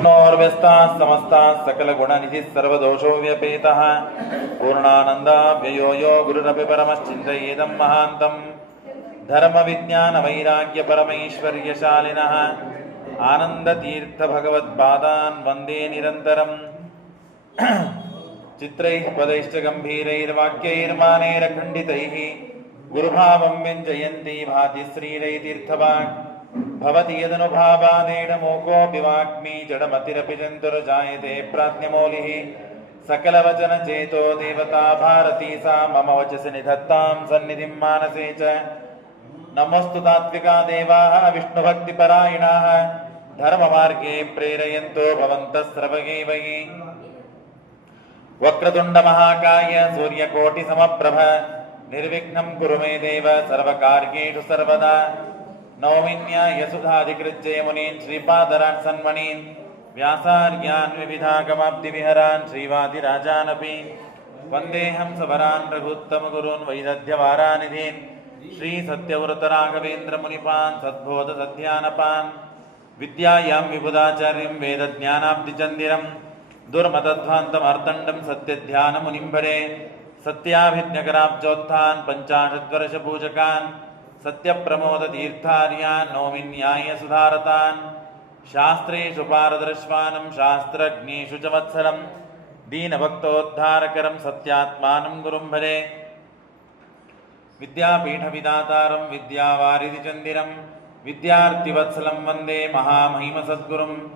विष्णोर्व्यस्ताः समस्ताः सकलगुणनिधिः सर्वदोषो व्यपेतः पूर्णानन्दाव्ययो यो गुरुरपि परमश्चिन्तयेदं महान्तं धर्मविज्ञानवैराग्यपरमैश्वर्यशालिनः आनन्दतीर्थभगवत्पादान् वन्दे निरन्तरम् चित्रैः पदैश्च गम्भीरैर्वाक्यैर्मानैरखण्डितैः गुरुभावं व्यञ्जयन्ती भाति श्रीरैतीर्थवाक् भवति यदनुभावादेडमोकोऽपि वाग्मी जडमतिरपि जन्तुर्जायते प्राज्ञमौलिः सकलवचनचेतो देवता भारती सा मम वचसि निधत्तां सन्निधिं मानसे च नमोऽस्तु तात्विका देवाः विष्णुभक्तिपरायणाः धर्ममार्गे प्रेरयन्तो भवन्तः सर्वगैवै वक्रतुण्डमहाकाय सूर्यकोटिसमप्रभ निर्विघ्नं कुरु मे देव सर्वकार्येषु सर्वदा नौमिन्यायसुधाधिकृत्य मुनीन् श्रीपादरान् सन्मणीन् व्यासार्यान् विविधागमाब्धिविहरान् श्रीवादिराजानपि वन्देऽहं सवरान् रघुत्तमगुरून् वैदध्यवारानिधीन् श्रीसत्यव्रतराघवेन्द्रमुनिपान् सद्बोधसध्यानपान् विद्यायां विबुधाचार्यं वेदज्ञानाब्धिचन्दिरं दुर्मतध्वान्तमर्तण्डं सत्यध्यानमुनिं भरे सत्याभिज्ञकराब्जोत्थान् पञ्चाशद्वर्षपूजकान् सत्यप्रमोदतीर्थार्यान् नौमिन्यायसुधारतान् शास्त्रेषु पारदर्श्वानं शास्त्रज्ञेषु च वत्सलं दीनभक्तोद्धारकरं सत्यात्मानं गुरुं भजे विद्यापीठविदातारं विद्यावारिधिचन्दिरं विद्यार्थिवत्सलं वन्दे महामहिमसद्गुरुम्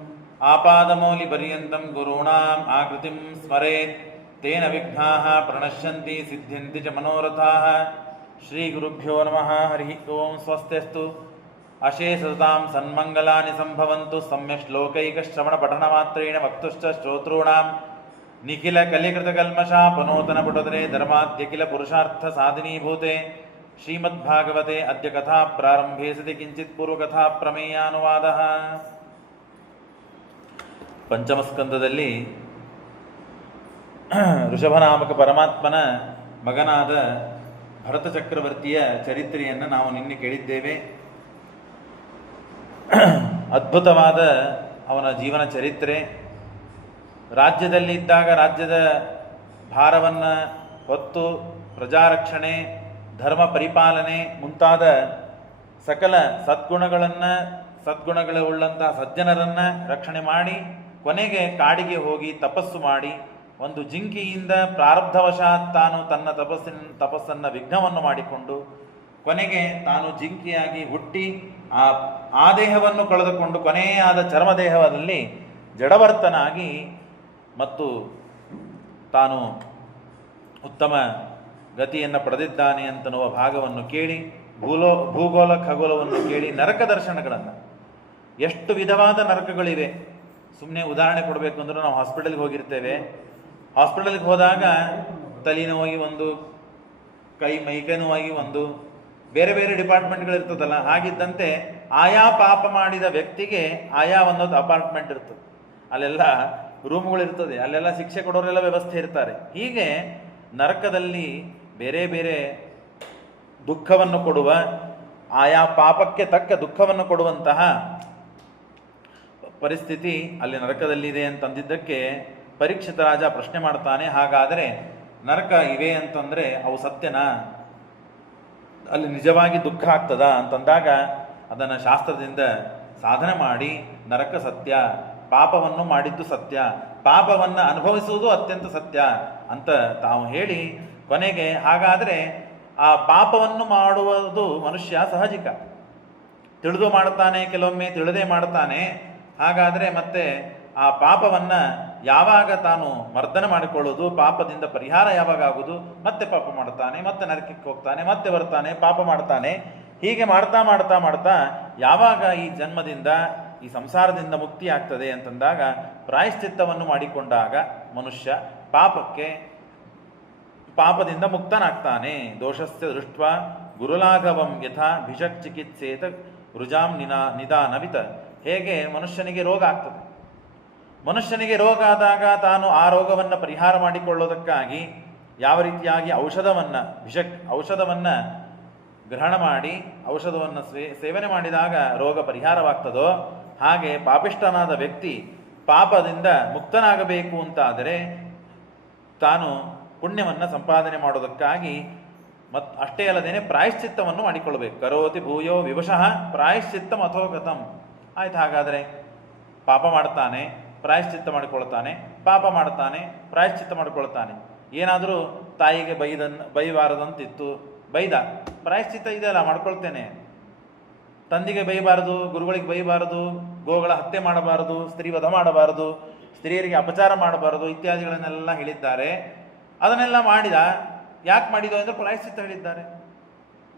आपादमौलिपर्यन्तं गुरूणाम् आकृतिं स्मरेत् तेन विघ्नाः प्रणश्यन्ति सिद्ध्यन्ति च मनोरथाः श्रीगुरुभ्यो नमः हरिः ओं स्वस्त्यस्तु अशेषतां सन्मङ्गलानि सम्भवन्तु सम्यक् श्लोकैकश्रवणपठनमात्रेण वक्तुश्च श्रोतॄणां निखिलकलिकृतकल्मषापनूतनपुटदरे धर्माद्यखिलपुरुषार्थसाधिनीभूते श्रीमद्भागवते अद्य कथा प्रारम्भे सति किञ्चित् पूर्वकथा प्रमेयानुवादः ಪಂಚಮಸ್ಕಂದದಲ್ಲಿ ಋಷಭನಾಮಕ ಪರಮಾತ್ಮನ ಮಗನಾದ ಭರತ ಚಕ್ರವರ್ತಿಯ ಚರಿತ್ರೆಯನ್ನು ನಾವು ನಿನ್ನೆ ಕೇಳಿದ್ದೇವೆ. ಅದ್ಭುತವಾದ ಅವನ ಜೀವನ ಚರಿತ್ರೆ. ರಾಜ್ಯದಲ್ಲಿ ಇದ್ದಾಗ ರಾಜ್ಯದ ಭಾರವನ್ನು ಹೊತ್ತು ಪ್ರಜಾರಕ್ಷಣೆ, ಧರ್ಮ ಪರಿಪಾಲನೆ ಮುಂತಾದ ಸಕಲ ಸದ್ಗುಣಗಳುಳ್ಳಂತಹ ಸಜ್ಜನರನ್ನು ರಕ್ಷಣೆ ಮಾಡಿ ಕೊನೆಗೆ ಕಾಡಿಗೆ ಹೋಗಿ ತಪಸ್ಸು ಮಾಡಿ ಒಂದು ಜಿಂಕೆಯಿಂದ ಪ್ರಾರಬ್ಧವಶಾತ್ ತಾನು ತನ್ನ ತಪಸ್ಸನ್ನು ವಿಘ್ನವನ್ನು ಮಾಡಿಕೊಂಡು ಕೊನೆಗೆ ತಾನು ಜಿಂಕೆಯಾಗಿ ಹುಟ್ಟಿ ಆ ದೇಹವನ್ನು ಕಳೆದುಕೊಂಡು ಕೊನೆಯಾದ ಚರ್ಮದೇಹದಲ್ಲಿ ಜಡವರ್ತನಾಗಿ ಮತ್ತು ತಾನು ಉತ್ತಮ ಗತಿಯನ್ನು ಪಡೆದಿದ್ದಾನೆ ಅಂತನ್ನುವ ಭಾಗವನ್ನು ಕೇಳಿ ಭೂಗೋಳ ಖಗೋಲವನ್ನು ಕೇಳಿ ನರಕ ದರ್ಶನಗಳನ್ನು, ಎಷ್ಟು ವಿಧವಾದ ನರಕಗಳಿವೆ. ಸುಮ್ಮನೆ ಉದಾಹರಣೆ ಕೊಡಬೇಕು ಅಂದ್ರೆ ನಾವು ಹಾಸ್ಪಿಟಲ್ಗೆ ಹೋಗಿರ್ತೇವೆ. ಹಾಸ್ಪಿಟಲ್ಗೆ ಹೋದಾಗ ತಲೆನೋವಾಗಿ ಒಂದು, ಮೈಕೈ ನೋವಾಗಿ ಒಂದು, ಬೇರೆ ಬೇರೆ ಡಿಪಾರ್ಟ್ಮೆಂಟ್ಗಳಿರ್ತದಲ್ಲ. ಹಾಗಿದ್ದಂತೆ ಆಯಾ ಪಾಪ ಮಾಡಿದ ವ್ಯಕ್ತಿಗೆ ಆಯಾ ಒಂದೊಂದು ಅಪಾರ್ಟ್ಮೆಂಟ್ ಇರ್ತದೆ, ಅಲ್ಲೆಲ್ಲ ರೂಮ್ಗಳಿರ್ತದೆ, ಅಲ್ಲೆಲ್ಲ ಶಿಕ್ಷೆ ಕೊಡೋರೆಲ್ಲ ವ್ಯವಸ್ಥೆ ಇರ್ತಾರೆ. ಹೀಗೆ ನರಕದಲ್ಲಿ ಬೇರೆ ಬೇರೆ ದುಃಖವನ್ನು ಕೊಡುವ, ಆಯಾ ಪಾಪಕ್ಕೆ ತಕ್ಕ ದುಃಖವನ್ನು ಕೊಡುವಂತಹ ಪರಿಸ್ಥಿತಿ ಅಲ್ಲಿ ನರಕದಲ್ಲಿದೆ ಅಂತಂದಿದ್ದಕ್ಕೆ ಪರೀಕ್ಷಿತ ರಾಜ ಪ್ರಶ್ನೆ ಮಾಡ್ತಾನೆ, ಹಾಗಾದರೆ ನರಕ ಇವೆ ಅಂತಂದರೆ ಅವು ಸತ್ಯನಾ? ಅಲ್ಲಿ ನಿಜವಾಗಿ ದುಃಖ ಆಗ್ತದ ಅಂತಂದಾಗ ಅದನ್ನು ಶಾಸ್ತ್ರದಿಂದ ಸಾಧನೆ ಮಾಡಿ ನರಕ ಸತ್ಯ, ಪಾಪವನ್ನು ಮಾಡಿದ್ದು ಸತ್ಯ, ಪಾಪವನ್ನು ಅನುಭವಿಸುವುದು ಅತ್ಯಂತ ಸತ್ಯ ಅಂತ ತಾವು ಹೇಳಿ ಕೊನೆಗೆ ಹಾಗಾದರೆ ಆ ಪಾಪವನ್ನು ಮಾಡುವುದು ಮನುಷ್ಯ ಸಹಜಿಕ, ತಿಳಿದು ಮಾಡ್ತಾನೆ, ಕೆಲವೊಮ್ಮೆ ತಿಳಿದೇ ಮಾಡ್ತಾನೆ. ಹಾಗಾದರೆ ಮತ್ತೆ ಆ ಪಾಪವನ್ನು ಯಾವಾಗ ತಾನು ಮರ್ದನ ಮಾಡಿಕೊಳ್ಳೋದು, ಪಾಪದಿಂದ ಪರಿಹಾರ ಯಾವಾಗ ಆಗುವುದು? ಮತ್ತೆ ಪಾಪ ಮಾಡ್ತಾನೆ, ಮತ್ತೆ ನರಕಕ್ಕೆ ಹೋಗ್ತಾನೆ, ಮತ್ತೆ ಬರ್ತಾನೆ, ಪಾಪ ಮಾಡ್ತಾನೆ. ಹೀಗೆ ಮಾಡ್ತಾ ಮಾಡ್ತಾ ಮಾಡ್ತಾ ಯಾವಾಗ ಈ ಜನ್ಮದಿಂದ, ಈ ಸಂಸಾರದಿಂದ ಮುಕ್ತಿ ಆಗ್ತದೆ ಅಂತಂದಾಗ ಪ್ರಾಯಶ್ಚಿತ್ತವನ್ನು ಮಾಡಿಕೊಂಡಾಗ ಮನುಷ್ಯ ಪಾಪದಿಂದ ಮುಕ್ತನಾಗ್ತಾನೆ. ದೋಷಸ್ಯ ದೃಷ್ಟ್ವಾ ಗುರುಲಾಘವಂ ಯಥಾ ಭಿಷಕ್ ಚಿಕಿತ್ಸೇತ ರುಜಾಂ ನಿಧಾನವಿತ. ಹೇಗೆ ಮನುಷ್ಯನಿಗೆ ರೋಗ ಆಗ್ತದೆ, ಮನುಷ್ಯನಿಗೆ ರೋಗ ಆದಾಗ ತಾನು ಆ ರೋಗವನ್ನು ಪರಿಹಾರ ಮಾಡಿಕೊಳ್ಳೋದಕ್ಕಾಗಿ ಯಾವ ರೀತಿಯಾಗಿ ಔಷಧವನ್ನು ಗ್ರಹಣ ಮಾಡಿ ಔಷಧವನ್ನು ಸೇವನೆ ಮಾಡಿದಾಗ ರೋಗ ಪರಿಹಾರವಾಗ್ತದೋ, ಹಾಗೆ ಪಾಪಿಷ್ಠನಾದ ವ್ಯಕ್ತಿ ಪಾಪದಿಂದ ಮುಕ್ತನಾಗಬೇಕು ಅಂತಾದರೆ ತಾನು ಪುಣ್ಯವನ್ನು ಸಂಪಾದನೆ ಮಾಡೋದಕ್ಕಾಗಿ ಅಷ್ಟೇ ಅಲ್ಲದೇನೆ ಪ್ರಾಯಶ್ಚಿತ್ತವನ್ನು ಮಾಡಿಕೊಳ್ಳಬೇಕು. ಕರೋತಿ ಭೂಯೋ ವಿವಶಃ ಪ್ರಾಯಶ್ಚಿತ್ತಂ ಅಥೋಗತಂ. ಆಯ್ತು, ಹಾಗಾದರೆ ಪಾಪ ಮಾಡ್ತಾನೆ, ಪ್ರಾಯಶ್ಚಿತ್ತ ಮಾಡಿಕೊಳ್ತಾನೆ, ಪಾಪ ಮಾಡ್ತಾನೆ, ಪ್ರಾಯಶ್ಚಿತ್ತ ಮಾಡಿಕೊಳ್ತಾನೆ. ಏನಾದರೂ ತಾಯಿಗೆ ಬೈಬಾರದಂತಿತ್ತು, ಬೈದ, ಪ್ರಾಯಶ್ಚಿತ್ತ ಇದೆಯಲ್ಲ ಮಾಡ್ಕೊಳ್ತೇನೆ. ತಂದೆಗೆ ಬೈಬಾರದು, ಗುರುಗಳಿಗೆ ಬೈಬಾರದು, ಗೋಗಳ ಹತ್ಯೆ ಮಾಡಬಾರದು, ಸ್ತ್ರೀ ವಧ ಮಾಡಬಾರದು, ಸ್ತ್ರೀಯರಿಗೆ ಅಪಚಾರ ಮಾಡಬಾರದು ಇತ್ಯಾದಿಗಳನ್ನೆಲ್ಲ ಹೇಳಿದ್ದಾರೆ. ಅದನ್ನೆಲ್ಲ ಮಾಡಿದ. ಯಾಕೆ ಮಾಡಿದೋ ಅಂದರೆ ಪ್ರಾಯಶ್ಚಿತ್ತ ಹೇಳಿದ್ದಾರೆ.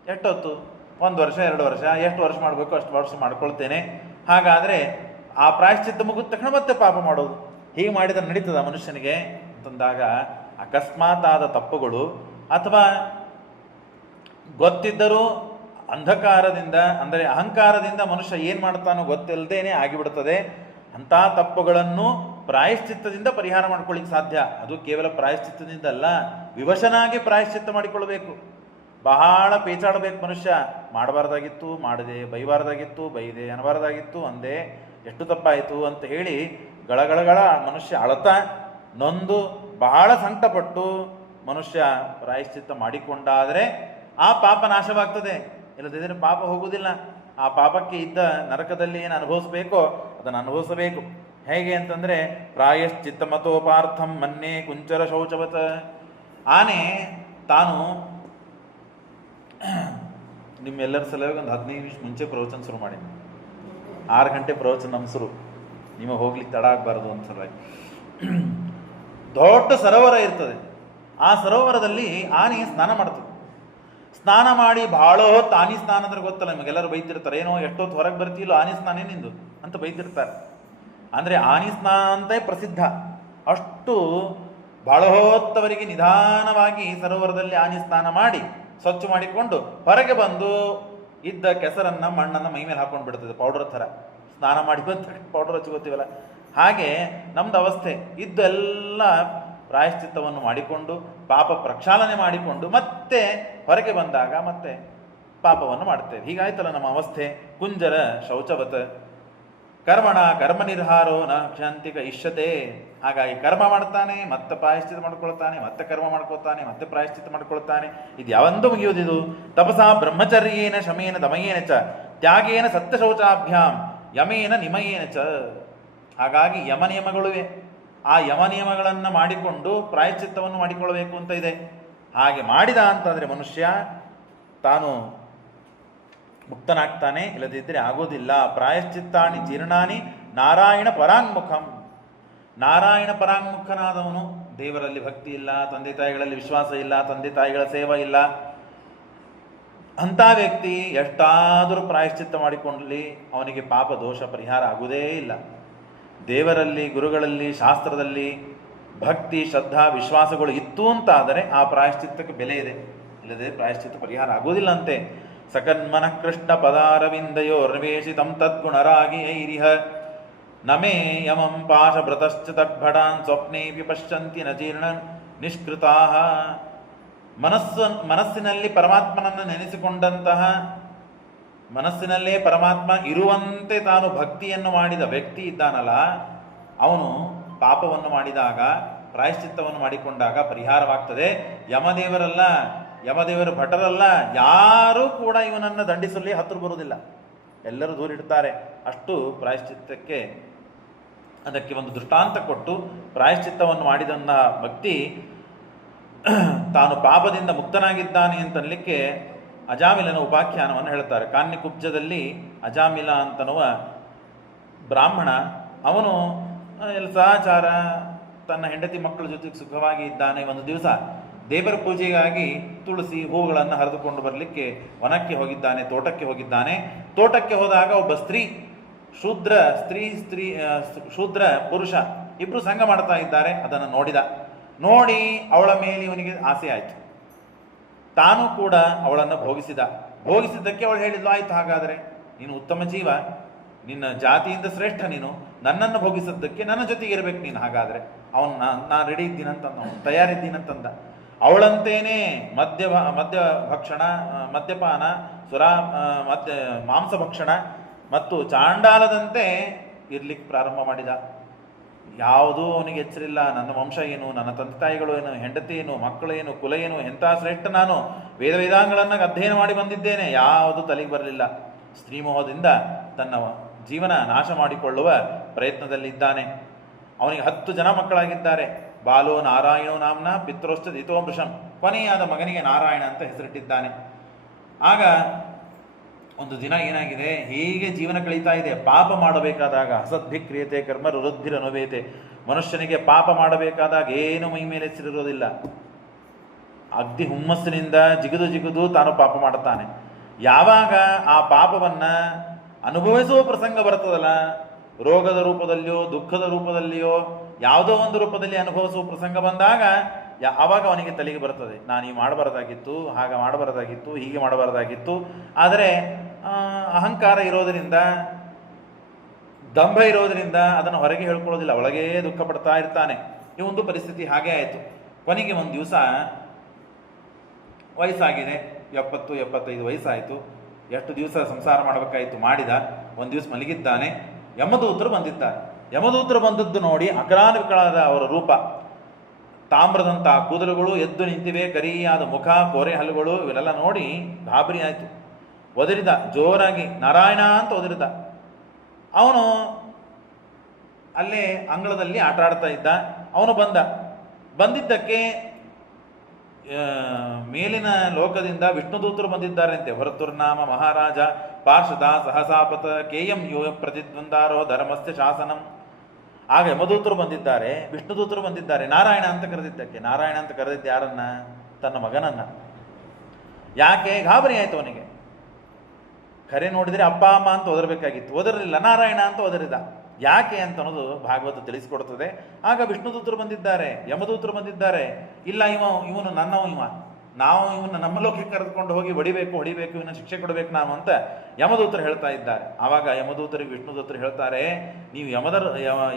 ಎಷ್ಟೊತ್ತು? 1 ವರ್ಷ 2 ವರ್ಷ, ಎಷ್ಟು ವರ್ಷ ಮಾಡಬೇಕು ಅಷ್ಟು ವರ್ಷ ಮಾಡ್ಕೊಳ್ತೇನೆ. ಹಾಗಾದರೆ ಆ ಪ್ರಾಯಶ್ಚಿತ್ತ ಮುಗಿದ ತಕ್ಷಣ ಮತ್ತೆ ಪಾಪ ಮಾಡೋದು, ಹೀಗೆ ಮಾಡಿದರೆ ನಡೀತದ ಮನುಷ್ಯನಿಗೆ ಅಂತಂದಾಗ, ಅಕಸ್ಮಾತ್ ಆದ ತಪ್ಪುಗಳು ಅಥವಾ ಗೊತ್ತಿದ್ದರೂ ಅಂಧಕಾರದಿಂದ ಅಂದರೆ ಅಹಂಕಾರದಿಂದ ಮನುಷ್ಯ ಏನು ಮಾಡ್ತಾನೋ ಗೊತ್ತಿಲ್ಲದೇನೆ ಆಗಿಬಿಡ್ತದೆ. ಅಂಥ ತಪ್ಪುಗಳನ್ನು ಪ್ರಾಯಶ್ಚಿತ್ತದಿಂದ ಪರಿಹಾರ ಮಾಡ್ಕೊಳ್ಳಿಕ್ಕೆ ಸಾಧ್ಯ. ಅದು ಕೇವಲ ಪ್ರಾಯಶ್ಚಿತ್ತದಿಂದ ಅಲ್ಲ, ವಿವಶನಾಗಿ ಪ್ರಾಯಶ್ಚಿತ್ತ ಮಾಡಿಕೊಳ್ಬೇಕು. ಬಹಳ ಪೇಚಾಡಬೇಕು ಮನುಷ್ಯ. ಮಾಡಬಾರ್ದಾಗಿತ್ತು ಮಾಡಿದೆ, ಬೈಬಾರ್ದಾಗಿತ್ತು ಬೈದೆ, ಅನ್ನಬಾರ್ದಾಗಿತ್ತು ಅಂದೆ, ಎಷ್ಟು ತಪ್ಪಾಯಿತು ಅಂತ ಹೇಳಿ ಗಳಗಳಗಳ ಮನುಷ್ಯ ಅಳತ ನೊಂದು ಬಹಳ ಸಂಕಟಪಟ್ಟು ಮನುಷ್ಯ ಪ್ರಾಯಶ್ಚಿತ್ತ ಮಾಡಿಕೊಂಡಾದರೆ ಆ ಪಾಪ ನಾಶವಾಗ್ತದೆ. ಇಲ್ಲದಿದ್ದರೆ ಪಾಪ ಹೋಗುವುದಿಲ್ಲ. ಆ ಪಾಪಕ್ಕೆ ಇದ್ದ ನರಕದಲ್ಲಿ ಏನು ಅನುಭವಿಸಬೇಕೋ ಅದನ್ನು ಅನುಭವಿಸಬೇಕು. ಹೇಗೆ ಅಂತಂದರೆ, ಪ್ರಾಯಶ್ಚಿತ್ತ ಮತೋಪಾರ್ಥಂ ಮನ್ನೆ ಕುಂಚರ ಶೌಚವತ. ಆನೆ ತಾನು ನಿಮ್ಮೆಲ್ಲರ ಸಲುವಾಗಿ ಒಂದು 15 ನಿಮಿಷ ಮುಂಚೆ ಪ್ರವಚನ ಶುರು ಮಾಡಿ. 6 ಗಂಟೆ ಪ್ರವಚನ ನಮ್ಮ ಶುರು, ನಿಮಗೆ ಹೋಗ್ಲಿಕ್ಕೆ ತಡ ಆಗಬಾರ್ದು ಅಂತ ಸಲುವಾಗಿ. ದೊಡ್ಡ ಸರೋವರ ಇರ್ತದೆ. ಆ ಸರೋವರದಲ್ಲಿ ಆನೆ ಸ್ನಾನ ಮಾಡ್ತದೆ. ಸ್ನಾನ ಮಾಡಿ ಭಾಳ ಹೊತ್ತು ಆನೆ ಸ್ನಾನ ಅಂದ್ರೆ ಗೊತ್ತಲ್ಲ ನಿಮಗೆಲ್ಲರೂ ಬೈತಿರ್ತಾರೆ, ಏನೋ ಎಷ್ಟೊತ್ತು ಹೊರಗೆ ಬರ್ತಿಲ್ಲೋ ಆನೆ ಸ್ನಾನ ನಿಂದು ಅಂತ ಬೈತಿರ್ತಾರೆ. ಅಂದರೆ ಆನೆ ಸ್ನಾನ ಅಂತ ಪ್ರಸಿದ್ಧ. ಅಷ್ಟು ಭಾಳ ಹೊತ್ತವರಿಗೆ ನಿಧಾನವಾಗಿ ಸರೋವರದಲ್ಲಿ ಆನೆ ಸ್ನಾನ ಮಾಡಿ ಸ್ವಚ್ಛ ಮಾಡಿಕೊಂಡು ಹೊರಗೆ ಬಂದು ಇದ್ದ ಕೆಸರನ್ನು ಮಣ್ಣನ್ನು ಮೈ ಮೇಲೆ ಹಾಕೊಂಡು ಬಿಡ್ತದೆ, ಪೌಡರ್ ಥರ. ಸ್ನಾನ ಮಾಡಿ ಬಂದು ಪೌಡರ್ ಹಚ್ಕೋತೀವಲ್ಲ, ಹಾಗೆ ನಮ್ದು ಅವಸ್ಥೆ. ಇದ್ದೆಲ್ಲ ಪ್ರಾಯಶ್ಚಿತ್ತವನ್ನು ಮಾಡಿಕೊಂಡು ಪಾಪ ಪ್ರಕ್ಷಾಳನೆ ಮಾಡಿಕೊಂಡು ಮತ್ತೆ ಹೊರಗೆ ಬಂದಾಗ ಮತ್ತೆ ಪಾಪವನ್ನು ಮಾಡ್ತೇವೆ. ಹೀಗಾಯ್ತಲ್ಲ ನಮ್ಮ ಅವಸ್ಥೆ. ಕುಂಜರ ಶೌಚವತ ಕರ್ಮಣ ಕರ್ಮ ನಿರ್ಹಾರೋ ನ ಕ್ಷಾಂತಿಕ ಇಷ್ಯತೆ. ಹಾಗಾಗಿ ಕರ್ಮ ಮಾಡ್ತಾನೆ, ಮತ್ತೆ ಪ್ರಾಯಶ್ಚಿತ್ತ ಮಾಡ್ಕೊಳ್ತಾನೆ, ಮತ್ತೆ ಕರ್ಮ ಮಾಡ್ಕೊಳ್ತಾನೆ, ಮತ್ತೆ ಪ್ರಾಯಶ್ಚಿತ್ತ ಮಾಡ್ಕೊಳ್ತಾನೆ. ಇದು ಯಾವಂದು ಮುಗಿಯುವುದಿದು. ತಪಸಾ ಬ್ರಹ್ಮಚರ್ಯೇನ ಶಮೇನ ದಮಯೇನ ಚ ತ್ಯಾಗೇನ ಸತ್ಯ ಶೌಚಾಭ್ಯಾಂ ಯಮೇನ ನಿಮಯೇನ ಚ. ಹಾಗಾಗಿ ಯಮ ನಿಯಮಗಳಿವೆ. ಆ ಯಮ ನಿಯಮಗಳನ್ನು ಮಾಡಿಕೊಂಡು ಪ್ರಾಯಶ್ಚಿತ್ತವನ್ನು ಮಾಡಿಕೊಳ್ಳಬೇಕು ಅಂತ ಇದೆ. ಹಾಗೆ ಮಾಡಿದ ಅಂತಂದರೆ ಮನುಷ್ಯ ತಾನು ಮುಕ್ತನಾಗ್ತಾನೆ, ಇಲ್ಲದಿದ್ದರೆ ಆಗೋದಿಲ್ಲ. ಪ್ರಾಯಶ್ಚಿತ್ತಾನಿ ಜೀರ್ಣಾನಿ ನಾರಾಯಣ ಪರಾಂಗುಖಂ. ನಾರಾಯಣ ಪರಾಂಗುಖನಾದವನು ದೇವರಲ್ಲಿ ಭಕ್ತಿ ಇಲ್ಲ, ತಂದೆ ತಾಯಿಗಳಲ್ಲಿ ವಿಶ್ವಾಸ ಇಲ್ಲ, ತಂದೆ ತಾಯಿಗಳ ಸೇವೆ ಇಲ್ಲ, ಅಂಥ ವ್ಯಕ್ತಿ ಎಷ್ಟಾದರೂ ಪ್ರಾಯಶ್ಚಿತ್ತ ಮಾಡಿಕೊಳ್ಳಲಿ ಅವನಿಗೆ ಪಾಪ ದೋಷ ಪರಿಹಾರ ಆಗುವುದೇ ಇಲ್ಲ. ದೇವರಲ್ಲಿ, ಗುರುಗಳಲ್ಲಿ, ಶಾಸ್ತ್ರದಲ್ಲಿ ಭಕ್ತಿ, ಶ್ರದ್ಧಾ, ವಿಶ್ವಾಸಗಳು ಇತ್ತು ಅಂತಾದರೆ ಆ ಪ್ರಾಯಶ್ಚಿತ್ತಕ್ಕೆ ಬೆಲೆ ಇದೆ. ಇಲ್ಲದೆ ಪ್ರಾಯಶ್ಚಿತ್ತ ಪರಿಹಾರ ಆಗುವುದಿಲ್ಲ ಅಂತೆ. ಸಕನ್ಮನ ಕೃಷ್ಣ ಪದಾರವಿಂದಯೋರ್ವೇಷಿತಂ ತದ್ಗುಣರಾಗಿ ಐರಿಹ ನಮೇ ಯಮಂ ಪಾಶಭೃತಶ್ಚ ತದ್ಭಟಾನ್ ಸ್ವಪ್ನೇಪಿ ಪಶ್ಯಂತಿ ನ ಜೀರ್ಣ ನಿಷ್ಕೃತಾಃ. ಮನಸ್ಸಿನಲ್ಲಿ ಪರಮಾತ್ಮನನ್ನು ನೆನೆಸಿಕೊಂಡಂತಹ, ಮನಸ್ಸಿನಲ್ಲೇ ಪರಮಾತ್ಮ ಇರುವಂತೆ ತಾನು ಭಕ್ತಿಯನ್ನು ಮಾಡಿದ ವ್ಯಕ್ತಿ ಇದ್ದಾನಲ್ಲ, ಅವನು ಪಾಪವನ್ನು ಮಾಡಿದಾಗ, ಪ್ರಾಯಶ್ಚಿತ್ತವನ್ನು ಮಾಡಿಕೊಂಡಾಗ ಪರಿಹಾರವಾಗ್ತದೆ. ಯಮದೇವರಲ್ಲ, ಯಮದೇವರ ಭಟರಲ್ಲ, ಯಾರೂ ಕೂಡ ಇವನನ್ನು ದಂಡಿಸಲಿ ಹತ್ತಿರ ಬರುವುದಿಲ್ಲ. ಎಲ್ಲರೂ ದೂರಿಡ್ತಾರೆ. ಅಷ್ಟು ಪ್ರಾಯಶ್ಚಿತ್ತಕ್ಕೆ ಅದಕ್ಕೆ ಒಂದು ದೃಷ್ಟಾಂತ ಕೊಟ್ಟು ಪ್ರಾಯಶ್ಚಿತ್ತವನ್ನು ಮಾಡಿದನ್ನ ವ್ಯಕ್ತಿ ತಾನು ಪಾಪದಿಂದ ಮುಕ್ತನಾಗಿದ್ದಾನೆ ಅಂತನ್ಲಿಕ್ಕೆ ಅಜಾಮಿಲನ ಉಪಾಖ್ಯಾನವನ್ನು ಹೇಳ್ತಾರೆ. ಕಾನ್ಯಕುಬ್ಜದಲ್ಲಿ ಅಜಾಮಿಲ ಅಂತನ್ನುವ ಬ್ರಾಹ್ಮಣ, ಅವನು ಸಹಚಾರ ತನ್ನ ಹೆಂಡತಿ ಮಕ್ಕಳ ಜೊತೆಗೆ ಸುಖವಾಗಿ ಇದ್ದಾನೆ. ಒಂದು ದಿವಸ ದೇವರ ಪೂಜೆಗಾಗಿ ತುಳಸಿ ಹೂಗಳನ್ನು ಹರಿದುಕೊಂಡು ಬರಲಿಕ್ಕೆ ವನಕ್ಕೆ ಹೋಗಿದ್ದಾನೆ, ತೋಟಕ್ಕೆ ಹೋಗಿದ್ದಾನೆ. ತೋಟಕ್ಕೆ ಹೋದಾಗ ಒಬ್ಬ ಶೂದ್ರ ಪುರುಷ ಇಬ್ರು ಸಂಘ ಮಾಡ್ತಾ ಇದ್ದಾರೆ. ಅದನ್ನು ನೋಡಿ ಅವಳ ಮೇಲೆ ಇವನಿಗೆ ಆಸೆ ಆಯಿತು. ತಾನು ಕೂಡ ಅವಳನ್ನು ಭೋಗಿಸಿದ್ದಕ್ಕೆ ಅವಳು ಹೇಳಿದ್ಲು, ಆಯ್ತು ಹಾಗಾದರೆ ನೀನು ಉತ್ತಮ ಜೀವ, ನಿನ್ನ ಜಾತಿಯಿಂದ ಶ್ರೇಷ್ಠ, ನೀನು ನನ್ನನ್ನು ಭೋಗಿಸಿದ್ದಕ್ಕೆ ನನ್ನ ಜೊತೆಗೆ ಇರಬೇಕು ನೀನು. ಹಾಗಾದರೆ ನಾನು ರೆಡಿ ಇದ್ದೀನಂತಂದ, ಅವನು ತಯಾರಿದ್ದೀನಂತಂದ. ಅವಳಂತೇನೆ ಮದ್ಯಪಾನ, ಮಾಂಸ ಭಕ್ಷಣ ಮತ್ತು ಚಾಂಡಾಲದಂತೆ ಇರ್ಲಿಕ್ಕೆ ಪ್ರಾರಂಭ ಮಾಡಿದ. ಯಾವುದೂ ಅವನಿಗೆ ಎಚ್ಚರಿಲ್ಲ. ನನ್ನ ವಂಶ ಏನು, ನನ್ನ ತಂದೆ ತಾಯಿಗಳು ಏನು, ಹೆಂಡತಿ ಏನು, ಮಕ್ಕಳು ಏನು, ಕುಲ ಏನು, ಎಂಥ ಶ್ರೇಷ್ಠ ನಾನು, ವೇದಗಳನ್ನು ಅಧ್ಯಯನ ಮಾಡಿ ಬಂದಿದ್ದೇನೆ, ಯಾವುದು ತಲೆಗೆ ಬರಲಿಲ್ಲ. ಸ್ತ್ರೀಮೋಹದಿಂದ ತನ್ನ ಜೀವನ ನಾಶ ಮಾಡಿಕೊಳ್ಳುವ ಪ್ರಯತ್ನದಲ್ಲಿದ್ದಾನೆ. ಅವನಿಗೆ 10 ಜನ ಮಕ್ಕಳಾಗಿದ್ದಾರೆ. ಬಾಲೋ ನಾರಾಯಣೋ ನಾಮ್ನ ಪಿತೃಶ್ಚ ದಿತೋ ಮೃಷಂ. ಕೊನೆಯಾದ ಮಗನಿಗೆ ನಾರಾಯಣ ಅಂತ ಹೆಸರಿಟ್ಟಿದ್ದಾನೆ. ಆಗ ಒಂದು ದಿನ ಏನಾಗಿದೆ, ಹೀಗೆ ಜೀವನ ಕಳೀತಾ ಇದೆ. ಪಾಪ ಮಾಡಬೇಕಾದಾಗ ಅಸದ್ಭಿ ಕ್ರಿಯತೆ ಕರ್ಮ ರುದ್ಧಿರನುವೇತೆ. ಮನುಷ್ಯನಿಗೆ ಪಾಪ ಮಾಡಬೇಕಾದಾಗ ಏನು ಮೈ ಮೇಲೆ ಹೆಸರಿರೋದಿಲ್ಲ. ಅಗ್ದಿ ಹುಮ್ಮಸ್ಸಿನಿಂದ ಜಿಗಿದು ತಾನು ಪಾಪ ಮಾಡುತ್ತಾನೆ. ಯಾವಾಗ ಆ ಪಾಪವನ್ನು ಅನುಭವಿಸುವ ಪ್ರಸಂಗ ಬರ್ತದಲ್ಲ, ರೋಗದ ರೂಪದಲ್ಲಿಯೋ ದುಃಖದ ರೂಪದಲ್ಲಿಯೋ ಯಾವುದೋ ಒಂದು ರೂಪದಲ್ಲಿ ಅನುಭವಿಸುವ ಪ್ರಸಂಗ ಬಂದಾಗ ಆವಾಗ ಅವನಿಗೆ ತಲೆಗೆ ಬರ್ತದೆ, ನಾನು ಈ ಮಾಡಬಾರ್ದಾಗಿತ್ತು, ಹಾಗೆ ಮಾಡಬಾರ್ದಾಗಿತ್ತು, ಹೀಗೆ ಮಾಡಬಾರ್ದಾಗಿತ್ತು. ಆದರೆ ಅಹಂಕಾರ ಇರೋದರಿಂದ, ದಂಭ ಇರೋದರಿಂದ ಅದನ್ನು ಹೊರಗೆ ಹೇಳ್ಕೊಳ್ಳೋದಿಲ್ಲ, ಒಳಗೇ ದುಃಖ ಪಡ್ತಾ ಇರ್ತಾನೆ. ಈ ಒಂದು ಪರಿಸ್ಥಿತಿ ಹಾಗೇ ಆಯಿತು. ಕೊನೆಗೆ ಒಂದು ದಿವಸ ವಯಸ್ಸಾಗಿದೆ, 70-75 ವಯಸ್ಸಾಯಿತು. ಎಷ್ಟು ದಿವಸ ಸಂಸಾರ ಮಾಡಬೇಕಾಯಿತು, ಮಾಡಿದ. ಒಂದು ದಿವಸ ಮಲಗಿದ್ದಾನೆ. ಯಮದೂತರು ಬಂದಿದ್ದಾರೆ. ಯಮದೂತರು ಬಂದದ್ದು ನೋಡಿ ಅಕರಾನಿಕಳಾದ ಅವರ ರೂಪ, ತಾಮ್ರದಂಥ ಕೂದಲುಗಳು ಎದ್ದು ನಿಂತಿವೆ, ಕರಿಯಾದ ಮುಖ, ಕೋರೆ ಹಲ್ಲುಗಳು, ಇವೆಲ್ಲ ನೋಡಿ ಗಾಬರಿ ಆಯಿತು. ಒದರಿದ, ಜೋರಾಗಿ ನಾರಾಯಣ ಅಂತ ಒದರಿದ. ಅವನು ಅಲ್ಲೇ ಅಂಗಳದಲ್ಲಿ ಆಟ ಆಡ್ತಾ ಇದ್ದ. ಅವನು ಬಂದಿದ್ದಕ್ಕೆ ಮೇಲಿನ ಲೋಕದಿಂದ ವಿಷ್ಣುದೂತರು ಬಂದಿದ್ದಾರಂತೆ. ಹೊರತುರ್ನಾಮ ಮಹಾರಾಜ ಪಾರ್ಷದ ಸಹಸಾಪತ ಕೇಯಂ ಯೋ ಪ್ರತಿದ್ವಂದಾರೋ ಧರ್ಮಸ್ಯ ಶಾಸನಂ. ಆಗ ಯಮದೂತರು ಬಂದಿದ್ದಾರೆ, ವಿಷ್ಣುದೂತರು ಬಂದಿದ್ದಾರೆ. ನಾರಾಯಣ ಅಂತ ಕರೆದಿದ್ದಕ್ಕೆ. ನಾರಾಯಣ ಅಂತ ಕರೆದಿದ್ದು ಯಾರನ್ನ? ತನ್ನ ಮಗನನ್ನ. ಯಾಕೆ? ಗಾಬರಿ ಆಯಿತು ಅವನಿಗೆ. ಖರೆ ನೋಡಿದರೆ ಅಪ್ಪ ಅಮ್ಮ ಅಂತ ಓದರಬೇಕಾಗಿತ್ತು, ಓದರಲಿಲ್ಲ, ನಾರಾಯಣ ಅಂತ ಓದರಿದ. ಯಾಕೆ ಅಂತ ಅನ್ನೋದು ಭಾಗವತ ತಿಳಿಸಿಕೊಡ್ತದೆ. ಆಗ ವಿಷ್ಣುದೂತರು ಬಂದಿದ್ದಾರೆ, ಯಮದೂತರು ಬಂದಿದ್ದಾರೆ. ಇಲ್ಲ, ಇವನು ನನ್ನವ, ನಾವು ಇವನ್ನ ನಮ್ಮ ಲೋಕಕ್ಕೆ ಕರೆದುಕೊಂಡು ಹೋಗಿ ಹೊಡಿಬೇಕು, ಇವನ್ನ ಶಿಕ್ಷೆ ಕೊಡಬೇಕು ನಾವು ಅಂತ ಯಮದೂತರು ಹೇಳ್ತಾ ಇದ್ದಾರೆ. ಆವಾಗ ಯಮದೂತರಿಗೆ ವಿಷ್ಣುದೂತರು ಹೇಳ್ತಾರೆ, ನೀವು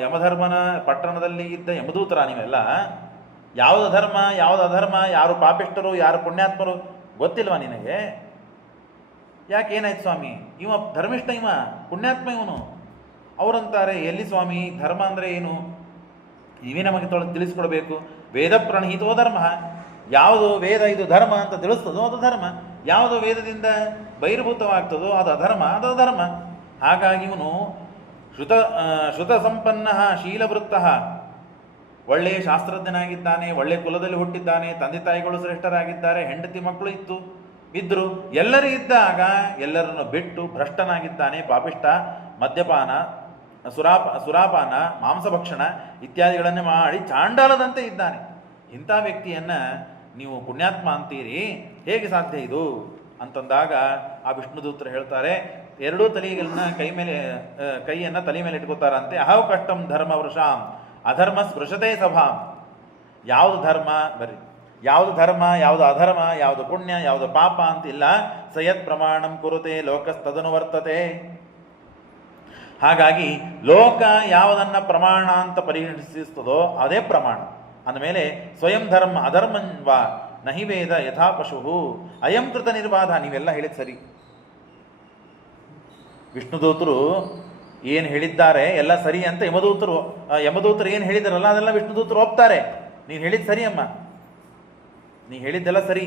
ಯಮಧರ್ಮನ ಪಟ್ಟಣದಲ್ಲಿ ಇದ್ದ ಯಮದೂತರ ನೀವೆಲ್ಲ. ಯಾವುದು ಧರ್ಮ, ಯಾವುದು ಅಧರ್ಮ, ಯಾರು ಪಾಪಿಷ್ಠರು, ಯಾರು ಪುಣ್ಯಾತ್ಮರು ಗೊತ್ತಿಲ್ವಾ ನಿನಗೆ? ಯಾಕೆ, ಏನಾಯ್ತು ಸ್ವಾಮಿ? ಇವ ಧರ್ಮಿಷ್ಠ, ಇವ ಪುಣ್ಯಾತ್ಮ ಇವನು. ಅವರಂತಾರೆ, ಎಲ್ಲಿ ಸ್ವಾಮಿ, ಧರ್ಮ ಅಂದರೆ ಏನು? ನೀವೇ ನಮಗೆ ತಿಳಿಸ್ಕೊಡ್ಬೇಕು. ವೇದ ಪ್ರಣಹಿತೋ ಧರ್ಮ. ಯಾವುದು ವೇದ ಇದು ಧರ್ಮ ಅಂತ ತಿಳಿಸ್ತದೋ ಅದು ಧರ್ಮ, ಯಾವುದು ವೇದದಿಂದ ಬಹಿರ್ಭೂತವಾಗ್ತದೋ ಅದು ಅಧರ್ಮ, ಅದು ಅಧರ್ಮ. ಹಾಗಾಗಿ ಇವನು ಶ್ರುತ ಸಂಪನ್ನ ಶೀಲವೃತ್ತ, ಒಳ್ಳೆಯ ಶಾಸ್ತ್ರಜ್ಞನಾಗಿದ್ದಾನೆ, ಒಳ್ಳೆ ಕುಲದಲ್ಲಿ ಹುಟ್ಟಿದ್ದಾನೆ, ತಂದೆ ತಾಯಿಗಳು ಶ್ರೇಷ್ಠರಾಗಿದ್ದಾರೆ, ಹೆಂಡತಿ ಮಕ್ಕಳು ಇದ್ರು. ಎಲ್ಲರೂ ಇದ್ದಾಗ ಎಲ್ಲರನ್ನು ಬಿಟ್ಟು ಭ್ರಷ್ಟನಾಗಿದ್ದಾನೆ, ಪಾಪಿಷ್ಠ, ಮದ್ಯಪಾನ, ಸುರಾಪಾನ, ಮಾಂಸಭಕ್ಷಣ ಇತ್ಯಾದಿಗಳನ್ನು ಮಾಡಿ ಚಾಂಡಾಲದಂತೆ ಇದ್ದಾನೆ. ಇಂಥ ವ್ಯಕ್ತಿಯನ್ನು ನೀವು ಪುಣ್ಯಾತ್ಮ ಅಂತೀರಿ, ಹೇಗೆ ಸಾಧ್ಯ ಇದು ಅಂತಂದಾಗ ಆ ವಿಷ್ಣುದೂತರು ಹೇಳ್ತಾರೆ, ಎರಡೂ ತಲೆಗಳನ್ನ ಕೈಯನ್ನು ತಲೆ ಮೇಲೆ ಇಟ್ಕೋತಾರಂತೆ. ಅಹವ್ ಕಷ್ಟಂ ಧರ್ಮ ವೃಷಾಂ ಅಧರ್ಮ ಸ್ಪೃಶತೆ ಸಭಾಂ. ಯಾವುದು ಧರ್ಮ, ಯಾವುದು ಧರ್ಮ, ಯಾವುದು ಅಧರ್ಮ, ಯಾವುದು ಪುಣ್ಯ, ಯಾವುದು ಪಾಪ ಅಂತಿಲ್ಲ. ಸಯತ್ ಪ್ರಮಾಣಂ ಕುರುತೆ ಲೋಕಸ್ತದನು ವರ್ತತೆ. ಹಾಗಾಗಿ ಲೋಕ ಯಾವುದನ್ನ ಪ್ರಮಾಣ ಅಂತ ಪರಿಗಣಿಸ್ತದೋ ಅದೇ ಪ್ರಮಾಣ. ಅಂದಮೇಲೆ ಸ್ವಯಂ ಧರ್ಮ ಅಧರ್ಮನ್ವಾ ನಹಿ ವೇದ ಯಥಾ ಪಶು ಅಯಂ ಕೃತ ನಿರ್ವಾಧ. ನೀವೆಲ್ಲ ಹೇಳಿದ ಸರಿ. ವಿಷ್ಣುದೂತರು ಏನು ಹೇಳಿದ್ದಾರೆ ಎಲ್ಲ ಸರಿ ಅಂತ ಯಮದೂತರು ಏನು ಹೇಳಿದಾರಲ್ಲ ಅದೆಲ್ಲ ವಿಷ್ಣುದೂತರು ಒಪ್ತಾರೆ. ನೀನು ಹೇಳಿದ ಸರಿ ಅಮ್ಮ, ನೀ ಹೇಳಿದ್ದೆಲ್ಲ ಸರಿ.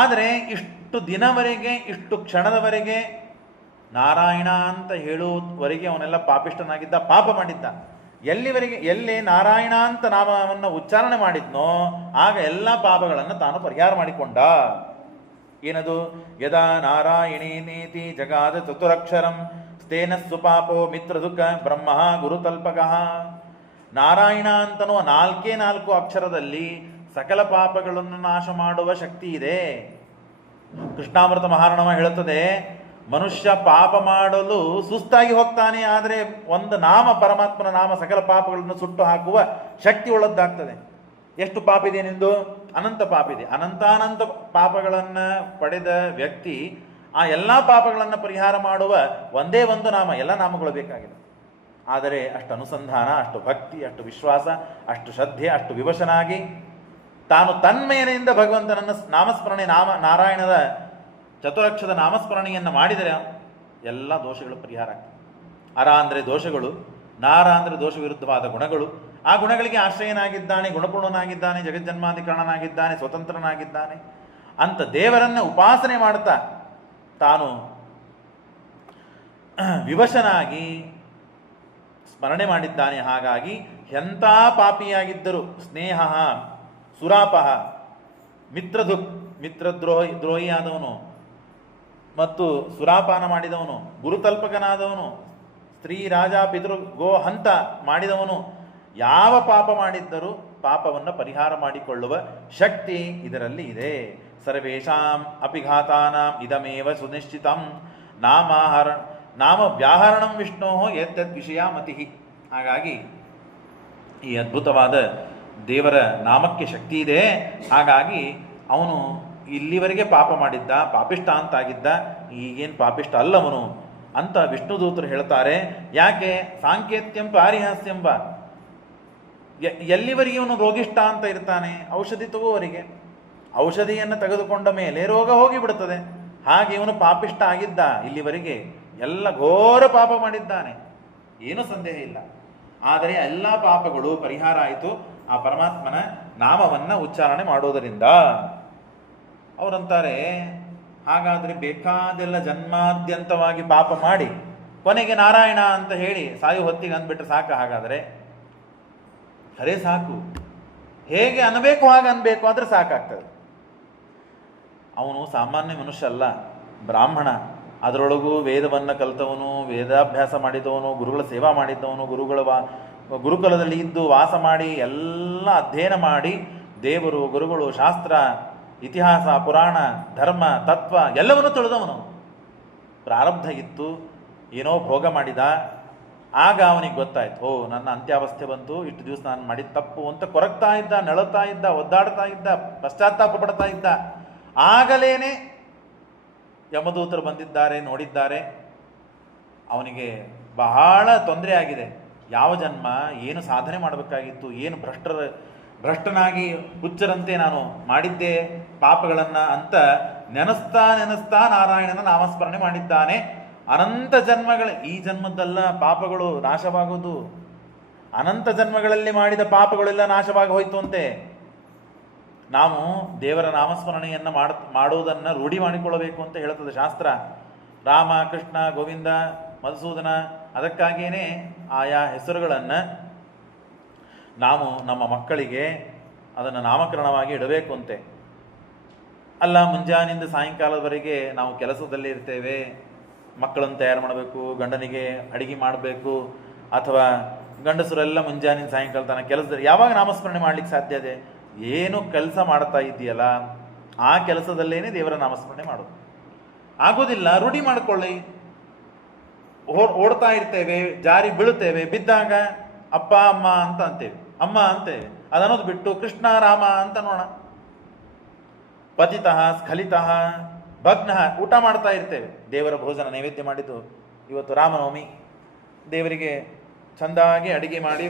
ಆದರೆ ಇಷ್ಟು ದಿನವರೆಗೆ, ಇಷ್ಟು ಕ್ಷಣದವರೆಗೆ ನಾರಾಯಣ ಅಂತ ಹೇಳುವವರೆಗೆ ಅವನೆಲ್ಲ ಪಾಪಿಷ್ಠನಾಗಿದ್ದ, ಪಾಪ ಮಾಡಿದ್ದ. ಎಲ್ಲಿ ನಾರಾಯಣ ಅಂತ ನಾಮವನ್ನು ಉಚ್ಚಾರಣೆ ಮಾಡಿದ್ನೋ ಆಗ ಎಲ್ಲ ಪಾಪಗಳನ್ನು ತಾನು ಪರಿಹಾರ ಮಾಡಿಕೊಂಡ. ಏನದು? ಯದಾ ನಾರಾಯಣೀ ನೀತಿ ಜಗಾದ ಚತುರಕ್ಷರಂ ಸ್ಥೇನ ಸುಪಾಪೋ ಮಿತ್ರ ದುಃಖ ಬ್ರಹ್ಮ ಗುರುತಲ್ಪಕಃ. ನಾರಾಯಣ ಅಂತನೋ 4 ಅಕ್ಷರದಲ್ಲಿ ಸಕಲ ಪಾಪಗಳನ್ನು ನಾಶ ಮಾಡುವ ಶಕ್ತಿ ಇದೆ. ಕೃಷ್ಣಾಮೃತ ಮಹಾರಣವ ಹೇಳುತ್ತದೆ, ಮನುಷ್ಯ ಪಾಪ ಮಾಡಲು ಸುಸ್ತಾಗಿ ಹೋಗ್ತಾನೆ, ಆದರೆ ಒಂದು ನಾಮ, ಪರಮಾತ್ಮನ ನಾಮ ಸಕಲ ಪಾಪಗಳನ್ನು ಸುಟ್ಟು ಹಾಕುವ ಶಕ್ತಿ ಉಳ್ಳದ್ದಾಗ್ತದೆ. ಎಷ್ಟು ಪಾಪ ಇದೆ ನಿಂದು? ಅನಂತ ಪಾಪ ಇದೆ. ಅನಂತಾನಂತ ಪಾಪಗಳನ್ನು ಪಡೆದ ವ್ಯಕ್ತಿ ಆ ಎಲ್ಲ ಪಾಪಗಳನ್ನು ಪರಿಹಾರ ಮಾಡುವ ಒಂದೇ ಒಂದು ನಾಮ. ಎಲ್ಲ ನಾಮಗಳು ಬೇಕಾಗಿದೆ, ಆದರೆ ಅಷ್ಟು ಅನುಸಂಧಾನ, ಅಷ್ಟು ಭಕ್ತಿ, ಅಷ್ಟು ವಿಶ್ವಾಸ, ಅಷ್ಟು ಶ್ರದ್ಧೆ, ಅಷ್ಟು ವಿವಶನಾಗಿ ತಾನು ತನ್ಮೇಲೆಯಿಂದ ಭಗವಂತನನ್ನು ನಾಮಸ್ಮರಣೆ, ನಾರಾಯಣದ ಚತುರಕ್ಷದ ನಾಮಸ್ಮರಣೆಯನ್ನು ಮಾಡಿದರೆ ಎಲ್ಲ ದೋಷಗಳು ಪರಿಹಾರ ಆಗ್ತದೆ. ಅಂದರೆ ದೋಷಗಳು, ನಾರ ಅಂದರೆ ದೋಷ ವಿರುದ್ಧವಾದ ಗುಣಗಳು. ಆ ಗುಣಗಳಿಗೆ ಆಶ್ರಯನಾಗಿದ್ದಾನೆ, ಗುಣಪೂರ್ಣನಾಗಿದ್ದಾನೆ, ಜಗಜ್ಜನ್ಮಾಧಿಕರಣನಾಗಿದ್ದಾನೆ, ಸ್ವತಂತ್ರನಾಗಿದ್ದಾನೆ ಅಂತ ದೇವರನ್ನು ಉಪಾಸನೆ ಮಾಡ್ತಾ ತಾನು ವಿವಶನಾಗಿ ಸ್ಮರಣೆ ಮಾಡಿದ್ದಾನೆ. ಹಾಗಾಗಿ ಎಂಥ ಪಾಪಿಯಾಗಿದ್ದರೂ ಸ್ನೇಹ ಸುರಾಪಹ ಮಿತ್ರದ್ರೋಹಿಯಾದವನು ಮತ್ತು ಸುರಾಪಾನ ಮಾಡಿದವನು, ಗುರುತಲ್ಪಕನಾದವನು, ಸ್ತ್ರೀ ರಾಜ ಪಿತೃ ಗೋ ಹಂತ ಮಾಡಿದವನು ಯಾವ ಪಾಪ ಮಾಡಿದ್ದರೂ ಪಾಪವನ್ನು ಪರಿಹಾರ ಮಾಡಿಕೊಳ್ಳುವ ಶಕ್ತಿ ಇದರಲ್ಲಿ ಇದೆ. ಸರ್ವೇಷಾಂ ಅಪಿಘಾತಾನಾಂ ಇದಮೇವ ಸುನಿಶ್ಚಿತಂ ನಾಮ ವ್ಯಾಹರಣಂ ವಿಷ್ಣೋ ಯದ್ಯದ್ ವಿಷಯ ಮತಿ. ಹಾಗಾಗಿ ಈ ಅದ್ಭುತವಾದ ದೇವರ ನಾಮಕ್ಕೆ ಶಕ್ತಿ ಇದೆ. ಹಾಗಾಗಿ ಅವನು ಇಲ್ಲಿವರೆಗೆ ಪಾಪ ಮಾಡಿದ್ದ, ಪಾಪಿಷ್ಟ ಅಂತಾಗಿದ್ದ, ಈಗೇನು ಪಾಪಿಷ್ಟ ಅಲ್ಲವನು ಅಂತ ವಿಷ್ಣುದೂತರು ಹೇಳ್ತಾರೆ. ಯಾಕೆ? ಸಾಂಕೇತ್ಯಂ ಪಾರಿಹಾಸ್ಯಂಬ, ಎಲ್ಲಿವರೆಗೆ ಇವನು ರೋಗಿಷ್ಠ ಅಂತ ಇರ್ತಾನೆ, ಔಷಧಿ ತಗೋವರಿಗೆ, ಔಷಧಿಯನ್ನು ತೆಗೆದುಕೊಂಡ ಮೇಲೆ ರೋಗ ಹೋಗಿಬಿಡುತ್ತದೆ. ಹಾಗೆ ಇವನು ಪಾಪಿಷ್ಟ ಆಗಿದ್ದ, ಇಲ್ಲಿವರೆಗೆ ಎಲ್ಲ ಘೋರ ಪಾಪ ಮಾಡಿದ್ದಾನೆ, ಏನೂ ಸಂದೇಹ ಇಲ್ಲ. ಆದರೆ ಎಲ್ಲ ಪಾಪಗಳು ಪರಿಹಾರ ಆಯಿತು ಆ ಪರಮಾತ್ಮನ ನಾಮವನ್ನು ಉಚ್ಚಾರಣೆ ಮಾಡೋದರಿಂದ. ಅವರಂತಾರೆ, ಹಾಗಾದರೆ ಬೇಕಾದೆಲ್ಲ ಜನ್ಮಾದ್ಯಂತವಾಗಿ ಪಾಪ ಮಾಡಿ ಕೊನೆಗೆ ನಾರಾಯಣ ಅಂತ ಹೇಳಿ ಸಾಯು ಹೊತ್ತಿಗೆ ಅಂದ್ಬಿಟ್ರೆ ಸಾಕು? ಹಾಗಾದರೆ ಖರೇ ಸಾಕು, ಹೇಗೆ ಅನ್ಬೇಕು ಹಾಗೆ ಅನ್ಬೇಕು ಆದರೆ ಸಾಕಾಗ್ತದೆ. ಅವನು ಸಾಮಾನ್ಯ ಮನುಷ್ಯ ಅಲ್ಲ, ಬ್ರಾಹ್ಮಣ. ಅದರೊಳಗೂ ವೇದವನ್ನು ಕಲಿತವನು, ವೇದಾಭ್ಯಾಸ ಮಾಡಿದವನು, ಗುರುಗಳ ಸೇವಾ ಮಾಡಿದ್ದವನು, ಗುರುಕುಲದಲ್ಲಿ ಇದ್ದು ವಾಸ ಮಾಡಿ ಎಲ್ಲ ಅಧ್ಯಯನ ಮಾಡಿ ದೇವರು, ಗುರುಗಳು, ಶಾಸ್ತ್ರ, ಇತಿಹಾಸ, ಪುರಾಣ, ಧರ್ಮ, ತತ್ವ ಎಲ್ಲವನ್ನೂ ತಿಳಿದವನು. ಪ್ರಾರಬ್ಧ ಇತ್ತು, ಏನೋ ಭೋಗ ಮಾಡಿದ. ಆಗ ಅವನಿಗೆ ಗೊತ್ತಾಯ್ತು, ಓ ನನ್ನ ಅಂತ್ಯಾವಸ್ಥೆ ಬಂತು, ಇಷ್ಟು ದಿವಸ ನಾನು ಮಾಡಿದ ತಪ್ಪು ಅಂತ ಕೊರಗ್ತಾ ಇದ್ದ, ನಳತಾ ಇದ್ದ, ಒದ್ದಾಡ್ತಾ ಇದ್ದ, ಪಶ್ಚಾತ್ತಾಪ ಪಡ್ತಾ ಇದ್ದ. ಆಗಲೇನೆ ಯಮದೂತರು ಬಂದಿದ್ದಾರೆ, ನೋಡಿದ್ದಾರೆ. ಅವನಿಗೆ ಬಹಳ ತೊಂದರೆ ಆಗಿದೆ. ಯಾವ ಜನ್ಮ, ಏನು ಸಾಧನೆ ಮಾಡಬೇಕಾಗಿತ್ತು, ಏನು ಭ್ರಷ್ಟನಾಗಿ ಹುಚ್ಚರಂತೆ ನಾನು ಮಾಡಿದ್ದೆ ಪಾಪಗಳನ್ನು ಅಂತ ನೆನೆಸ್ತಾ ನಾರಾಯಣನ ನಾಮಸ್ಮರಣೆ ಮಾಡಿದ್ದಾನೆ. ಅನಂತ ಜನ್ಮಗಳ, ಈ ಜನ್ಮದ್ದಲ್ಲ ಪಾಪಗಳು ನಾಶವಾಗುವುದು, ಅನಂತ ಜನ್ಮಗಳಲ್ಲಿ ಮಾಡಿದ ಪಾಪಗಳೆಲ್ಲ ನಾಶವಾಗಿ ಹೋಯ್ತು ಅಂತೆ. ನಾವು ದೇವರ ನಾಮಸ್ಮರಣೆಯನ್ನು ಮಾಡುವುದನ್ನು ರೂಢಿ ಮಾಡಿಕೊಳ್ಳಬೇಕು ಅಂತ ಹೇಳ್ತದೆ ಶಾಸ್ತ್ರ. ರಾಮ, ಕೃಷ್ಣ, ಗೋವಿಂದ, ಮಧುಸೂದನ, ಅದಕ್ಕಾಗಿಯೇ ಆಯಾ ಹೆಸರುಗಳನ್ನು ನಾವು ನಮ್ಮ ಮಕ್ಕಳಿಗೆ ಅದನ್ನು ನಾಮಕರಣವಾಗಿ ಇಡಬೇಕು ಅಂತೆ. ಅಲ್ಲ, ಮುಂಜಾನಿಂದ ಸಾಯಂಕಾಲದವರೆಗೆ ನಾವು ಕೆಲಸದಲ್ಲಿ ಇರ್ತೇವೆ, ಮಕ್ಕಳನ್ನು ತಯಾರು ಮಾಡಬೇಕು, ಗಂಡನಿಗೆ ಅಡಿಗೆ ಮಾಡಬೇಕು, ಅಥವಾ ಗಂಡಸರೆಲ್ಲ ಮುಂಜಾನಿಂದ ಸಾಯಂಕಾಲ ತನಕ ಕೆಲಸದಲ್ಲಿ ಯಾವಾಗ ನಾಮಸ್ಮರಣೆ ಮಾಡಲಿಕ್ಕೆ ಸಾಧ್ಯ ಇದೆ? ಏನು ಕೆಲಸ ಮಾಡ್ತಾ ಇದೆಯಲ್ಲ ಆ ಕೆಲಸದಲ್ಲೇನೆ ದೇವರ ನಾಮಸ್ಮರಣೆ ಮಾಡೋದು. ಆಗೋದಿಲ್ಲ, ರೂಢಿ ಮಾಡಿಕೊಳ್ಳಿ. ಓಡ್ತಾ ಇರ್ತೇವೆ, ಜಾರಿ ಬೀಳುತ್ತೇವೆ, ಬಿದ್ದಾಗ ಅಪ್ಪ ಅಮ್ಮ ಅಂತ ಅಂತೇವೆ, ಅಮ್ಮ ಅಂತೇವೆ. ಅದನ್ನೋದು ಬಿಟ್ಟು ಕೃಷ್ಣ ರಾಮ ಅಂತ ನೋಡ. ಪತಿತಃ ಸ್ಖಲಿತಃ ಭಗ್ನ, ಊಟ ಮಾಡ್ತಾ ಇರ್ತೇವೆ, ದೇವರ ಭೋಜನ ನೈವೇದ್ಯ ಮಾಡಿದ್ದು. ಇವತ್ತು ರಾಮನವಮಿ, ದೇವರಿಗೆ ಚೆಂದಾಗಿ ಅಡಿಗೆ ಮಾಡಿ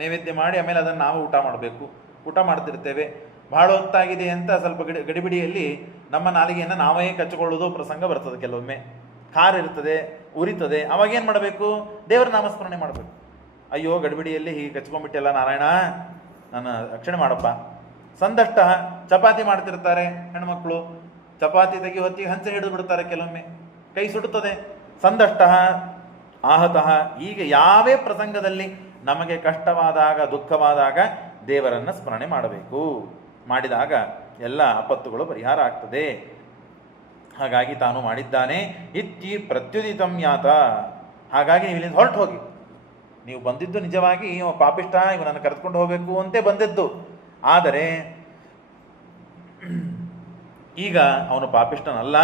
ನೈವೇದ್ಯ ಮಾಡಿ ಆಮೇಲೆ ಅದನ್ನು ನಾವು ಊಟ ಮಾಡಬೇಕು. ಊಟ ಮಾಡ್ತಿರ್ತೇವೆ, ಬಹಳ ಹೊತ್ತಾಗಿದೆ ಅಂತ ಸ್ವಲ್ಪ ಗಡಿಬಿಡಿಯಲ್ಲಿ ನಮ್ಮ ನಾಲಿಗೆಯನ್ನು ನಾವೇ ಕಚ್ಚಿಕೊಳ್ಳೋದು ಪ್ರಸಂಗ ಬರ್ತದೆ. ಕೆಲವೊಮ್ಮೆ ಖಾರ ಇರ್ತದೆ, ಉರಿತದೆ, ಅವಾಗೇನು ಮಾಡಬೇಕು? ದೇವರ ನಾಮಸ್ಮರಣೆ ಮಾಡಬೇಕು. ಅಯ್ಯೋ ಗಡಿಬಿಡಿಯಲ್ಲಿ ಹೀಗೆ ಕಚ್ಕೊಂಡ್ಬಿಟ್ಟೆಲ್ಲ ನಾರಾಯಣ, ನನ್ನ ರಕ್ಷಣೆ ಮಾಡಪ್ಪ. ಸಂದಷ್ಟ, ಚಪಾತಿ ಮಾಡ್ತಿರ್ತಾರೆ ಹೆಣ್ಮಕ್ಳು, ಚಪಾತಿ ತೆಗಿ ಹೊತ್ತಿಗೆ ಹಂಚ ಹಿಡಿದು ಬಿಡ್ತಾರೆ, ಕೆಲವೊಮ್ಮೆ ಕೈ ಸುಡುತ್ತದೆ. ಸಂದಷ್ಟ ಆಹತಃ, ಹೀಗೆ ಯಾವೇ ಪ್ರಸಂಗದಲ್ಲಿ ನಮಗೆ ಕಷ್ಟವಾದಾಗ, ದುಃಖವಾದಾಗ ದೇವರನ್ನು ಸ್ಮರಣೆ ಮಾಡಬೇಕು. ಮಾಡಿದಾಗ ಎಲ್ಲ ಆಪತ್ತುಗಳು ಪರಿಹಾರ ಆಗ್ತದೆ. ಹಾಗಾಗಿ ತಾನು ಮಾಡಿದ್ದಾನೆ. ಇತ್ತಿ ಪ್ರತ್ಯುದಿತಂ ಯಾತ, ಹಾಗಾಗಿ ನೀವು ಇಲ್ಲಿಂದ ಹೊರಟು ಹೋಗಿ. ನೀವು ಬಂದಿದ್ದು ನಿಜವಾಗಿ ಇವ ಪಾಪಿಷ್ಟ, ಇವನನ್ನು ಕರೆದುಕೊಂಡು ಹೋಗಬೇಕು ಅಂತೇ ಬಂದಿದ್ದು. ಆದರೆ ಈಗ ಅವನು ಪಾಪಿಷ್ಟನಲ್ಲ.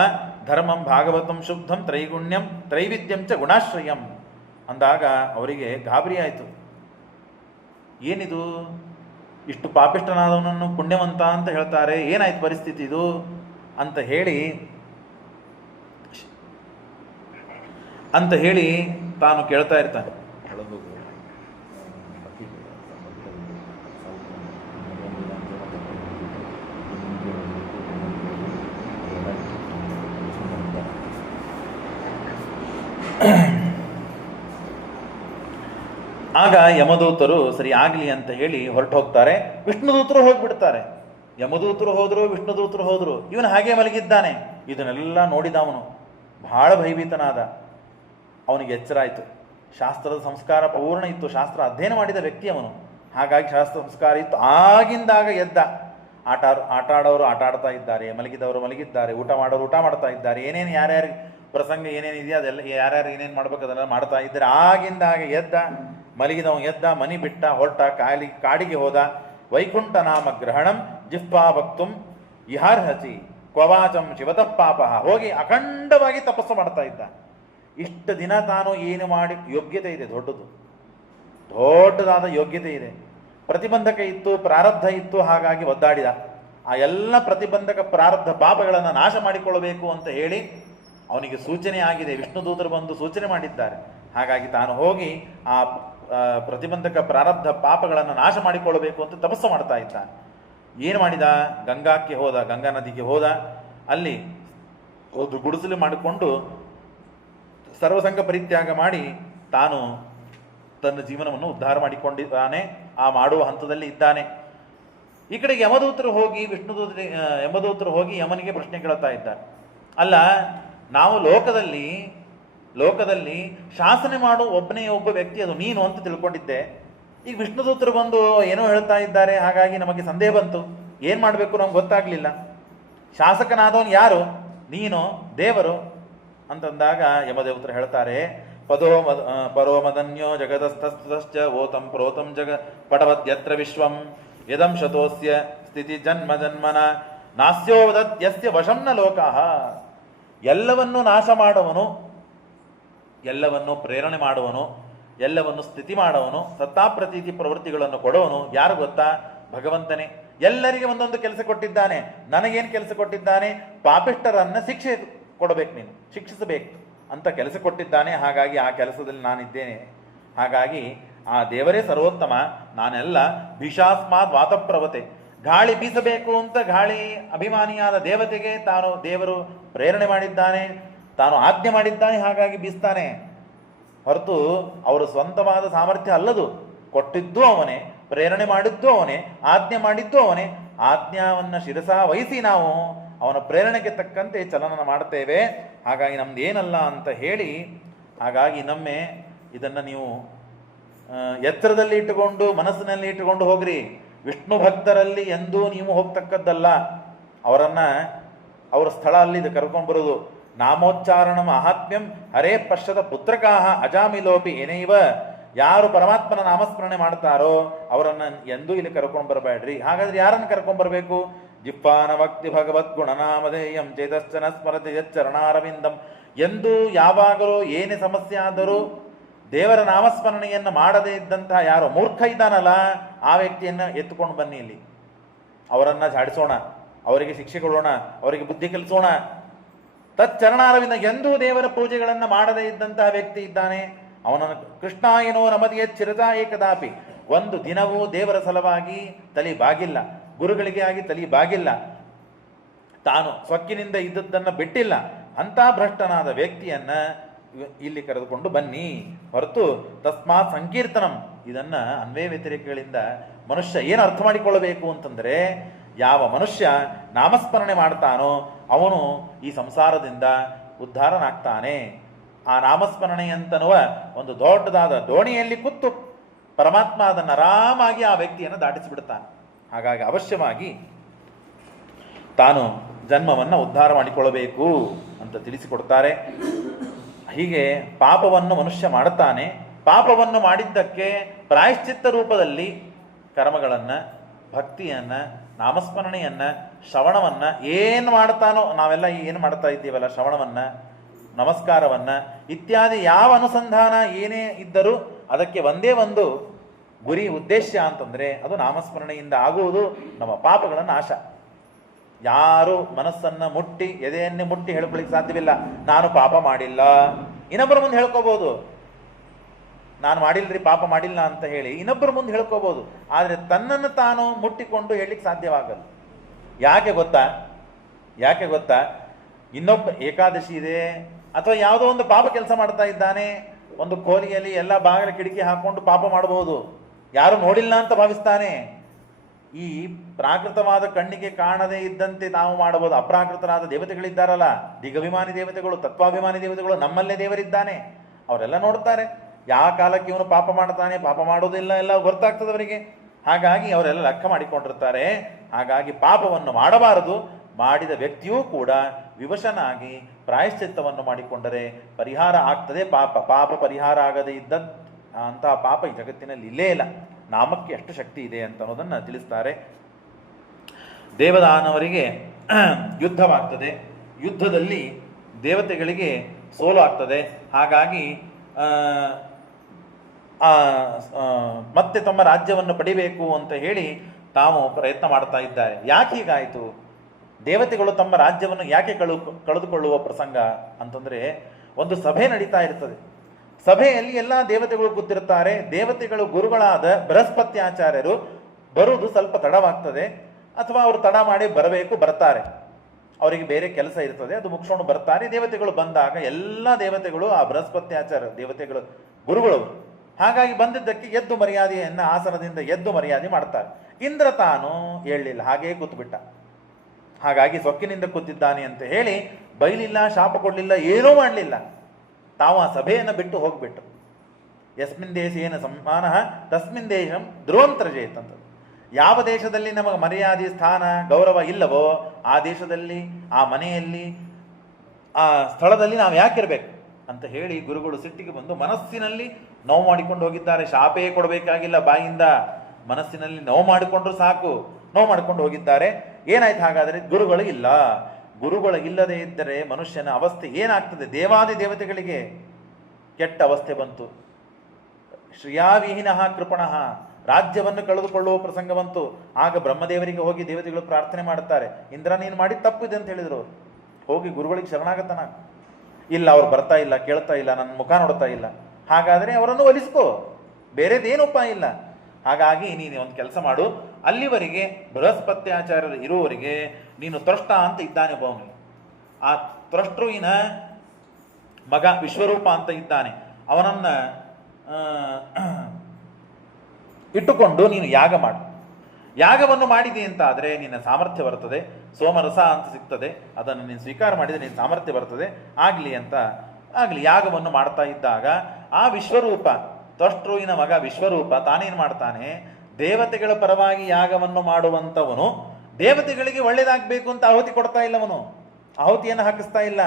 ಧರ್ಮಂ ಭಾಗವತಂ ಶುದ್ಧಂ ತ್ರೈಗುಣ್ಯಂ ತ್ರೈವಿದ್ಯಂ ಚ ಗುಣಾಶ್ರಯಂ ಅಂದಾಗ ಅವರಿಗೆ ಗಾಬರಿ ಆಯಿತು. ಏನಿದು, ಇಷ್ಟು ಪಾಪಿಷ್ಟನಾದವನನ್ನು ಪುಣ್ಯವಂತ ಅಂತ ಹೇಳ್ತಾರೆ, ಏನಾಯ್ತು ಪರಿಸ್ಥಿತಿ ಇದು ಅಂತ ಹೇಳಿ ತಾನು ಕೇಳ್ತಾ ಇರ್ತಾನೆ. ಆಗ ಯಮದೂತರು ಸರಿ ಆಗಲಿ ಅಂತ ಹೇಳಿ ಹೊರಟು ಹೋಗ್ತಾರೆ. ವಿಷ್ಣುದೂತರು ಹೋಗ್ಬಿಡ್ತಾರೆ. ಯಮದೂತರು ಹೋದ್ರು, ವಿಷ್ಣುದೂತರು ಹೋದ್ರು, ಇವನು ಹಾಗೆ ಮಲಗಿದ್ದಾನೆ. ಇದನ್ನೆಲ್ಲ ನೋಡಿದವನು ಬಹಳ ಭಯಭೀತನಾದ. ಅವನಿಗೆ ಎಚ್ಚರ ಆಯಿತು. ಶಾಸ್ತ್ರದ ಸಂಸ್ಕಾರ ಪೂರ್ಣ ಇತ್ತು, ಶಾಸ್ತ್ರ ಅಧ್ಯಯನ ಮಾಡಿದ ವ್ಯಕ್ತಿ ಅವನು. ಹಾಗಾಗಿ ಶಾಸ್ತ್ರ ಸಂಸ್ಕಾರ ಇತ್ತು. ಆಗಿಂದಾಗ ಎದ್ದ. ಆಟ ಆಡೋರು ಆಟ ಆಡ್ತಾ ಇದ್ದಾರೆ, ಮಲಗಿದವರು ಮಲಗಿದ್ದಾರೆ, ಊಟ ಮಾಡೋರು ಊಟ ಮಾಡ್ತಾ ಇದ್ದಾರೆ, ಏನೇನು ಯಾರ್ಯಾರು ಪ್ರಸಂಗ ಏನೇನಿದೆಯೋ ಅದೆಲ್ಲ ಯಾರ್ಯಾರು ಏನೇನು ಮಾಡ್ಬೇಕು ಅದೆಲ್ಲ ಮಾಡ್ತಾ ಇದ್ದಾರೆ. ಆಗಿಂದಾಗ ಎದ್ದ, ಮಲಗಿದವ ಎದ್ದ, ಮನಿ ಬಿಟ್ಟ, ಹೊರಟ, ಕಾಡಿಗೆ ಹೋದ. ವೈಕುಂಠ ನಾಮ ಗ್ರಹಣಂ ಜಿಹ್ವಾ ಭಕ್ತುಂ ಇಹಾರ್ಹಸಿ ಕ್ವವಾಚಂ ಶಿವತಃ ಪಾಪ. ಹೋಗಿ ಅಖಂಡವಾಗಿ ತಪಸ್ಸು ಮಾಡ್ತಾ ಇದ್ದ. ಇಷ್ಟು ದಿನ ತಾನು ಏನು ಮಾಡಿ ಯೋಗ್ಯತೆ ಇದೆ, ದೊಡ್ಡದಾದ ಯೋಗ್ಯತೆ ಇದೆ, ಪ್ರತಿಬಂಧಕ ಇತ್ತು, ಪ್ರಾರಬ್ಧ ಇತ್ತು, ಹಾಗಾಗಿ ಒದ್ದಾಡಿದ. ಆ ಎಲ್ಲ ಪ್ರತಿಬಂಧಕ ಪ್ರಾರಬ್ಧ ಪಾಪಗಳನ್ನು ನಾಶ ಮಾಡಿಕೊಳ್ಳಬೇಕು ಅಂತ ಹೇಳಿ ಅವನಿಗೆ ಸೂಚನೆ ಆಗಿದೆ. ವಿಷ್ಣುದೂತರು ಬಂದು ಸೂಚನೆ ಮಾಡಿದ್ದಾರೆ. ಹಾಗಾಗಿ ತಾನು ಹೋಗಿ ಆ ಪ್ರತಿಬಂಧಕ ಪ್ರಾರಬ್ಧ ಪಾಪಗಳನ್ನು ನಾಶ ಮಾಡಿಕೊಳ್ಳಬೇಕು ಅಂತ ತಪಸ್ಸು ಮಾಡ್ತಾ ಇದ್ದ. ಏನು ಮಾಡಿದ? ಗಂಗಾಕ್ಕೆ ಹೋದ, ಗಂಗಾ ನದಿಗೆ ಹೋದ. ಅಲ್ಲಿ ಒಂದು ಗುಡಿಸಲು ಮಾಡಿಕೊಂಡು ಸರ್ವಸಂಗ ಪರಿತ್ಯಾಗ ಮಾಡಿ ತಾನು ತನ್ನ ಜೀವನವನ್ನು ಉದ್ಧಾರ ಮಾಡಿಕೊಂಡಿದ್ದಾನೆ. ಆ ಮಾಡುವ ಹಂತದಲ್ಲಿ ಇದ್ದಾನೆ. ಈ ಕಡೆಗೆ ಯಮದೂತರು ಹೋಗಿ ಯಮದೂತರು ಹೋಗಿ ಯಮನಿಗೆ ಪ್ರಶ್ನೆ ಕೇಳ್ತಾ ಇದ್ದಾರೆ. ಅಲ್ಲ, ನಾವು ಲೋಕದಲ್ಲಿ ಶಾಸನೆ ಮಾಡುವ ಒಬ್ಬನೇ ಒಬ್ಬ ವ್ಯಕ್ತಿ ಅದು ನೀನು ಅಂತ ತಿಳ್ಕೊಂಡಿದ್ದೆ. ಈಗ ವಿಷ್ಣುದೂತರು ಬಂದು ಏನೋ ಹೇಳ್ತಾ ಇದ್ದಾರೆ, ಹಾಗಾಗಿ ನಮಗೆ ಸಂದೇಹ ಬಂತು. ಏನು ಮಾಡಬೇಕು ನಮ್ಗೆ ಗೊತ್ತಾಗ್ಲಿಲ್ಲ. ಶಾಸಕನಾದವನು ಯಾರು? ನೀನು, ದೇವರು ಅಂತಂದಾಗ ಯಮದೇವತರು ಹೇಳ್ತಾರೆ, ಪರೋಮದನ್ಯೋ ಜಗದಸ್ತಶ್ಚ ಓತಂ ಪ್ರೋತಂ ಪಟವದ್ಯತ್ರ ವಿಶ್ವಂ ಯದಂ ಶತೋಸ್ಯ ಸ್ಥಿತಿ ಜನ್ಮ ಜನ್ಮನ ನಾಸ್ಯೋವದತ್ಯಸ್ಯ ವಶಂನ ಲೋಕಃ. ಎಲ್ಲವನ್ನೂ ನಾಶ ಮಾಡುವನು, ಎಲ್ಲವನ್ನು ಪ್ರೇರಣೆ ಮಾಡುವನು, ಎಲ್ಲವನ್ನು ಸ್ಥಿತಿ ಮಾಡುವನು, ಸತ್ತಾಪ್ರತೀತಿ ಪ್ರವೃತ್ತಿಗಳನ್ನು ಕೊಡುವನು ಯಾರು ಗೊತ್ತಾ? ಭಗವಂತನೇ. ಎಲ್ಲರಿಗೆ ಒಂದೊಂದು ಕೆಲಸ ಕೊಟ್ಟಿದ್ದಾನೆ. ನನಗೇನು ಕೆಲಸ ಕೊಟ್ಟಿದ್ದಾನೆ? ಪಾಪಿಷ್ಟರನ್ನ ಶಿಕ್ಷೆ ಕೊಡಬೇಕು, ನೀನು ಶಿಕ್ಷಿಸಬೇಕು ಅಂತ ಕೆಲಸ ಕೊಟ್ಟಿದ್ದಾನೆ. ಹಾಗಾಗಿ ಆ ಕೆಲಸದಲ್ಲಿ ನಾನಿದ್ದೇನೆ. ಹಾಗಾಗಿ ಆ ದೇವರೇ ಸರ್ವೋತ್ತಮ, ನಾನೆಲ್ಲ ಭೀಷಾಸ್ಮಾತ್ ವಾತಪ್ರವತೆ. ಗಾಳಿ ಬೀಸಬೇಕು ಅಂತ ಗಾಳಿ ಅಭಿಮಾನಿಯಾದ ದೇವತೆಗೆ ದೇವರು ಪ್ರೇರಣೆ ಮಾಡಿದ್ದಾನೆ, ತಾನು ಆಜ್ಞೆ ಮಾಡಿದ್ದಾನೆ, ಹಾಗಾಗಿ ಬೀಸ್ತಾನೆ. ಹೊರತು ಅವರ ಸ್ವಂತವಾದ ಸಾಮರ್ಥ್ಯ ಅಲ್ಲದು. ಕೊಟ್ಟಿದ್ದು ಅವನೇ, ಪ್ರೇರಣೆ ಮಾಡಿದ್ದು ಅವನೇ, ಆಜ್ಞೆ ಮಾಡಿದ್ದು ಅವನೇ. ಆಜ್ಞಾವನ್ನು ಶಿರಸ ವಹಿಸಿ ನಾವು ಅವನ ಪ್ರೇರಣೆಗೆ ತಕ್ಕಂತೆ ಚಲನ ಮಾಡುತ್ತೇವೆ. ಹಾಗಾಗಿ ನಮ್ದು ಏನಲ್ಲ ಅಂತ ಹೇಳಿ, ಹಾಗಾಗಿ ನಮ್ಮೆ ಇದನ್ನು ನೀವು ಎತ್ತರದಲ್ಲಿ ಇಟ್ಟುಕೊಂಡು ಮನಸ್ಸಿನಲ್ಲಿ ಇಟ್ಟುಕೊಂಡು ಹೋಗ್ರಿ. ವಿಷ್ಣು ಭಕ್ತರಲ್ಲಿ ಎಂದೂ ನೀವು ಹೋಗ್ತಕ್ಕದ್ದಲ್ಲ. ಅವರ ಸ್ಥಳ ಅಲ್ಲಿದೆ ಕರ್ಕೊಂಡು ಬರೋದು. ನಾಮೋಚ್ಚಾರಣ ಮಹಾತ್ಮ್ಯಂ ಹರೇ ಪಶ್ಯದ ಪುತ್ರಕಾಹ ಅಜಾಮಿಲೋಪಿ ಏನೈವ. ಯಾರು ಪರಮಾತ್ಮನ ನಾಮಸ್ಮರಣೆ ಮಾಡ್ತಾರೋ ಅವರನ್ನು ಎಂದೂ ಇಲ್ಲಿ ಕರ್ಕೊಂಡು ಬರಬೇಡ್ರಿ. ಹಾಗಾದ್ರೆ ಯಾರನ್ನು ಕರ್ಕೊಂಡು ಬರಬೇಕು? ಜಿಪ್ಪಾನ ಭಕ್ತಿ ಭಗವದ್ ಗುಣನಾಮಧೇಯಂ ಚೇತಶ್ಚನ ಸ್ಮರತಿ ಯಚ್ಚರಣಾರವಿಂದಂ. ಎಂದು ಯಾವಾಗಲೂ ಏನೇ ಸಮಸ್ಯೆ ಆದರೂ ದೇವರ ನಾಮಸ್ಮರಣೆಯನ್ನು ಮಾಡದೇ ಇದ್ದಂತಹ ಯಾರು ಮೂರ್ಖ ಇದ್ದಾನಲ್ಲ, ಆ ವ್ಯಕ್ತಿಯನ್ನು ಎತ್ತುಕೊಂಡು ಬನ್ನಿ. ಇಲ್ಲಿ ಅವರನ್ನು ಝಾಡಿಸೋಣ, ಅವರಿಗೆ ಶಿಕ್ಷೆ ಕೊಡೋಣ, ಅವರಿಗೆ ಬುದ್ಧಿ ಕಲಿಸೋಣ. ತಚ್ಚರಣಾರವಿಂದ ಎಂದೂ ದೇವರ ಪೂಜೆಗಳನ್ನು ಮಾಡದೇ ಇದ್ದಂತಹ ವ್ಯಕ್ತಿ ಇದ್ದಾನೆ, ಅವನನ್ನು ಕೃಷ್ಣಾಯನೋ ನಮದಿಯ ಚಿರತಾ ಏಕದಾಪಿ. ಒಂದು ದಿನವೂ ದೇವರ ಸಲುವಾಗಿ ತಲೆ ಬಾಗಿಲ್ಲ, ಗುರುಗಳಿಗೆ ಆಗಿ ತಲೆ ಬಾಗಿಲ್ಲ, ತಾನು ಸೊಕ್ಕಿನಿಂದ ಇದ್ದದ್ದನ್ನು ಬಿಟ್ಟಿಲ್ಲ. ಅಂಥ ಭ್ರಷ್ಟನಾದ ವ್ಯಕ್ತಿಯನ್ನ ಇಲ್ಲಿ ಕರೆದುಕೊಂಡು ಬನ್ನಿ. ಹೊರತು ತಸ್ಮಾತ್ ಸಂಕೀರ್ತನಂ, ಇದನ್ನ ಅನ್ವಯ ವ್ಯತಿರೇಕಗಳಿಂದ ಮನುಷ್ಯ ಏನು ಅರ್ಥ ಮಾಡಿಕೊಳ್ಳಬೇಕು ಅಂತಂದ್ರೆ, ಯಾವ ಮನುಷ್ಯ ನಾಮಸ್ಮರಣೆ ಮಾಡ್ತಾನೋ ಅವನು ಈ ಸಂಸಾರದಿಂದ ಉದ್ಧಾರನಾಗ್ತಾನೆ. ಆ ನಾಮಸ್ಮರಣೆ ಅಂತನ್ನುವ ಒಂದು ದೊಡ್ಡದಾದ ದೋಣಿಯಲ್ಲಿ ಕೂತು ಪರಮಾತ್ಮ ಅದನ್ನು ಆರಾಮಾಗಿ ಆ ವ್ಯಕ್ತಿಯನ್ನು ದಾಟಿಸಿಬಿಡ್ತಾನೆ. ಹಾಗಾಗಿ ಅವಶ್ಯವಾಗಿ ತಾನು ಜನ್ಮವನ್ನು ಉದ್ಧಾರ ಮಾಡಿಕೊಳ್ಳಬೇಕು ಅಂತ ತಿಳಿಸಿಕೊಡ್ತಾರೆ. ಹೀಗೆ ಪಾಪವನ್ನು ಮನುಷ್ಯ ಮಾಡುತ್ತಾನೆ. ಪಾಪವನ್ನು ಮಾಡಿದ್ದಕ್ಕೆ ಪ್ರಾಯಶ್ಚಿತ್ತ ರೂಪದಲ್ಲಿ ಕರ್ಮಗಳನ್ನು, ಭಕ್ತಿಯನ್ನು, ನಾಮಸ್ಮರಣೆಯನ್ನು, ಶ್ರವಣವನ್ನು ಏನು ಮಾಡ್ತಾನೋ, ನಾವೆಲ್ಲ ಏನು ಮಾಡ್ತಾ ಇದ್ದೀವಲ್ಲ, ಶ್ರವಣವನ್ನು, ನಮಸ್ಕಾರವನ್ನು ಇತ್ಯಾದಿ ಯಾವ ಅನುಸಂಧಾನ ಏನೇ ಇದ್ದರೂ ಅದಕ್ಕೆ ಒಂದೇ ಒಂದು ಗುರಿ ಉದ್ದೇಶ ಅಂತಂದರೆ ಅದು ನಾಮಸ್ಮರಣೆಯಿಂದ ಆಗುವುದು ನಮ್ಮ ಪಾಪಗಳ ನಾಶ. ಯಾರು ಮನಸ್ಸನ್ನು ಮುಟ್ಟಿ ಎದೆಯನ್ನೇ ಮುಟ್ಟಿ ಹೇಳ್ಕೊಳ್ಳಿಕ್ಕೆ ಸಾಧ್ಯವಿಲ್ಲ ನಾನು ಪಾಪ ಮಾಡಿಲ್ಲ. ಇನ್ನೊಬ್ಬರ ಮುಂದೆ ಹೇಳ್ಕೋಬಹುದು, ನಾನು ಮಾಡಿಲ್ರಿ ಪಾಪ ಮಾಡಿಲ್ಲ ಅಂತ ಹೇಳಿ ಇನ್ನೊಬ್ಬರ ಮುಂದೆ ಹೇಳ್ಕೋಬಹುದು. ಆದರೆ ತನ್ನನ್ನು ತಾನು ಮುಟ್ಟಿಕೊಂಡು ಹೇಳಲಿಕ್ಕೆ ಸಾಧ್ಯವಾಗಲ್ಲ. ಯಾಕೆ ಗೊತ್ತಾ? ಇನ್ನೊಬ್ಬ ಏಕಾದಶಿ ಇದೆ ಅಥವಾ ಯಾವುದೋ ಒಂದು ಪಾಪ ಕೆಲಸ ಮಾಡ್ತಾ ಇದ್ದಾನೆ, ಒಂದು ಕೋಲಿಯಲ್ಲಿ ಎಲ್ಲ ಬಾಗಿಲ ಕಿಟಕಿ ಹಾಕೊಂಡು ಪಾಪ ಮಾಡಬಹುದು, ಯಾರು ನೋಡಿಲ್ಲ ಅಂತ ಭಾವಿಸ್ತಾನೆ. ಈ ಪ್ರಾಕೃತವಾದ ಕಣ್ಣಿಗೆ ಕಾಣದೇ ಇದ್ದಂತೆ ನಾವು ಮಾಡಬಹುದು. ಅಪ್ರಾಕೃತರಾದ ದೇವತೆಗಳಿದ್ದಾರಲ್ಲ, ದಿಗಭಿಮಾನಿ ದೇವತೆಗಳು, ತತ್ವಾಭಿಮಾನಿ ದೇವತೆಗಳು, ನಮ್ಮಲ್ಲೇ ದೇವರಿದ್ದಾನೆ, ಅವರೆಲ್ಲ ನೋಡ್ತಾರೆ. ಯಾವ ಕಾಲಕ್ಕೆ ಇವನು ಪಾಪ ಮಾಡ್ತಾನೆ, ಪಾಪ ಮಾಡೋದಿಲ್ಲ, ಎಲ್ಲ ಗೊತ್ತಾಗ್ತದೆ ಅವರಿಗೆ. ಹಾಗಾಗಿ ಅವರೆಲ್ಲ ಲೆಕ್ಕ ಮಾಡಿಕೊಂಡಿರ್ತಾರೆ. ಹಾಗಾಗಿ ಪಾಪವನ್ನು ಮಾಡಬಾರದು. ಮಾಡಿದ ವ್ಯಕ್ತಿಯೂ ಕೂಡ ವಿವಶನಾಗಿ ಪ್ರಾಯಶ್ಚಿತ್ತವನ್ನು ಮಾಡಿಕೊಂಡರೆ ಪರಿಹಾರ ಆಗ್ತದೆ. ಪಾಪ ಪರಿಹಾರ ಆಗದೇ ಇದ್ದ ಅಂತಹ ಪಾಪ ಈ ಜಗತ್ತಿನಲ್ಲಿ ಇಲ್ಲೇ ಇಲ್ಲ. ನಾಮಕ್ಕೆ ಎಷ್ಟು ಶಕ್ತಿ ಇದೆ ಅಂತ ಅನ್ನೋದನ್ನು ತಿಳಿಸ್ತಾರೆ. ದೇವದಾನವರಿಗೆ ಯುದ್ಧವಾಗ್ತದೆ. ಯುದ್ಧದಲ್ಲಿ ದೇವತೆಗಳಿಗೆ ಸೋಲು ಆಗ್ತದೆ. ಹಾಗಾಗಿ ಮತ್ತೆ ತಮ್ಮ ರಾಜ್ಯವನ್ನು ಪಡಿಬೇಕು ಅಂತ ಹೇಳಿ ತಾವು ಪ್ರಯತ್ನ ಮಾಡ್ತಾ ಇದ್ದಾರೆ. ಯಾಕೆ ಹೀಗಾಯಿತು? ದೇವತೆಗಳು ತಮ್ಮ ರಾಜ್ಯವನ್ನು ಯಾಕೆ ಕಳೆದುಕೊಳ್ಳುವ ಪ್ರಸಂಗ ಅಂತಂದರೆ, ಒಂದು ಸಭೆ ನಡೀತಾ ಇರ್ತದೆ. ಸಭೆಯಲ್ಲಿ ಎಲ್ಲ ದೇವತೆಗಳು ಕೂತಿರ್ತಾರೆ. ದೇವತೆಗಳು ಗುರುಗಳಾದ ಬೃಹಸ್ಪತ್ಯಾಚಾರ್ಯರು ಬರುವುದು ಸ್ವಲ್ಪ ತಡವಾಗ್ತದೆ, ಅಥವಾ ಅವರು ತಡ ಮಾಡಿ ಬರಬೇಕು, ಬರ್ತಾರೆ. ಅವರಿಗೆ ಬೇರೆ ಕೆಲಸ ಇರ್ತದೆ, ಅದು ಮುಗಿಸ್ಕೊಂಡು ಬರ್ತಾರೆ. ದೇವತೆಗಳು ಬಂದಾಗ ಎಲ್ಲ ದೇವತೆಗಳು ಆ ಬೃಹಸ್ಪತ್ಯಾಚಾರ್ಯ ದೇವತೆಗಳು ಗುರುಗಳು, ಹಾಗಾಗಿ ಬಂದಿದ್ದಕ್ಕೆ ಎದ್ದು ಮರ್ಯಾದೆಯನ್ನು ಆಸನದಿಂದ ಎದ್ದು ಮರ್ಯಾದೆ ಮಾಡ್ತಾರೆ. ಇಂದ್ರ ತಾನು ಹೇಳಲಿಲ್ಲ, ಹಾಗೇ ಕೂತ್ಬಿಟ್ಟ. ಹಾಗಾಗಿ ಸೊಕ್ಕಿನಿಂದ ಕೂತಿದ್ದಾನೆ ಅಂತ ಹೇಳಿ ಬೈಲಿಲ್ಲ, ಶಾಪ ಕೊಡಲಿಲ್ಲ, ಏನೂ ಮಾಡಲಿಲ್ಲ. ತಾವು ಆ ಸಭೆಯನ್ನು ಬಿಟ್ಟು ಹೋಗ್ಬಿಟ್ಟು, ಯಸ್ಮಿನ್ ದೇಶೇನ ಸಮ್ಮಾನ ತಸ್ಮಿನ್ ದೇಶಂ ಧ್ರುವಂತರ್ಜೇತ್ ಅಂತ. ಯಾವ ದೇಶದಲ್ಲಿ ನಮಗೆ ಮರ್ಯಾದೆ, ಸ್ಥಾನ, ಗೌರವ ಇಲ್ಲವೋ ಆ ದೇಶದಲ್ಲಿ, ಆ ಮನೆಯಲ್ಲಿ, ಆ ಸ್ಥಳದಲ್ಲಿ ನಾವು ಯಾಕಿರ್ಬೇಕು ಅಂತ ಹೇಳಿ ಗುರುಗಳು ಸಿಟ್ಟಿಗೆ ಬಂದು ಮನಸ್ಸಿನಲ್ಲಿ ನೋವು ಮಾಡಿಕೊಂಡು ಹೋಗಿದ್ದಾರೆ. ಶಾಪೇ ಕೊಡಬೇಕಾಗಿಲ್ಲ ಬಾಯಿಂದ, ಮನಸ್ಸಿನಲ್ಲಿ ನೋವು ಮಾಡಿಕೊಂಡ್ರು ಸಾಕು, ನೋವು ಮಾಡಿಕೊಂಡು ಹೋಗಿದ್ದಾರೆ. ಏನಾಯ್ತು ಹಾಗಾದರೆ? ಗುರುಗಳು ಇಲ್ಲ. ಗುರುಗಳು ಇಲ್ಲದೆ ಇದ್ದರೆ ಮನುಷ್ಯನ ಅವಸ್ಥೆ ಏನಾಗ್ತದೆ? ದೇವಾದಿ ದೇವತೆಗಳಿಗೆ ಕೆಟ್ಟ ಅವಸ್ಥೆ ಬಂತು. ಶ್ರಿಯಾವಿಹೀನಃ ಕೃಪಣಃ, ರಾಜ್ಯವನ್ನು ಕಳೆದುಕೊಳ್ಳುವ ಪ್ರಸಂಗ ಬಂತು. ಆಗ ಬ್ರಹ್ಮದೇವರಿಗೆ ಹೋಗಿ ದೇವತೆಗಳು ಪ್ರಾರ್ಥನೆ ಮಾಡುತ್ತಾರೆ, ಇಂದ್ರ ನೀನು ಮಾಡಿ ತಪ್ಪಿದೆ ಅಂತ ಹೇಳಿದರು. ಹೋಗಿ ಗುರುಗಳಿಗೆ ಶರಣಾಗತನ. ಇಲ್ಲ, ಅವ್ರು ಬರ್ತಾ ಇಲ್ಲ, ಕೇಳ್ತಾ ಇಲ್ಲ, ನನ್ನ ಮುಖ ನೋಡ್ತಾ ಇಲ್ಲ. ಹಾಗಾದರೆ ಅವರನ್ನು ಒಲಿಸ್ಕೋ, ಬೇರೆದೇನು ಉಪಾಯ ಇಲ್ಲ. ಹಾಗಾಗಿ ನೀನು ಒಂದು ಕೆಲಸ ಮಾಡು, ಅಲ್ಲಿವರೆಗೆ ಬೃಹಸ್ಪತ್ಯಾಚಾರ್ಯರು ಇರುವವರೆಗೆ ನೀನು ತ್ರಷ್ಟ ಅಂತ ಇದ್ದಾನೆ ಒಬ್ಬವನು. ಆ ತ್ರಷ್ಟೃವಿನ ಮಗ ವಿಶ್ವರೂಪ ಅಂತ ಇದ್ದಾನೆ, ಅವನನ್ನು ಇಟ್ಟುಕೊಂಡು ನೀನು ಯಾಗ ಮಾಡು. ಯಾಗವನ್ನು ಮಾಡಿದೆ ಅಂತ ಆದರೆ ನಿನ್ನ ಸಾಮರ್ಥ್ಯ ಬರ್ತದೆ, ಸೋಮರಸ ಅಂತ ಸಿಗ್ತದೆ, ಅದನ್ನು ನೀನು ಸ್ವೀಕಾರ ಮಾಡಿದರೆ ನಿನ್ನ ಸಾಮರ್ಥ್ಯ ಬರ್ತದೆ, ಆಗಲಿ ಅಂತ ಆಗಲಿ. ಯಾಗವನ್ನು ಮಾಡ್ತಾ ಇದ್ದಾಗ ಆ ವಿಶ್ವರೂಪ, ತ್ವಷ್ಟೃವಿನ ಮಗ ವಿಶ್ವರೂಪ ತಾನೇನು ಮಾಡ್ತಾನೆ, ದೇವತೆಗಳ ಪರವಾಗಿ ಯಾಗವನ್ನು ಮಾಡುವಂಥವನು ದೇವತೆಗಳಿಗೆ ಒಳ್ಳೇದಾಗಬೇಕು ಅಂತ ಆಹುತಿ ಕೊಡ್ತಾ ಇಲ್ಲವನು, ಆಹುತಿಯನ್ನು ಹಾಕಿಸ್ತಾ ಇಲ್ಲ.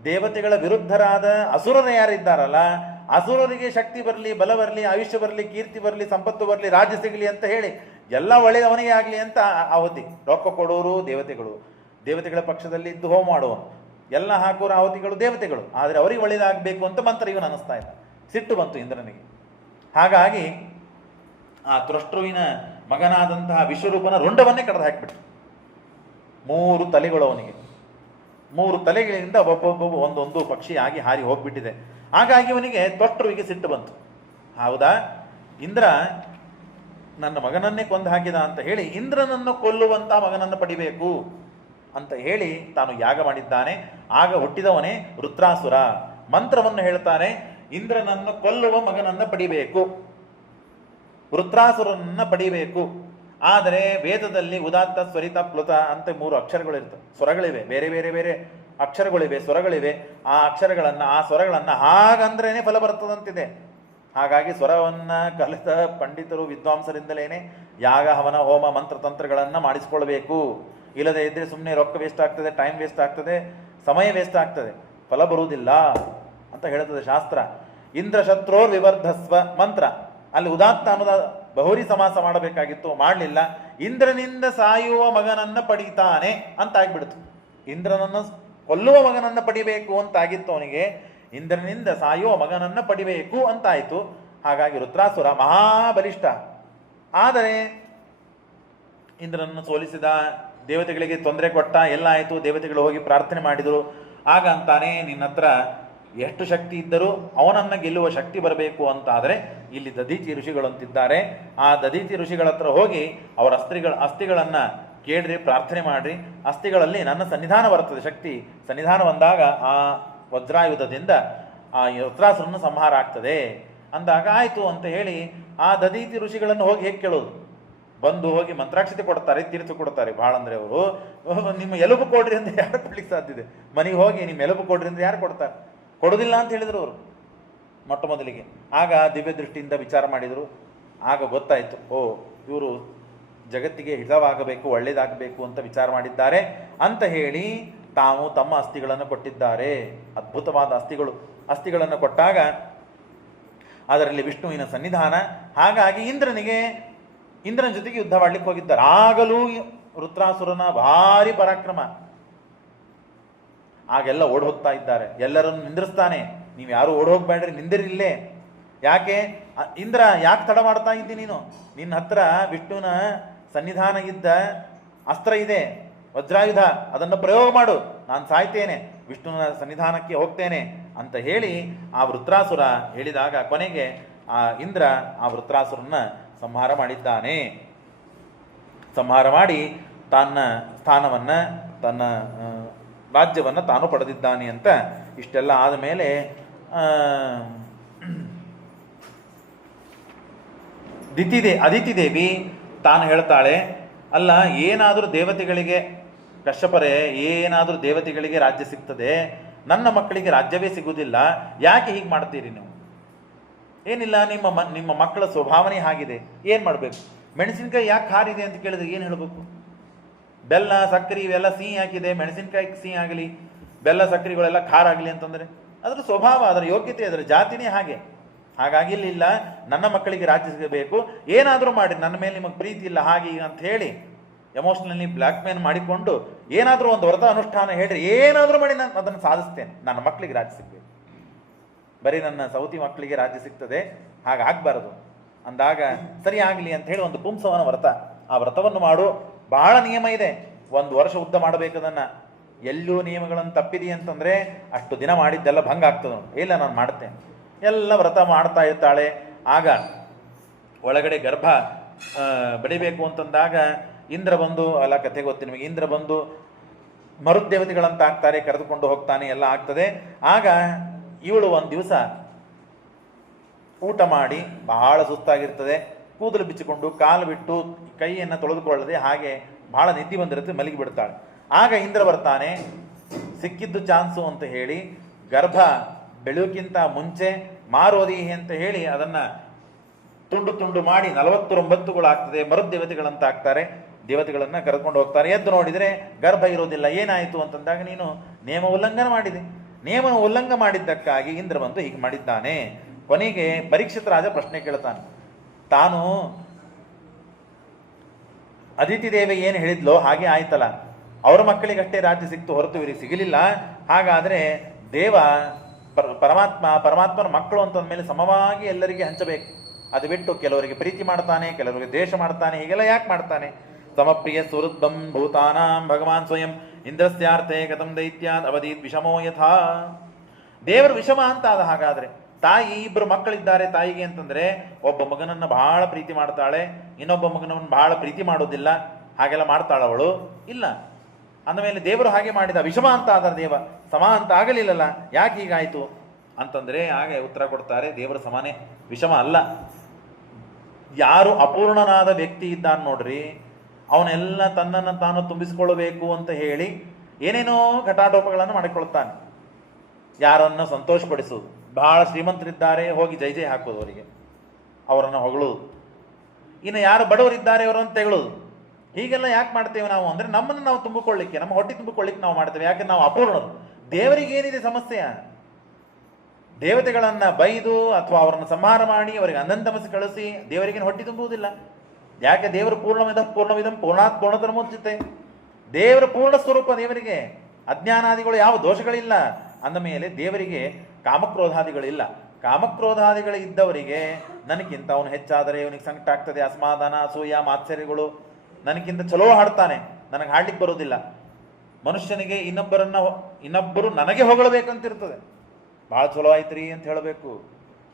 ದೇವತೆಗಳ ವಿರುದ್ಧರಾದ ಅಸುರರು ಯಾರಿದ್ದಾರಲ್ಲ, ಅಸುರರಿಗೆ ಶಕ್ತಿ ಬರಲಿ, ಬಲ ಬರಲಿ, ಆಯುಷ್ಯ ಬರಲಿ, ಕೀರ್ತಿ ಬರಲಿ, ಸಂಪತ್ತು ಬರಲಿ, ರಾಜ್ಯ ಸಿಗಲಿ ಅಂತ ಹೇಳಿ ಎಲ್ಲ ಒಳ್ಳೆಯವನಿಗೆ ಆಗಲಿ ಅಂತ ಆಹುತಿ. ರೊಕ್ಕ ಕೊಡೋರು ದೇವತೆಗಳು, ದೇವತೆಗಳ ಪಕ್ಷದಲ್ಲಿ ಇದ್ದು ಹೋಮ ಮಾಡುವನು, ಎಲ್ಲ ಹಾಕೋರು ಆಹುತಿಗಳು ದೇವತೆಗಳು. ಆದರೆ ಅವರಿಗೆ ಒಳ್ಳೆಯದಾಗಬೇಕು ಅಂತ ಮಂತ್ರ ಇವನು ಅನ್ನಿಸ್ತಾ ಇಲ್ಲ. ಸಿಟ್ಟು ಬಂತು ಇಂದ್ರನಿಗೆ. ಹಾಗಾಗಿ ಆ ತ್ವಷ್ಟೃವಿನ ಮಗನಾದಂತಹ ವಿಶ್ವರೂಪನ ರುಂಡವನ್ನೇ ಕಡ್ದು ಹಾಕಿಬಿಟ್ರು. 3 ತಲೆಗಳು ಅವನಿಗೆ, 3 ತಲೆಗಳಿಂದ ಒಬ್ಬೊಬ್ಬ ಒಂದೊಂದು ಪಕ್ಷಿ ಆಗಿ ಹಾರಿ ಹೋಗ್ಬಿಟ್ಟಿದೆ. ಹಾಗಾಗಿ ಅವನಿಗೆ ತ್ವಷ್ಟೃವಿಗೆ ಸಿಟ್ಟು ಬಂತು. ಹೌದಾ, ಇಂದ್ರ ನನ್ನ ಮಗನನ್ನೇ ಕೊಂದು ಹಾಕಿದ ಅಂತ ಹೇಳಿ ಇಂದ್ರನನ್ನು ಕೊಲ್ಲುವಂತ ಮಗನನ್ನು ಪಡಿಬೇಕು ಅಂತ ಹೇಳಿ ತಾನು ಯಾಗ ಮಾಡಿದ್ದಾನೆ. ಆಗ ಹುಟ್ಟಿದವನೇ ವೃತ್ರಾಸುರ. ಮಂತ್ರವನ್ನು ಹೇಳ್ತಾನೆ, ಇಂದ್ರನನ್ನು ಕೊಲ್ಲುವ ಮಗನನ್ನು ಪಡಿಬೇಕು, ವೃತ್ರಾಸುರನನ್ನ ಪಡಿಬೇಕು. ಆದರೆ ವೇದದಲ್ಲಿ ಉದಾತ್ತ, ಸ್ವರಿತ, ಪ್ಲುತ ಅಂತ 3 ಅಕ್ಷರಗಳಿರ್ತವೆ, ಸ್ವರಗಳಿವೆ, ಬೇರೆ ಬೇರೆ ಬೇರೆ ಅಕ್ಷರಗಳಿವೆ, ಸ್ವರಗಳಿವೆ. ಆ ಅಕ್ಷರಗಳನ್ನು, ಆ ಸ್ವರಗಳನ್ನು ಹಾಗಂದ್ರೇನೆ ಫಲ ಬರ್ತದಂತಿದೆ. ಹಾಗಾಗಿ ಸ್ವರವನ್ನು ಕಲಿತ ಪಂಡಿತರು, ವಿದ್ವಾಂಸರಿಂದಲೇ ಯಾಗ, ಹವನ, ಹೋಮ, ಮಂತ್ರತಂತ್ರಗಳನ್ನು ಮಾಡಿಸ್ಕೊಳ್ಬೇಕು. ಇಲ್ಲದೆ ಇದ್ದರೆ ಸುಮ್ಮನೆ ರೊಕ್ಕ ವೇಸ್ಟ್ ಆಗ್ತದೆ, ಟೈಮ್ ವೇಸ್ಟ್ ಆಗ್ತದೆ, ಸಮಯ ವೇಸ್ಟ್ ಆಗ್ತದೆ, ಫಲ ಬರುವುದಿಲ್ಲ ಅಂತ ಹೇಳ್ತದೆ ಶಾಸ್ತ್ರ. ಇಂದ್ರ ಶತ್ರೋರ್ ವಿವರ್ಧಸ್ವ ಮಂತ್ರ, ಅಲ್ಲಿ ಉದಾತ್ತ ಅನ್ನೋದ ಬಹುರಿ ಸಮಾಸ ಮಾಡಬೇಕಾಗಿತ್ತು, ಮಾಡಲಿಲ್ಲ. ಇಂದ್ರನಿಂದ ಸಾಯುವ ಮಗನನ್ನ ಪಡೀತಾನೆ ಅಂತ ಆಗ್ಬಿಡ್ತು. ಇಂದ್ರನನ್ನು ಕೊಲ್ಲುವ ಮಗನನ್ನ ಪಡಿಬೇಕು ಅಂತಾಗಿತ್ತು ಅವನಿಗೆ, ಇಂದ್ರನಿಂದ ಸಾಯುವ ಮಗನನ್ನ ಪಡಿಬೇಕು ಅಂತಾಯಿತು. ಹಾಗಾಗಿ ವೃತ್ರಾಸುರ ಮಹಾಬಲಿಷ್ಠ. ಆದರೆ ಇಂದ್ರನನ್ನು ಸೋಲಿಸಿದ, ದೇವತೆಗಳಿಗೆ ತೊಂದರೆ ಕೊಟ್ಟ, ಎಲ್ಲ ಆಯಿತು. ದೇವತೆಗಳು ಹೋಗಿ ಪ್ರಾರ್ಥನೆ ಮಾಡಿದರು. ಆಗ ಅಂತಾನೆ, ನಿನ್ನ ಹತ್ರ ಎಷ್ಟು ಶಕ್ತಿ ಇದ್ದರೂ ಅವನನ್ನು ಗೆಲ್ಲುವ ಶಕ್ತಿ ಬರಬೇಕು ಅಂತಾದರೆ ಇಲ್ಲಿ ದಧೀಚಿ ಋಷಿಗಳು ಅಂತಿದ್ದಾರೆ. ಆ ದಧೀಚಿ ಋಷಿಗಳ ಹತ್ರ ಹೋಗಿ ಅವರ ಅಸ್ಥಿಗಳನ್ನು ಕೇಳ್ರಿ, ಪ್ರಾರ್ಥನೆ ಮಾಡ್ರಿ. ಅಸ್ಥಿಗಳಲ್ಲಿ ನನ್ನ ಸನ್ನಿಧಾನ ಬರ್ತದೆ, ಶಕ್ತಿ ಸನ್ನಿಧಾನ ಬಂದಾಗ ಆ ವಜ್ರಾಯುಧದಿಂದ ಆ ವೃತ್ರಾಸುರನ ಸಂಹಾರ ಆಗ್ತದೆ ಅಂದಾಗ ಆಯಿತು ಅಂತ ಹೇಳಿ ಆ ದದೀತಿ ಋಷಿಗಳನ್ನು ಹೋಗಿ ಹೇಗೆ ಕೇಳೋದು? ಬಂದು ಹೋಗಿ ಮಂತ್ರಾಕ್ಷತೆ ಕೊಡ್ತಾರೆ, ತೀರ್ಥ ಕೊಡ್ತಾರೆ. ಭಾಳ ಅಂದರೆ ಅವರು ನಿಮ್ಮ ಎಲುಬು ಕೊಡ್ರಿ ಅಂದರೆ ಯಾರು ಕೊಡ್ಲಿಕ್ಕೆ ಸಾಧ್ಯ ಇದೆ? ಮನೆಗೆ ಹೋಗಿ ನಿಮ್ಮ ಎಲುಬು ಕೊಡ್ರಿ ಅಂದರೆ ಯಾರು ಕೊಡ್ತಾರೆ? ಕೊಡೋದಿಲ್ಲ ಅಂತ ಹೇಳಿದರು ಅವರು ಮೊಟ್ಟ ಮೊದಲಿಗೆ. ಆಗ ದಿವ್ಯ ದೃಷ್ಟಿಯಿಂದ ವಿಚಾರ ಮಾಡಿದರು. ಆಗ ಗೊತ್ತಾಯಿತು, ಓ ಇವರು ಜಗತ್ತಿಗೆ ಹಿತವಾಗಬೇಕು, ಒಳ್ಳೆಯದಾಗಬೇಕು ಅಂತ ವಿಚಾರ ಮಾಡಿದ್ದಾರೆ ಅಂತ ಹೇಳಿ ತಾವು ತಮ್ಮ ಅಸ್ಥಿಗಳನ್ನು ಕೊಟ್ಟಿದ್ದಾರೆ. ಅದ್ಭುತವಾದ ಅಸ್ಥಿಗಳನ್ನು ಕೊಟ್ಟಾಗ ಅದರಲ್ಲಿ ವಿಷ್ಣುವಿನ ಸನ್ನಿಧಾನ. ಹಾಗಾಗಿ ಇಂದ್ರನ ಜೊತೆಗೆ ಯುದ್ಧ ಮಾಡಲಿಕ್ಕೆ ಹೋಗಿದ್ದಾರೆ. ಆಗಲೂ ವೃತ್ರಾಸುರನ ಭಾರಿ ಪರಾಕ್ರಮ. ಆಗೆಲ್ಲ ಓಡ್ ಹೋಗ್ತಾ ಇದ್ದಾರೆ. ಎಲ್ಲರನ್ನು ನಿಂದ್ರಿಸ್ತಾನೆ, ನೀವು ಯಾರು ಓಡ್ ಹೋಗ್ಬೇಡ್ರಿ, ನಿಂದಿರಿಲ್ಲೇ. ಯಾಕೆ ಇಂದ್ರ, ಯಾಕೆ ತಡ ಮಾಡ್ತಾ ಇದ್ದಿ ನೀನು? ನಿನ್ನ ಹತ್ರ ವಿಷ್ಣುವಿನ ಸನ್ನಿಧಾನ ಇದ್ದ ಅಸ್ತ್ರ ಇದೆ, ವಜ್ರಾಯುಧ, ಅದನ್ನು ಪ್ರಯೋಗ ಮಾಡು, ನಾನು ಸಾಯ್ತೇನೆ, ವಿಷ್ಣುವಿನ ಸನ್ನಿಧಾನಕ್ಕೆ ಹೋಗ್ತೇನೆ ಅಂತ ಹೇಳಿ ಆ ವೃತ್ರಾಸುರ ಹೇಳಿದಾಗ ಕೊನೆಗೆ ಆ ಇಂದ್ರ ಆ ವೃತ್ರಾಸುರನ್ನ ಸಂಹಾರ ಮಾಡಿದ್ದಾನೆ. ಸಂಹಾರ ಮಾಡಿ ತನ್ನ ಸ್ಥಾನವನ್ನು, ತನ್ನ ರಾಜ್ಯವನ್ನು ತಾನು ಪಡೆದಿದ್ದಾನೆ ಅಂತ ಇಷ್ಟೆಲ್ಲ ಆದ ಮೇಲೆ ಅದಿತಿ ದೇವಿ ತಾನು ಹೇಳ್ತಾಳೆ, ಅಲ್ಲ ಏನಾದರೂ ದೇವತೆಗಳಿಗೆ, ಕಶ್ಯಪರೇ ಏನಾದರೂ ದೇವತೆಗಳಿಗೆ ರಾಜ್ಯ ಸಿಗ್ತದೆ, ನನ್ನ ಮಕ್ಕಳಿಗೆ ರಾಜ್ಯವೇ ಸಿಗುವುದಿಲ್ಲ, ಯಾಕೆ ಹೀಗೆ ಮಾಡ್ತೀರಿ ನೀವು? ಏನಿಲ್ಲ, ನಿಮ್ಮ ಮಕ್ಕಳ ಸ್ವಭಾವನೆ ಹಾಗಿದೆ, ಏನು ಮಾಡಬೇಕು? ಮೆಣಸಿನ್ಕಾಯಿ ಯಾಕೆ ಖಾರಿದೆ ಅಂತ ಕೇಳಿದ್ರೆ ಏನು ಹೇಳಬೇಕು? ಬೆಲ್ಲ ಸಕ್ಕರೆ ಇವೆಲ್ಲ ಸಿಹಿ ಹಾಕಿದೆ, ಮೆಣಸಿನ್ಕಾಯಿ ಸಿಹಿ ಆಗಲಿ, ಬೆಲ್ಲ ಸಕ್ಕರೆಗಳೆಲ್ಲ ಖಾರ ಆಗಲಿ ಅಂತಂದರೆ ಅದರ ಸ್ವಭಾವ, ಅದರ ಯೋಗ್ಯತೆ, ಅದರ ಜಾತಿನೇ ಹಾಗೆ. ಹಾಗಾಗಿ ಇಲ್ಲ, ನನ್ನ ಮಕ್ಕಳಿಗೆ ರಾಜ್ಯ ಸಿಗಬೇಕು, ಏನಾದರೂ ಮಾಡಿ, ನನ್ನ ಮೇಲೆ ನಿಮಗೆ ಪ್ರೀತಿ ಇಲ್ಲ ಹಾಗೆ ಅಂತ ಹೇಳಿ ಎಮೋಷ್ನಲಿ ಬ್ಲ್ಯಾಕ್ ಮೇಲ್ ಮಾಡಿಕೊಂಡು ಏನಾದರೂ ಒಂದು ವ್ರತ ಅನುಷ್ಠಾನ ಹೇಳ್ರಿ, ಏನಾದರೂ ಮಾಡಿ ನಾನು ಅದನ್ನು ಸಾಧಿಸ್ತೇನೆ, ನನ್ನ ಮಕ್ಕಳಿಗೆ ರಾಜ್ಯ ಸಿಗಬೇಕು, ಬರೀ ನನ್ನ ಸೌತಿ ಮಕ್ಕಳಿಗೆ ರಾಜ್ಯ ಸಿಗ್ತದೆ, ಹಾಗಾಗಬಾರದು ಅಂದಾಗ ಸರಿ ಆಗಲಿ ಅಂತ ಹೇಳಿ ಒಂದು ಪುಂಸವನ ವ್ರತ, ಆ ವ್ರತವನ್ನು ಮಾಡು. ಬಹಳ ನಿಯಮ ಇದೆ, 1 ವರ್ಷ ಉದ್ದ ಮಾಡಬೇಕದನ್ನು. ಎಲ್ಲೂ ನಿಯಮಗಳನ್ನು ತಪ್ಪಿದಿ ಅಂತಂದರೆ ಅಷ್ಟು ದಿನ ಮಾಡಿದ್ದೆಲ್ಲ ಭಂಗ ಆಗ್ತದೆ. ಇಲ್ಲ, ನಾನು ಮಾಡ್ತೇನೆ. ಎಲ್ಲ ವ್ರತ ಮಾಡ್ತಾ ಇರ್ತಾಳೆ. ಆಗ ಒಳಗಡೆ ಗರ್ಭ ಬೆಳಿಬೇಕು ಅಂತಂದಾಗ ಇಂದ್ರ ಬಂದು, ಎಲ್ಲ ಕಥೆ ಗೊತ್ತು ನಿಮಗೆ, ಇಂದ್ರ ಬಂದು ಮರುದೇವತೆಗಳಂತ ಆಗ್ತಾರೆ, ಕರೆದುಕೊಂಡು ಹೋಗ್ತಾನೆ, ಎಲ್ಲ ಆಗ್ತದೆ. ಆಗ ಇವಳು ಒಂದು ದಿವಸ ಊಟ ಮಾಡಿ ಬಹಳ ಸುಸ್ತಾಗಿರ್ತದೆ, ಕೂದಲು ಬಿಚ್ಚಿಕೊಂಡು ಕಾಲು ಬಿಟ್ಟು ಕೈಯನ್ನು ತೊಳೆದುಕೊಳ್ಳದೆ ಹಾಗೆ ಬಹಳ ನಿದ್ದೆ ಬಂದಿರುತ್ತೆ, ಮಲಗಿ ಬಿಡ್ತಾಳೆ. ಆಗ ಇಂದ್ರ ಬರ್ತಾನೆ, ಸಿಕ್ಕಿದ್ದು ಚಾನ್ಸು ಅಂತ ಹೇಳಿ ಗರ್ಭ ಬೆಳೆಯೋಕ್ಕಿಂತ ಮುಂಚೆ ಮಾರೋದಿ ಅಂತ ಹೇಳಿ ಅದನ್ನು ತುಂಡು ತುಂಡು ಮಾಡಿ 49 ಆಗ್ತದೆ, ಮರುದೇವತೆಗಳಂತ ಆಗ್ತಾರೆ, ದೇವತೆಗಳನ್ನು ಕರೆದುಕೊಂಡು ಹೋಗ್ತಾರೆ. ಎದ್ದು ನೋಡಿದರೆ ಗರ್ಭ ಇರೋದಿಲ್ಲ. ಏನಾಯಿತು ಅಂತಂದಾಗ ನೀನು ನಿಯಮ ಉಲ್ಲಂಘನೆ ಮಾಡಿದೆ, ನಿಯಮ ಉಲ್ಲಂಘನೆ ಮಾಡಿದ್ದಕ್ಕಾಗಿ ಇಂದ್ರ ಬಂದು ಹೀಗೆ ಮಾಡಿದ್ದಾನೆ. ಕೊನೆಗೆ ಪರೀಕ್ಷಿತ ರಾಜ ಪ್ರಶ್ನೆ ಕೇಳ್ತಾನೆ, ತಾನು ಅದಿತಿ ದೇವಿ ಏನು ಹೇಳಿದ್ಲೋ ಹಾಗೆ ಆಯ್ತಲ್ಲ, ಅವರ ಮಕ್ಕಳಿಗಷ್ಟೇ ರಾಜ್ಯ ಸಿಕ್ತು, ಹೊರತು ಇವರಿಗೆ ಸಿಗಲಿಲ್ಲ. ಹಾಗಾದರೆ ದೇವ ಪರಮಾತ್ಮನ ಮಕ್ಕಳು ಅಂತಂದಮೇಲೆ ಸಮವಾಗಿ ಎಲ್ಲರಿಗೆ ಹಂಚಬೇಕು. ಅದು ಬಿಟ್ಟು ಕೆಲವರಿಗೆ ಪ್ರೀತಿ ಮಾಡ್ತಾನೆ, ಕೆಲವರಿಗೆ ದ್ವೇಷ ಮಾಡ್ತಾನೆ, ಹೀಗೆಲ್ಲ ಯಾಕೆ ಮಾಡ್ತಾನೆ? ಸಮಪ್ರಿಯ ಸುಹೃದ್ಬಂ ಭೂತಾನಾಂ ಭಗವಾನ್ ಸ್ವಯಂ ಇಂದ್ರಸ್ಯಾರ್ಥೆ ಕಥಂ ದೈತ್ಯಾದ್ ಅವಧೀತ್ ವಿಷಮೋ ಯಥಾ. ದೇವರು ವಿಷಮ ಅಂತ ಆದ. ಹಾಗಾದರೆ ತಾಯಿ, 2 ಮಕ್ಕಳಿದ್ದಾರೆ ತಾಯಿಗೆ ಅಂತಂದರೆ, ಒಬ್ಬ ಮಗನನ್ನು ಬಹಳ ಪ್ರೀತಿ ಮಾಡ್ತಾಳೆ, ಇನ್ನೊಬ್ಬ ಮಗನನ್ನು ಬಹಳ ಪ್ರೀತಿ ಮಾಡೋದಿಲ್ಲ, ಹಾಗೆಲ್ಲ ಮಾಡ್ತಾಳವಳು? ಇಲ್ಲ. ಅಂದಮೇಲೆ ದೇವರು ಹಾಗೆ ಮಾಡಿದ, ವಿಷಮ ಅಂತ ಆದ ದೇವ, ಸಮ ಅಂತ ಆಗಲಿಲ್ಲಲ್ಲ, ಯಾಕೆ ಹೀಗಾಯಿತು ಅಂತಂದರೆ ಆಗ ಉತ್ತರ ಕೊಡ್ತಾರೆ, ದೇವರ ಸಮಾನೆ, ವಿಷಮ ಅಲ್ಲ. ಯಾರು ಅಪೂರ್ಣನಾದ ವ್ಯಕ್ತಿ ಇದ್ದಾನೆ ನೋಡ್ರಿ, ಅವನೆಲ್ಲ ತನ್ನನ್ನು ತಾನು ತುಂಬಿಸಿಕೊಳ್ಳಬೇಕು ಅಂತ ಹೇಳಿ ಏನೇನೋ ಘಟಾಟೋಪಗಳನ್ನು ಮಾಡಿಕೊಳ್ತಾನೆ, ಯಾರನ್ನು ಸಂತೋಷಪಡಿಸುವುದು. ಬಹಳ ಶ್ರೀಮಂತರಿದ್ದಾರೆ, ಹೋಗಿ ಜೈ ಜೈ ಹಾಕೋದು ಅವರಿಗೆ, ಅವರನ್ನು ಹೊಗಳೋದು. ಇನ್ನು ಯಾರು ಬಡವರಿದ್ದಾರೆ ಅವರನ್ನು ತೆಗಳೋದು. ಹೀಗೆಲ್ಲ ಯಾಕೆ ಮಾಡ್ತೇವೆ ನಾವು ಅಂದರೆ, ನಮ್ಮನ್ನು ನಾವು ತುಂಬಿಕೊಳ್ಳಿಕ್ಕೆ, ನಮ್ಮ ಹೊಟ್ಟೆ ತುಂಬಿಕೊಳ್ಳಿಕ್ಕೆ ನಾವು ಮಾಡ್ತೇವೆ. ಯಾಕೆ? ನಾವು ಅಪೂರ್ಣರು. ದೇವರಿಗೆ ಏನಿದೆ ಸಮಸ್ಯೆ? ದೇವತೆಗಳನ್ನು ಬೈದು ಅಥವಾ ಅವರನ್ನು ಸಂಹಾರ ಮಾಡಿ ಅವರಿಗೆ ಅನಂತಮಸಿ ಕಳಿಸಿ ದೇವರಿಗೆ ಹೊಟ್ಟೆ ತುಂಬುವುದಿಲ್ಲ. ಯಾಕೆ? ದೇವರು ಪೂರ್ಣವಿದಂ ಪೂರ್ಣಾತ್ ಪೂರ್ಣತರ ಮುಚ್ಚುತ್ತೆ. ದೇವರ ಪೂರ್ಣ ಸ್ವರೂಪ ದೇವರಿಗೆ, ಅಜ್ಞಾನಾದಿಗಳು ಯಾವ ದೋಷಗಳಿಲ್ಲ. ಅಂದ ಮೇಲೆ ದೇವರಿಗೆ ಕಾಮಕ್ರೋಧಾದಿಗಳಿಲ್ಲ. ಕಾಮಕ್ರೋಧಾದಿಗಳಿದ್ದವರಿಗೆ ನನಗಿಂತ ಅವನು ಹೆಚ್ಚಾದರೆ ಇವನಿಗೆ ಸಂಕಟ ಆಗ್ತದೆ, ಅಸಮಾಧಾನ, ಅಸೂಯ, ಮಾತ್ಸರ್ಯಗಳು, ನನಗಿಂತ ಚಲೋ ಹಾಡ್ತಾನೆ, ನನಗೆ ಹಾಡ್ಲಿಕ್ಕೆ ಬರೋದಿಲ್ಲ. ಮನುಷ್ಯನಿಗೆ ಇನ್ನೊಬ್ಬರು ನನಗೆ ಹೊಗಳಬೇಕಂತಿರ್ತದೆ. ಭಾಳ ಚಲೋ ಆಯ್ತು ರೀ ಅಂತ ಹೇಳಬೇಕು,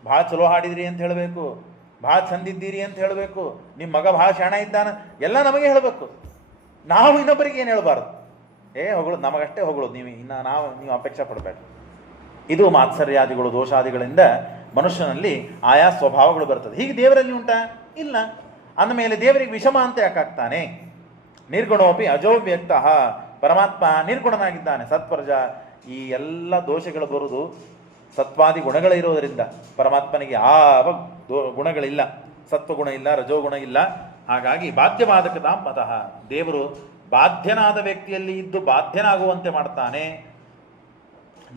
ಭಾಳ ಚಲೋ ಹಾಡಿದ್ರಿ ಅಂತ ಹೇಳಬೇಕು, ಭಾಳ ಚಂದಿದ್ದೀರಿ ಅಂತ ಹೇಳಬೇಕು, ನಿಮ್ಮ ಮಗ ಭಾಳ ಶಾಣ ಇದ್ದಾನ, ಎಲ್ಲ ನಮಗೆ ಹೇಳಬೇಕು. ನಾವು ಇನ್ನೊಬ್ಬರಿಗೆ ಏನು ಹೇಳಬಾರ್ದು. ಹೊಗಳೋದು ನಮಗಷ್ಟೇ ಹೊಗಳೋದು, ನೀವು ಅಪೇಕ್ಷೆ ಪಡಬೇಡ. ಇದು ಮಾತ್ಸರ್ಯಾದಿಗಳು ದೋಷಾದಿಗಳಿಂದ ಮನುಷ್ಯನಲ್ಲಿ ಆಯಾ ಸ್ವಭಾವಗಳು ಬರ್ತದೆ. ಹೀಗೆ ದೇವರಲ್ಲಿ ಉಂಟಾ? ಇಲ್ಲ. ಅಂದಮೇಲೆ ದೇವರಿಗೆ ವಿಷಮ ಅಂತ ಯಾಕಾಗ್ತಾನೆ? ನಿರ್ಗುಣೋಪಿ ಅಜೋವ್ಯಕ್ತ, ಪರಮಾತ್ಮ ನಿರ್ಗುಣನಾಗಿದ್ದಾನೆ. ಸತ್ವರ್ಜ, ಈ ಎಲ್ಲ ದೋಷಗಳು ಬರುವುದು ಸತ್ವಾದಿ ಗುಣಗಳಿರೋದರಿಂದ. ಪರಮಾತ್ಮನಿಗೆ ಯಾವ ಗುಣಗಳಿಲ್ಲ, ಸತ್ವಗುಣ ಇಲ್ಲ, ರಜೋಗುಣ ಇಲ್ಲ. ಹಾಗಾಗಿ ಬಾಧ್ಯಬಾಧಕತಾಂ ಪತಃ, ದೇವರು ಬಾಧ್ಯನಾದ ವ್ಯಕ್ತಿಯಲ್ಲಿ ಇದ್ದು ಬಾಧ್ಯನಾಗುವಂತೆ ಮಾಡ್ತಾನೆ.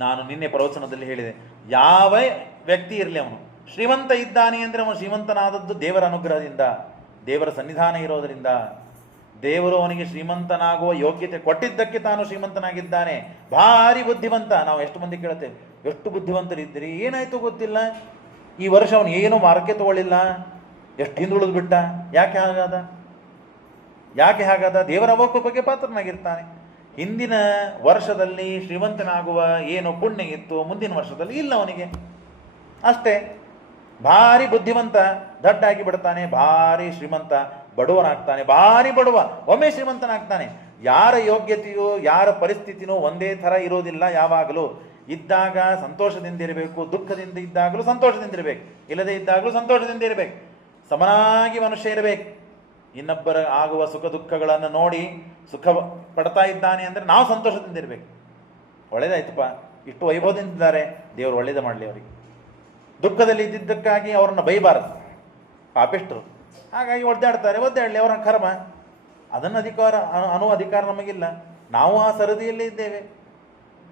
ನಾನು ನಿನ್ನೆ ಪ್ರವಚನದಲ್ಲಿ ಹೇಳಿದೆ, ಯಾವ ವ್ಯಕ್ತಿ ಇರಲಿ ಅವನು ಶ್ರೀಮಂತ ಇದ್ದಾನೆ ಅಂದರೆ ಅವನು ಶ್ರೀಮಂತನಾದದ್ದು ದೇವರ ಅನುಗ್ರಹದಿಂದ, ದೇವರ ಸನ್ನಿಧಾನ ಇರೋದರಿಂದ. ದೇವರು ಅವನಿಗೆ ಶ್ರೀಮಂತನಾಗುವ ಯೋಗ್ಯತೆ ಕೊಟ್ಟಿದ್ದಕ್ಕೆ ತಾನು ಶ್ರೀಮಂತನಾಗಿದ್ದಾನೆ. ಭಾರಿ ಬುದ್ಧಿವಂತ. ನಾವು ಎಷ್ಟು ಮಂದಿ ಕೇಳ್ತೇವೆ, ಎಷ್ಟು ಬುದ್ಧಿವಂತರಿದ್ದೀರಿ, ಏನಾಯ್ತು ಗೊತ್ತಿಲ್ಲ, ಈ ವರ್ಷ ಅವನು ಏನು ಮಾರ್ಕೆ ತಗೊಳ್ಳಿಲ್ಲ, ಎಷ್ಟು ಹಿಂದುಳಿದು ಬಿಟ್ಟ, ಯಾಕೆ ಹಾಗಾದ? ದೇವರ ಅವಕೋಪಕ್ಕೆ ಪಾತ್ರನಾಗಿರ್ತಾನೆ. ಹಿಂದಿನ ವರ್ಷದಲ್ಲಿ ಶ್ರೀಮಂತನಾಗುವ ಏನು ಪುಣ್ಯ ಇತ್ತು, ಮುಂದಿನ ವರ್ಷದಲ್ಲಿ ಇಲ್ಲ ಅವನಿಗೆ, ಅಷ್ಟೇ. ಭಾರಿ ಬುದ್ಧಿವಂತ ದಡ್ಡಾಗಿ ಬಿಡ್ತಾನೆ, ಭಾರಿ ಶ್ರೀಮಂತ ಬಡವನಾಗ್ತಾನೆ, ಭಾರಿ ಬಡವ ಒಮ್ಮೆ ಶ್ರೀಮಂತನಾಗ್ತಾನೆ. ಯಾರ ಯೋಗ್ಯತೆಯೋ ಯಾರ ಪರಿಸ್ಥಿತಿನೋ ಒಂದೇ ಥರ ಇರೋದಿಲ್ಲ. ಯಾವಾಗಲೂ ಇದ್ದಾಗ ಸಂತೋಷದಿಂದಿರಬೇಕು, ದುಃಖದಿಂದ ಇದ್ದಾಗಲೂ ಸಂತೋಷದಿಂದಿರಬೇಕು, ಇಲ್ಲದೇ ಇದ್ದಾಗಲೂ ಸಂತೋಷದಿಂದಿರಬೇಕು. ಸಮನಾಗಿ ಮನುಷ್ಯ ಇರಬೇಕು. ಇನ್ನೊಬ್ಬರ ಆಗುವ ಸುಖ ದುಃಖಗಳನ್ನು ನೋಡಿ ಸುಖ ಪಡ್ತಾ ಇದ್ದಾನೆ ಅಂದರೆ ನಾವು ಸಂತೋಷದಿಂದಿರಬೇಕು. ಒಳ್ಳೇದಾಯ್ತಪ್ಪ, ಇಷ್ಟು ವೈಭವದಿಂದಿದ್ದಾರೆ, ದೇವರು ಒಳ್ಳೇದು ಮಾಡಲಿ ಅವರಿಗೆ. ದುಃಖದಲ್ಲಿ ಇದ್ದಿದ್ದಕ್ಕಾಗಿ ಅವ್ರನ್ನ ಬೈಬಾರದು, ಪಾಪಿಷ್ಟ್ರು. ಹಾಗಾಗಿ ಒದ್ದಾಡಲಿ, ಅವರ ಕರ್ಮ. ಅದನ್ನು ಅಧಿಕಾರ ನಮಗಿಲ್ಲ. ನಾವು ಆ ಸರದಿಯಲ್ಲೇ ಇದ್ದೇವೆ.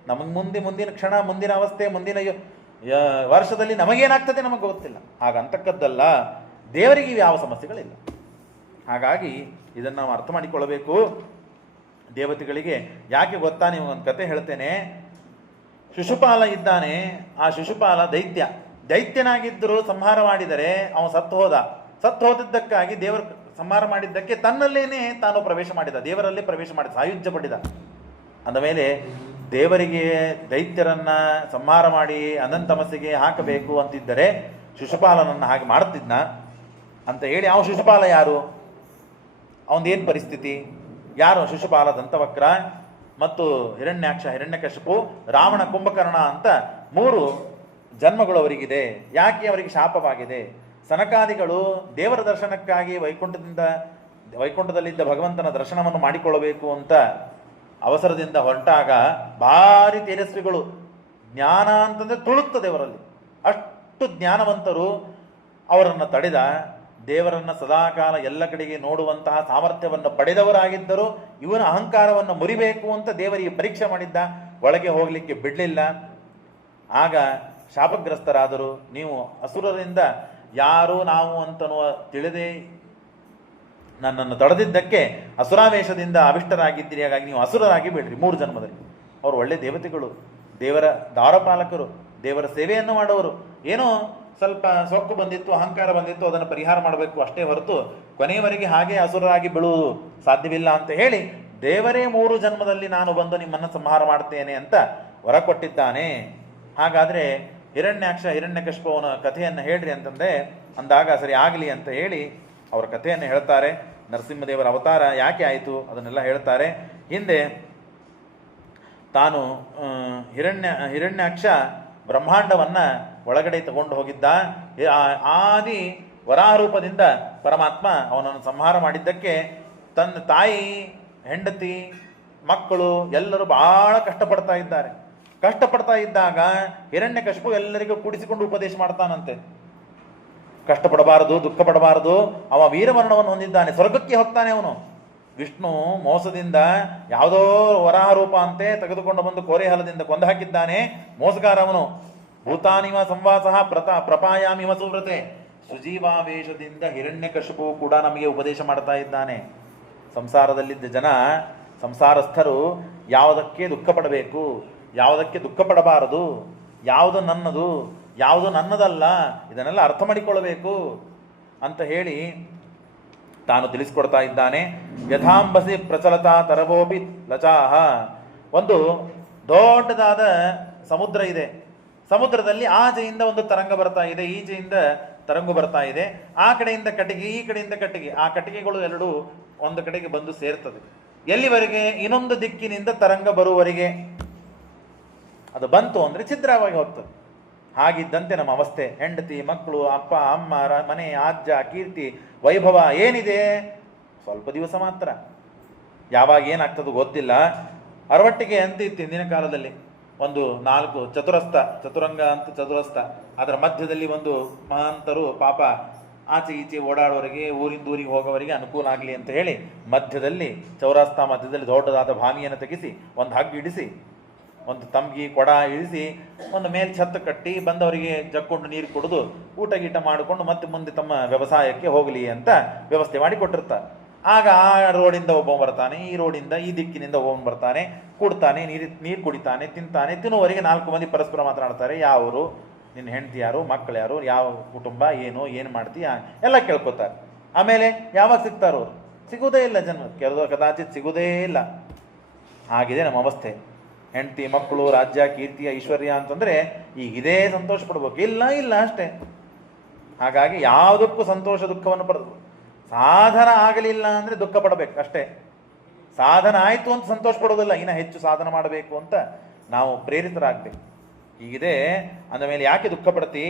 ನಮಗೆ ಮುಂದಿನ ಕ್ಷಣ, ಮುಂದಿನ ಅವಸ್ಥೆ, ಮುಂದಿನ ವರ್ಷದಲ್ಲಿ ನಮಗೇನಾಗ್ತದೆ ನಮಗೆ ಗೊತ್ತಿಲ್ಲ. ಹಾಗಂತಕ್ಕದ್ದಲ್ಲ, ದೇವರಿಗೆ ಯಾವ ಸಮಸ್ಯೆಗಳಿಲ್ಲ. ಹಾಗಾಗಿ ಇದನ್ನು ನಾವು ಅರ್ಥ ಮಾಡಿಕೊಳ್ಳಬೇಕು. ದೇವತೆಗಳಿಗೆ ಯಾಕೆ ಗೊತ್ತಾ? ನೀವು ಒಂದು ಕತೆ ಹೇಳ್ತೇನೆ. ಶಿಶುಪಾಲ ಇದ್ದಾನೆ. ಆ ಶಿಶುಪಾಲ ದೈತ್ಯನಾಗಿದ್ದರೂ ಸಂಹಾರ ಮಾಡಿದರೆ ಅವನು ಸತ್ತು ಹೋದದ್ದಕ್ಕಾಗಿ ದೇವರು ಸಂಹಾರ ಮಾಡಿದ್ದಕ್ಕೆ ತನ್ನಲ್ಲೇನೆ ತಾನು ಪ್ರವೇಶ ಮಾಡಿದ, ದೇವರಲ್ಲಿ ಪ್ರವೇಶ ಮಾಡಿದ, ಸಾಯುಜ್ಯ ಪಡಿದ. ಅಂದಮೇಲೆ ದೇವರಿಗೆ ದೈತ್ಯರನ್ನ ಸಂಹಾರ ಮಾಡಿ ಅನಂತಮಸ್ಸಿಗೆ ಹಾಕಬೇಕು ಅಂತಿದ್ದರೆ ಶಿಶುಪಾಲನನ್ನು ಹಾಗೆ ಮಾಡ್ತಿದ್ನ ಅಂತ ಹೇಳಿ, ಅವನು ಶಿಶುಪಾಲ ಯಾರು? ಅವನದೇನು ಪರಿಸ್ಥಿತಿ? ಯಾರು ಶಿಶುಪಾಲ? ದಂತವಕ್ರ ಮತ್ತು ಹಿರಣ್ಯಾಕ್ಷ, ಹಿರಣ್ಯಕಶಿಪು, ರಾವಣ, ಕುಂಭಕರ್ಣ ಅಂತ 3 ಜನ್ಮಗಳು ಅವರಿಗಿದೆ. ಯಾಕೆ ಅವರಿಗೆ ಶಾಪವಾಗಿದೆ? ಸನಕಾದಿಗಳು ದೇವರ ದರ್ಶನಕ್ಕಾಗಿ ವೈಕುಂಠದಲ್ಲಿದ್ದ ಭಗವಂತನ ದರ್ಶನವನ್ನು ಮಾಡಿಕೊಳ್ಳಬೇಕು ಅಂತ ಅವಸರದಿಂದ ಹೊರಟಾಗ ಭಾರಿ ತೇಜಸ್ವಿಗಳು, ಜ್ಞಾನ ಅಂತಂದರೆ ತುಳುತ್ತದೆ ಅವರಲ್ಲಿ, ಅಷ್ಟು ಜ್ಞಾನವಂತರು. ಅವರನ್ನು ತಡೆದ. ದೇವರನ್ನು ಸದಾಕಾಲ ಎಲ್ಲ ಕಡೆಗೆ ನೋಡುವಂತಹ ಸಾಮರ್ಥ್ಯವನ್ನು ಪಡೆದವರಾಗಿದ್ದರು. ಇವನ ಅಹಂಕಾರವನ್ನು ಮುರಿಬೇಕು ಅಂತ ದೇವರಿಗೆ ಪರೀಕ್ಷೆ ಮಾಡಿದ್ದ, ಒಳಗೆ ಹೋಗಲಿಕ್ಕೆ ಬಿಡಲಿಲ್ಲ. ಆಗ ಶಾಪಗ್ರಸ್ತರಾದರು. ನೀವು ಅಸುರರಿಂದ ಯಾರು ನಾವು ಅಂತನ್ನುವ ತಿಳಿದೇ ನನ್ನನ್ನು ತಡೆದಿದ್ದಕ್ಕೆ ಅಸುರಾವೇಶದಿಂದ ಅವಿಷ್ಟರಾಗಿದ್ದೀರಿ. ಹಾಗಾಗಿ ನೀವು ಅಸುರರಾಗಿ ಬಿಡ್ರಿ 3 ಜನ್ಮದಲ್ಲಿ. ಅವರು ಒಳ್ಳೆ ದೇವತೆಗಳು, ದೇವರ ದ್ವಾರಪಾಲಕರು, ದೇವರ ಸೇವೆಯನ್ನು ಮಾಡೋರು. ಏನೋ ಸ್ವಲ್ಪ ಸೊಕ್ಕು ಬಂದಿತ್ತು, ಅಹಂಕಾರ ಬಂದಿತ್ತು, ಅದನ್ನು ಪರಿಹಾರ ಮಾಡಬೇಕು ಅಷ್ಟೇ ಹೊರತು ಕೊನೆಯವರೆಗೆ ಹಾಗೆ ಅಸುರರಾಗಿ ಬೀಳುವುದು ಸಾಧ್ಯವಿಲ್ಲ ಅಂತ ಹೇಳಿ ದೇವರೇ 3 ಜನ್ಮದಲ್ಲಿ ನಾನು ಬಂದು ನಿಮ್ಮನ್ನು ಸಂಹಾರ ಮಾಡ್ತೇನೆ ಅಂತ ವರ ಕೊಟ್ಟಿದ್ದಾನೆ. ಹಾಗಾದರೆ ಹಿರಣ್ಯಾಕ್ಷ, ಹಿರಣ್ಯಕಶಿಪುವನ ಕಥೆಯನ್ನು ಹೇಳ್ರಿ ಅಂದಾಗ ಸರಿ ಆಗಲಿ ಅಂತ ಹೇಳಿ ಅವರ ಕಥೆಯನ್ನು ಹೇಳ್ತಾರೆ. ನರಸಿಂಹದೇವರ ಅವತಾರ ಯಾಕೆ ಆಯಿತು ಅದನ್ನೆಲ್ಲ ಹೇಳ್ತಾರೆ. ಹಿಂದೆ ತಾನು ಹಿರಣ್ಯಾಕ್ಷ ಬ್ರಹ್ಮಾಂಡವನ್ನು ಒಳಗಡೆ ತಗೊಂಡು ಹೋಗಿದ್ದ. ಆದಿ ವರಾರೂಪದಿಂದ ಪರಮಾತ್ಮ ಅವನನ್ನು ಸಂಹಾರ ಮಾಡಿದ್ದಕ್ಕೆ ತನ್ನ ತಾಯಿ, ಹೆಂಡತಿ, ಮಕ್ಕಳು ಎಲ್ಲರೂ ಬಹಳ ಕಷ್ಟಪಡ್ತಾ ಇದ್ದಾರೆ. ಕಷ್ಟಪಡ್ತಾ ಇದ್ದಾಗ ಹಿರಣ್ಯಕಶಿಪು ಎಲ್ಲರಿಗೂ ಕೂಡಿಸಿಕೊಂಡು ಉಪದೇಶ ಮಾಡ್ತಾನಂತೆ. ಕಷ್ಟಪಡಬಾರದು, ದುಃಖ ಪಡಬಾರದು. ಅವ ವೀರಮರಣವನ್ನು ಹೊಂದಿದ್ದಾನೆ, ಸ್ವರ್ಗಕ್ಕೆ ಹೋಗ್ತಾನೆ ಅವನು. ವಿಷ್ಣು ಮೋಸದಿಂದ ಯಾವುದೋ ವರಾಹ ರೂಪ ಅಂತೆ ತೆಗೆದುಕೊಂಡು ಬಂದು ಕೋರೆಹಲದಿಂದ ಕೊಂದು ಹಾಕಿದ್ದಾನೆ. ಮೋಸಗಾರ ಅವನು. ಭೂತಾನಿವ ಸಂವಾಸಃ ಪ್ರಪಾಯಾಮಿವ ಸುವ್ರತೆ. ಸುಜೀವಾವೇಶದಿಂದ ಹಿರಣ್ಯಕಶಿಪು ಕೂಡ ನಮಗೆ ಉಪದೇಶ ಮಾಡ್ತಾ ಇದ್ದಾನೆ. ಸಂಸಾರದಲ್ಲಿದ್ದ ಜನ, ಸಂಸಾರಸ್ಥರು ಯಾವುದಕ್ಕೆ ದುಃಖ ಪಡಬೇಕು, ಯಾವುದಕ್ಕೆ ದುಃಖ ಪಡಬಾರದು, ಯಾವುದು ನನ್ನದು, ಯಾವುದು ನನ್ನದಲ್ಲ, ಇದನ್ನೆಲ್ಲ ಅರ್ಥ ಮಾಡಿಕೊಳ್ಳಬೇಕು ಅಂತ ಹೇಳಿ ತಾನು ತಿಳಿಸ್ಕೊಡ್ತಾ ಇದ್ದಾನೆ. ಯಥಾಂಬಸಿ ಪ್ರಚಲತಾ ತರವೋಪಿ ಲಚಾಹ. ಒಂದು ದೊಡ್ಡದಾದ ಸಮುದ್ರ ಇದೆ. ಸಮುದ್ರದಲ್ಲಿ ಆಚೆಯಿಂದ ಒಂದು ತರಂಗ ಬರ್ತಾ ಇದೆ, ಈಚೆಯಿಂದ ತರಂಗು ಬರ್ತಾ ಇದೆ. ಆ ಕಡೆಯಿಂದ ಕಟ್ಟಿಗೆ, ಈ ಕಡೆಯಿಂದ ಕಟ್ಟಿಗೆ. ಆ ಕಟ್ಟಿಗೆಗಳು ಎರಡೂ ಒಂದು ಕಡೆಗೆ ಬಂದು ಸೇರ್ತದೆ. ಎಲ್ಲಿವರೆಗೆ? ಇನ್ನೊಂದು ದಿಕ್ಕಿನಿಂದ ತರಂಗ ಬರುವವರೆಗೆ. ಅದು ಬಂತು ಅಂದರೆ ಛಿದ್ರವಾಗಿ ಹೋಗ್ತದೆ. ಹಾಗಿದ್ದಂತೆ ನಮ್ಮ ಅವಸ್ಥೆ. ಹೆಂಡತಿ, ಮಕ್ಕಳು, ಅಪ್ಪ ಅಮ್ಮ, ಮನೆ, ಅಜ್ಜ, ಕೀರ್ತಿ, ವೈಭವ ಏನಿದೆ ಸ್ವಲ್ಪ ದಿವಸ ಮಾತ್ರ. ಯಾವಾಗ ಏನಾಗ್ತದೋ ಗೊತ್ತಿಲ್ಲ. ಅರವಟ್ಟಿಗೆ ಅಂತ ಇತ್ತು ಹಿಂದಿನ ಕಾಲದಲ್ಲಿ. ಒಂದು 4 ಚತುರಂಗ ಅಂತ ಚತುರಸ್ಥ, ಅದರ ಮಧ್ಯದಲ್ಲಿ ಒಂದು ಮಹಾಂತರು ಪಾಪ ಆಚೆ ಈಚೆ ಓಡಾಡೋರಿಗೆ, ಊರಿಂದ ಊರಿಗೆ ಹೋಗೋವರಿಗೆ ಅನುಕೂಲ ಆಗಲಿ ಅಂತ ಹೇಳಿ ಮಧ್ಯದಲ್ಲಿ ಚೌರಾಸ್ತಾ ಮಧ್ಯದಲ್ಲಿ ದೊಡ್ಡದಾದ ಭಾಮಿಯನ್ನು ತೆಗೆಸಿ ಒಂದು ಹಗ್ಗ ಇಡಿಸಿ, ಒಂದು ತಂಗಿ ಕೊಡ ಇಳಿಸಿ, ಒಂದು ಮೇಲ್ ಛತ್ತು ಕಟ್ಟಿ ಬಂದವರಿಗೆ ಜಕ್ಕೊಂಡು ನೀರು ಕುಡಿದು ಊಟ ಗೀಟ ಮಾಡಿಕೊಂಡು ಮತ್ತೆ ಮುಂದೆ ತಮ್ಮ ವ್ಯವಸಾಯಕ್ಕೆ ಹೋಗಲಿ ಅಂತ ವ್ಯವಸ್ಥೆ ಮಾಡಿ ಕೊಟ್ಟಿರ್ತಾರೆ. ಆಗ ಆ ರೋಡಿಂದ ಒಬ್ಬ ಬರ್ತಾನೆ, ಈ ರೋಡಿಂದ ಈ ದಿಕ್ಕಿನಿಂದ ಒಬ್ಬ ಬರ್ತಾನೆ, ಕುಡ್ತಾನೆ, ನೀರು ಕುಡಿತಾನೆ, ತಿಂತಾನೆ. ತಿನ್ನುವವರೆಗೆ 4 ಮಂದಿ ಪರಸ್ಪರ ಮಾತನಾಡ್ತಾರೆ. ಯಾವರು, ನಿನ್ನ ಹೆಂಡತಿ ಯಾರು, ಮಕ್ಕಳು ಯಾರು, ಯಾವ ಕುಟುಂಬ, ಏನು ಮಾಡ್ತೀಯ ಎಲ್ಲ ಕೇಳ್ಕೊತಾರೆ. ಆಮೇಲೆ ಯಾವಾಗ ಸಿಗ್ತಾರೋ ಅವರು? ಸಿಗುವುದೇ ಇಲ್ಲ. ಜನ ಕದಾಚಿತ್ ಸಿಗುವುದೇ ಇಲ್ಲ. ಆಗಿದೆ ನಮ್ಮ ಅವಸ್ಥೆ. ಹೆಂಡತಿ, ಮಕ್ಕಳು, ರಾಜ್ಯ, ಕೀರ್ತಿ, ಐಶ್ವರ್ಯ ಅಂತಂದರೆ ಈಗ ಇದೇ ಸಂತೋಷ ಪಡ್ಬೇಕು. ಇಲ್ಲ ಅಷ್ಟೇ. ಹಾಗಾಗಿ ಯಾವುದಕ್ಕೂ ಸಂತೋಷ ದುಃಖವನ್ನು ಪಡೆದು, ಸಾಧನ ಆಗಲಿಲ್ಲ ಅಂದರೆ ದುಃಖ ಪಡಬೇಕು ಅಷ್ಟೇ. ಸಾಧನ ಆಯಿತು ಅಂತ ಸಂತೋಷ ಪಡೋದಿಲ್ಲ, ಇನ್ನು ಹೆಚ್ಚು ಸಾಧನ ಮಾಡಬೇಕು ಅಂತ ನಾವು ಪ್ರೇರಿತರಾಗಬೇಕು. ಹೀಗಿದೆ. ಅಂದಮೇಲೆ ಯಾಕೆ ದುಃಖ ಪಡ್ತಿ?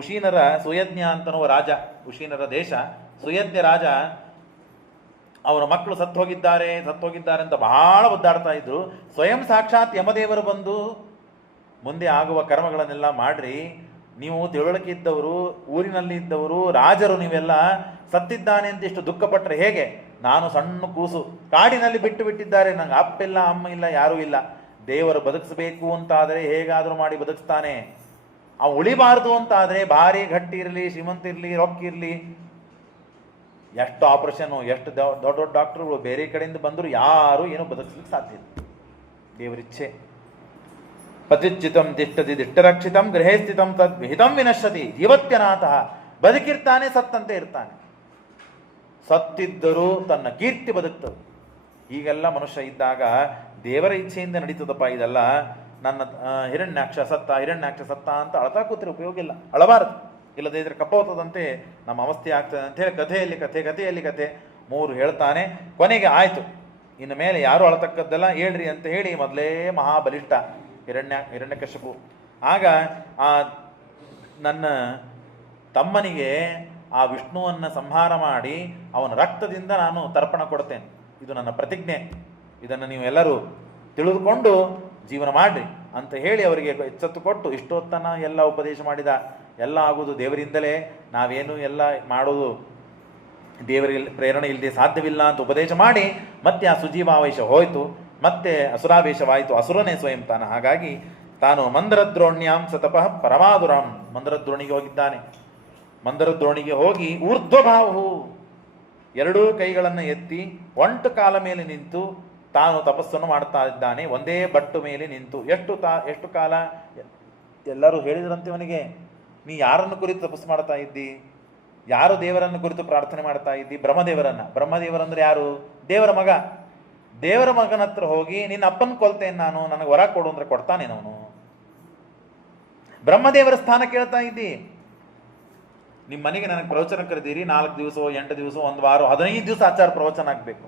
ಉಶೀನರ ಸುಯಜ್ಞ ಅಂತನ್ನುವ ರಾಜ, ಉಶೀನರ ದೇಶ ಸುಯಜ್ಞ ರಾಜ, ಅವರ ಮಕ್ಕಳು ಸತ್ತು ಹೋಗಿದ್ದಾರೆ ಅಂತ ಬಹಳ ಒದ್ದಾಡ್ತಾ ಇದ್ರು. ಸ್ವಯಂ ಸಾಕ್ಷಾತ್ ಯಮದೇವರು ಬಂದು ಮುಂದೆ ಆಗುವ ಕರ್ಮಗಳನ್ನೆಲ್ಲ ಮಾಡ್ರಿ, ನೀವು ತಿಳುವಳಿಕೆ ಇದ್ದವರು, ಊರಿನಲ್ಲಿ ಇದ್ದವರು, ರಾಜರು, ನೀವೆಲ್ಲ ಸತ್ತಿದ್ದಾನೆ ಅಂತ ಇಷ್ಟು ದುಃಖಪಟ್ಟರೆ ಹೇಗೆ? ನಾನು ಸಣ್ಣ ಕೂಸು, ಕಾಡಿನಲ್ಲಿ ಬಿಟ್ಟಿದ್ದಾರೆ, ನಂಗೆ ಅಪ್ಪ ಇಲ್ಲ, ಅಮ್ಮ ಇಲ್ಲ, ಯಾರೂ ಇಲ್ಲ. ದೇವರು ಬದುಕಿಸಬೇಕು ಅಂತಾದರೆ ಹೇಗಾದರೂ ಮಾಡಿ ಬದುಕಿಸ್ತಾನೆ. ಅವು ಉಳಿಬಾರ್ದು ಅಂತಾದರೆ ಭಾರಿ ಗಟ್ಟಿ ಇರಲಿ, ಶ್ರೀಮಂತ ಇರಲಿ, ರೊಕ್ಕ ಇರಲಿ, ಎಷ್ಟು ಆಪರೇಷನು, ಎಷ್ಟು ದೊಡ್ಡ ದೊಡ್ಡ ಡಾಕ್ಟರ್ಗಳು ಬೇರೆ ಕಡೆಯಿಂದ ಬಂದರೂ ಯಾರೂ ಏನೂ ಬದುಕಿಸ್ಲಿಕ್ಕೆ ಸಾಧ್ಯ ಇಲ್ಲ. ದೇವರಿಚ್ಛೆ. ಪತಿಚ್ಚಿತಂ ತಿಷ್ಟತಿ ದಿಷ್ಟರಕ್ಷಿತಂ ಗೃಹೇ ಸ್ಥಿತಂ ತದ್ ವಿಹಿತಂ ವಿನಶ್ಯತಿ ಜೀವತ್ಯನಾಥಃ. ಬದುಕಿರ್ತಾನೆ, ಸತ್ತಂತೆ ಇರ್ತಾನೆ. ಸತ್ತಿದ್ದರೂ ತನ್ನ ಕೀರ್ತಿ ಬದುಕ್ತದೆ. ಹೀಗೆಲ್ಲ ಮನುಷ್ಯ ಇದ್ದಾಗ ದೇವರ ಇಚ್ಛೆಯಿಂದ ನಡೀತದಪ್ಪ ಇದೆಲ್ಲ. ನನ್ನ ಹಿರಣ್ಯಾಕ್ಷ ಸತ್ತ ಅಂತ ಅಳ್ತಾ ಕೂತಿರೋ ಉಪಯೋಗ ಇಲ್ಲ. ಅಳಬಾರದು. ಇಲ್ಲದೇ ಇದ್ರೆ ಕಪ್ಪೋತದಂತೆ ನಮ್ಮ ಅವಸ್ಥೆ ಆಗ್ತದೆ ಅಂತ ಹೇಳಿ ಕಥೆಯಲ್ಲಿ ಕಥೆ 3 ಹೇಳ್ತಾನೆ. ಕೊನೆಗೆ ಆಯಿತು, ಇನ್ನು ಮೇಲೆ ಯಾರು ಅಳತಕ್ಕದ್ದೆಲ್ಲ ಹೇಳ್ರಿ ಅಂತ ಹೇಳಿ ಮೊದಲೇ ಮಹಾಬಲಿಷ್ಠ ಹಿರಣ್ಯಕಶ್ಯಪು. ಆಗ ಆ ನನ್ನ ತಮ್ಮನಿಗೆ ಆ ವಿಷ್ಣುವನ್ನು ಸಂಹಾರ ಮಾಡಿ ಅವನ ರಕ್ತದಿಂದ ನಾನು ತರ್ಪಣ ಕೊಡ್ತೇನೆ, ಇದು ನನ್ನ ಪ್ರತಿಜ್ಞೆ, ಇದನ್ನು ನೀವು ಎಲ್ಲರೂ ತಿಳಿದುಕೊಂಡು ಜೀವನ ಮಾಡಿರಿ ಅಂತ ಹೇಳಿ ಅವರಿಗೆ ಎಚ್ಚೆತ್ತು ಕೊಟ್ಟು, ಇಷ್ಟೊತ್ತನ ಎಲ್ಲ ಉಪದೇಶ ಮಾಡಿದ. ಎಲ್ಲ ಆಗುವುದು ದೇವರಿಂದಲೇ, ನಾವೇನು ಎಲ್ಲ ಮಾಡೋದು ದೇವರಿಗೆ ಪ್ರೇರಣೆ ಇಲ್ಲದೆ ಸಾಧ್ಯವಿಲ್ಲ ಅಂತ ಉಪದೇಶ ಮಾಡಿ ಮತ್ತೆ ಆ ಸುಜೀವಾವೇಶ ಹೋಯಿತು, ಮತ್ತೆ ಅಸುರಾವೇಶವಾಯಿತು. ಅಸುರನೇ ಸ್ವಯಂ ತಾನು. ಹಾಗಾಗಿ ತಾನು ಮಂದರದ್ರೋಣ್ಯಾಂ ಸತಪಃ ಪರಮಾದುರಾಂ, ಮಂದರದ್ರೋಣಿಗೆ ಹೋಗಿದ್ದಾನೆ. ಮಂದರದ್ರೋಣಿಗೆ ಹೋಗಿ ಊರ್ಧ್ವಭಾವು, 2 ಕೈಗಳನ್ನು ಎತ್ತಿ ಒಂಟು ಕಾಲ ಮೇಲೆ ನಿಂತು ತಾನು ತಪಸ್ಸನ್ನು ಮಾಡ್ತಾ ಇದ್ದಾನೆ. ಒಂದೇ ಬಟ್ಟು ಮೇಲೆ ನಿಂತು. ಎಷ್ಟು ಕಾಲ? ಎಲ್ಲರೂ ಹೇಳಿದ್ರಂತೆ ಅವನಿಗೆ, ನೀ ಯಾರನ್ನು ಕುರಿತು ತಪಸ್ಸು ಮಾಡ್ತಾ ಇದ್ದಿ? ಯಾರು ದೇವರನ್ನು ಕುರಿತು ಪ್ರಾರ್ಥನೆ ಮಾಡ್ತಾ ಇದ್ದಿ? ಬ್ರಹ್ಮದೇವರಂದ್ರೆ ಯಾರು? ದೇವರ ಮಗ. ದೇವರ ಮಗನ ಹತ್ರ ಹೋಗಿ ನಿನ್ನ ಅಪ್ಪನ ಕೊಲ್ತೇನೆ ನಾನು, ನನಗೆ ವರ ಕೊಡು ಅಂದ್ರೆ ಕೊಡ್ತಾನೇನವನು? ಬ್ರಹ್ಮದೇವರ ಸ್ಥಾನ ಕೇಳ್ತಾ ಇದ್ದಿ. ನಿಮ್ಮ ಮನೆಗೆ ನನಗೆ ಪ್ರವಚನ ಕರೆದಿರಿ, 4 ದಿವಸ, 8 ದಿವಸ, 1 ವಾರ, 15 ದಿವಸ ಆಚಾರ ಪ್ರವಚನ ಆಗಬೇಕು.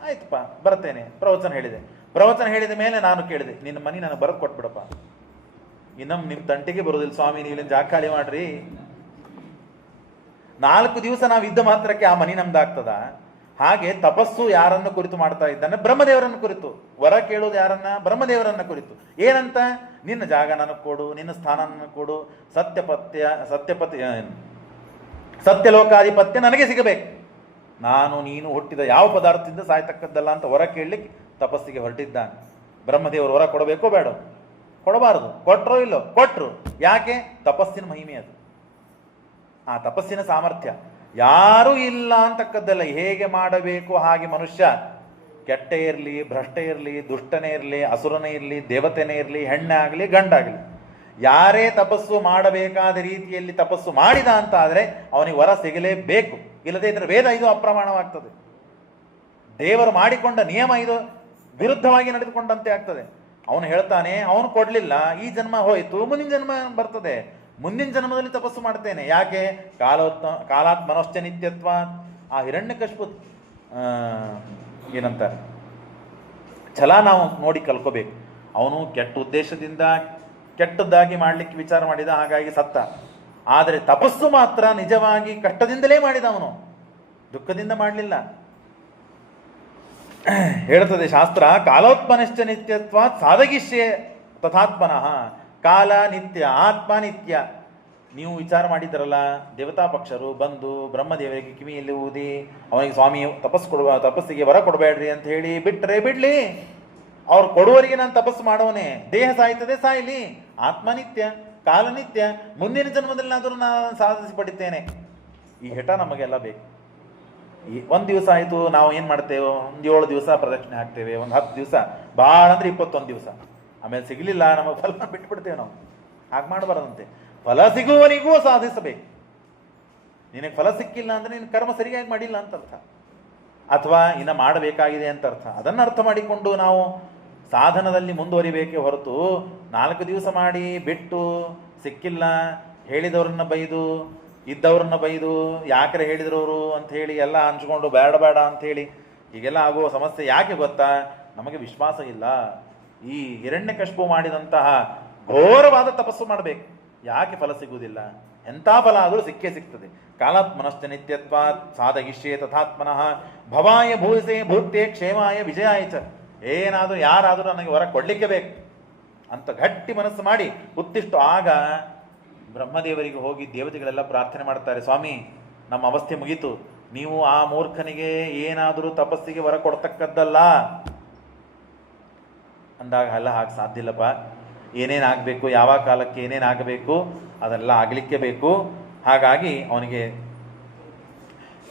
ಆಯ್ತಪ್ಪ, ಬರ್ತೇನೆ. ಪ್ರವಚನ ಹೇಳಿದ ಮೇಲೆ ನಾನು ಕೇಳಿದೆ, ನಿನ್ನ ಮನೆ ನನಗೆ ಬರೆದು ಕೊಟ್ಬಿಡಪ್ಪ. ನಿಮ್ಮ ತಂಟೆಗೆ ಬರೋದಿಲ್ಲ ಸ್ವಾಮಿ, ನೀವು ಇಲ್ಲಿಂದ ಜಾಗ ಖಾಲಿ ಮಾಡ್ರಿ. 4 ದಿವಸ ನಾವು ಇದ್ದ ಮಾತ್ರಕ್ಕೆ ಆ ಮನೆ ನಮ್ದಾಗ್ತದ? ಹಾಗೆ ತಪಸ್ಸು ಯಾರನ್ನು ಕುರಿತು ಮಾಡ್ತಾ ಇದ್ದಾನೆ? ಬ್ರಹ್ಮದೇವರನ್ನು ಕುರಿತು. ವರ ಕೇಳೋದು ಯಾರನ್ನ? ಬ್ರಹ್ಮದೇವರನ್ನ ಕುರಿತು. ಏನಂತ? ನಿನ್ನ ಜಾಗ ನನಗೆ ಕೊಡು, ನಿನ್ನ ಸ್ಥಾನ ನನಗೆ ಕೊಡು, ಸತ್ಯಲೋಕಾಧಿಪತ್ಯ ನನಗೆ ಸಿಗಬೇಕು, ನೀನು ಹುಟ್ಟಿದ ಯಾವ ಪದಾರ್ಥದಿಂದ ಸಾಯ್ತಕ್ಕದ್ದಲ್ಲ ಅಂತ ವರ ಕೇಳಲಿಕ್ಕೆ ತಪಸ್ಸಿಗೆ ಹೊರಟಿದ್ದಾನೆ. ಬ್ರಹ್ಮದೇವರು ವರ ಕೊಡಬೇಕೋ ಬೇಡ? ಕೊಡಬಾರದು. ಕೊಟ್ಟರೋ ಇಲ್ಲೋ? ಕೊಟ್ಟರು. ಯಾಕೆ? ತಪಸ್ಸಿನ ಮಹಿಮೆ ಅದು, ಆ ತಪಸ್ಸಿನ ಸಾಮರ್ಥ್ಯ. ಯಾರೂ ಇಲ್ಲ ಅಂತಕ್ಕದ್ದಲ್ಲ, ಹೇಗೆ ಮಾಡಬೇಕು ಹಾಗೆ ಮನುಷ್ಯ, ಕೆಟ್ಟ ಇರಲಿ, ಭ್ರಷ್ಟ ಇರಲಿ, ದುಷ್ಟನೇ ಇರಲಿ, ಅಸುರನೇ ಇರಲಿ, ದೇವತೆನೇ ಇರಲಿ, ಹೆಣ್ಣೆ ಆಗಲಿ, ಗಂಡಾಗಲಿ, ಯಾರೇ ತಪಸ್ಸು ಮಾಡಬೇಕಾದ ರೀತಿಯಲ್ಲಿ ತಪಸ್ಸು ಮಾಡಿದ ಅಂತ ಆದರೆ ಅವನಿಗೆ ವರ ಸಿಗಲೇಬೇಕು. ಇಲ್ಲದೇ ಇದ್ರೆ ವೇದ ಇದು ಅಪ್ರಮಾಣವಾಗ್ತದೆ. ದೇವರು ಮಾಡಿಕೊಂಡ ನಿಯಮ ಇದು ವಿರುದ್ಧವಾಗಿ ನಡೆದುಕೊಂಡಂತೆ ಆಗ್ತದೆ. ಅವನು ಹೇಳ್ತಾನೆ, ಅವನು ಕೊಡಲಿಲ್ಲ, ಈ ಜನ್ಮ ಹೋಯಿತು, ಮುಂದಿನ ಜನ್ಮ ಬರ್ತದೆ, ಮುಂದಿನ ಜನ್ಮದಲ್ಲಿ ತಪಸ್ಸು ಮಾಡ್ತೇನೆ. ಯಾಕೆ? ಕಾಲಾತ್ಮನಶ್ಚ ನಿತ್ಯತ್ವ. ಆ ಹಿರಣ್ಯಕಶಿಪು ಏನಂತಾರೆ ಛಲ ನಾವು ನೋಡಿ ಕಲ್ಕೋಬೇಕು. ಅವನು ಕೆಟ್ಟ ಉದ್ದೇಶದಿಂದ ಕೆಟ್ಟದ್ದಾಗಿ ಮಾಡಲಿಕ್ಕೆ ವಿಚಾರ ಮಾಡಿದ, ಹಾಗಾಗಿ ಸತ್ತ. ಆದರೆ ತಪಸ್ಸು ಮಾತ್ರ ನಿಜವಾಗಿ ಕಷ್ಟದಿಂದಲೇ ಮಾಡಿದ, ಅವನು ದುಃಖದಿಂದ ಮಾಡಲಿಲ್ಲ. ಹೇಳ್ತದೆ ಶಾಸ್ತ್ರ, ಕಾಲೋತ್ಪನ್ನಶ್ಚ ನಿತ್ಯತ್ವ ಸಾಧಗಿಷ್ಯೆ ತಥಾತ್ಮನಃ. ಕಾಲ ನಿತ್ಯ, ಆತ್ಮ ನಿತ್ಯ. ನೀವು ವಿಚಾರ ಮಾಡಿದ್ರಲ್ಲ, ದೇವತಾ ಪಕ್ಷರು ಬಂದು ಬ್ರಹ್ಮದೇವರಿಗೆ ಕಿವಿಯಲ್ಲಿ ಊದಿ ಅವನಿಗೆ ಸ್ವಾಮಿ ತಪಸ್ಸಿಗೆ ವರ ಕೊಡಬೇಡ್ರಿ ಅಂತ ಹೇಳಿ ಬಿಟ್ಟರೆ ಬಿಡ್ಲಿ, ಅವ್ರು ಕೊಡುವವರಿಗೆ ನಾನು ತಪಸ್ಸು ಮಾಡೋನೆ. ದೇಹ ಸಾಯ್ತದೆ, ಸಾಯ್ಲಿ. ಆತ್ಮ ನಿತ್ಯ, ಕಾಲ ನಿತ್ಯ. ಮುಂದಿನ ಜನ್ಮದಲ್ಲಾದರೂ ನಾನು ಸಾಧಿಸಿ ಪಡಿತೇನೆ. ಈ ಹೆಟ ನಮಗೆಲ್ಲ ಬೇಕು. ಒಂದು ದಿವಸ ಆಯಿತು, ನಾವು ಏನು ಮಾಡ್ತೇವೆ, ಒಂದು 7 ದಿವಸ ಪ್ರದಕ್ಷಿಣೆ ಹಾಕ್ತೇವೆ, ಒಂದು 10 ದಿವಸ, ಭಾಳ ಅಂದರೆ 21 ದಿವಸ. ಆಮೇಲೆ ಸಿಗಲಿಲ್ಲ, ನಮಗೆ ಫಲ ಬಿಟ್ಬಿಡ್ತೇವೆ ನಾವು. ಹಾಗೆ ಮಾಡಬಾರ್ದಂತೆ. ಫಲ ಸಿಗುವವನಿಗೂ ಸಾಧಿಸಬೇಕು. ನಿನಗೆ ಫಲ ಸಿಕ್ಕಿಲ್ಲ ಅಂದರೆ ನಿನ್ನ ಕರ್ಮ ಸರಿಯಾಗಿ ಮಾಡಿಲ್ಲ ಅಂತ ಅರ್ಥ, ಅಥವಾ ಇನ್ನು ಮಾಡಬೇಕಾಗಿದೆ ಅಂತ ಅರ್ಥ. ಅದನ್ನು ಅರ್ಥ ಮಾಡಿಕೊಂಡು ನಾವು ಸಾಧನದಲ್ಲಿ ಮುಂದುವರಿಬೇಕೇ ಹೊರತು 4 ದಿವಸ ಮಾಡಿ ಬಿಟ್ಟು ಸಿಕ್ಕಿಲ್ಲ, ಹೇಳಿದವ್ರನ್ನ ಬೈದು ಇದ್ದವ್ರನ್ನ ಬೈದು ಯಾಕರೆ ಹೇಳಿದ್ರವರು ಅಂತ ಹೇಳಿ ಎಲ್ಲ ಹಂಚ್ಕೊಂಡು ಬೇಡ ಅಂಥೇಳಿ ಹೀಗೆಲ್ಲ ಆಗುವ ಸಮಸ್ಯೆ ಯಾಕೆ ಗೊತ್ತಾ? ನಮಗೆ ವಿಶ್ವಾಸ ಇಲ್ಲ. ಈ ಹಿರಣ್ಯಕಶಿಪು ಮಾಡಿದಂತಹ ಘೋರವಾದ ತಪಸ್ಸು ಮಾಡಬೇಕು. ಯಾಕೆ ಫಲ ಸಿಗುವುದಿಲ್ಲ? ಎಂಥ ಫಲ ಆದರೂ ಸಿಕ್ಕೇ ಸಿಗ್ತದೆ. ಕಾಲಾತ್ಮನಶ್ಚ ನಿತ್ಯತ್ವ ಸಾಧಗಿಷ್ಯೆ ತಥಾತ್ಮನಃ. ಭವಾಯ ಭೂಸೆ ಭೂತ್ಯೆ ಕ್ಷೇಮಾಯ ವಿಜಯಾಯ ಚ. ಏನಾದರೂ ಯಾರಾದರೂ ನನಗೆ ವರ ಕೊಡಲಿಕ್ಕೆ ಬೇಕು ಅಂತ ಗಟ್ಟಿ ಮನಸ್ಸು ಮಾಡಿ ಉತ್ತಿಷ್ಟು. ಆಗ ಬ್ರಹ್ಮದೇವರಿಗೆ ಹೋಗಿ ದೇವತೆಗಳೆಲ್ಲ ಪ್ರಾರ್ಥನೆ ಮಾಡ್ತಾರೆ, ಸ್ವಾಮಿ ನಮ್ಮ ಅವಸ್ಥೆ ಮುಗೀತು, ನೀವು ಆ ಮೂರ್ಖನಿಗೆ ಏನಾದರೂ ತಪಸ್ಸಿಗೆ ವರ ಕೊಡ್ತಕ್ಕದ್ದಲ್ಲ ಅಂದಾಗ, ಅಲ್ಲ ಹಾಗೆ ಸಾಧ್ಯ ಇಲ್ಲಪ್ಪ, ಏನೇನಾಗಬೇಕು, ಯಾವ ಕಾಲಕ್ಕೆ ಏನೇನಾಗಬೇಕು ಅದೆಲ್ಲ ಆಗಲಿಕ್ಕೆ ಬೇಕು. ಹಾಗಾಗಿ ಅವನಿಗೆ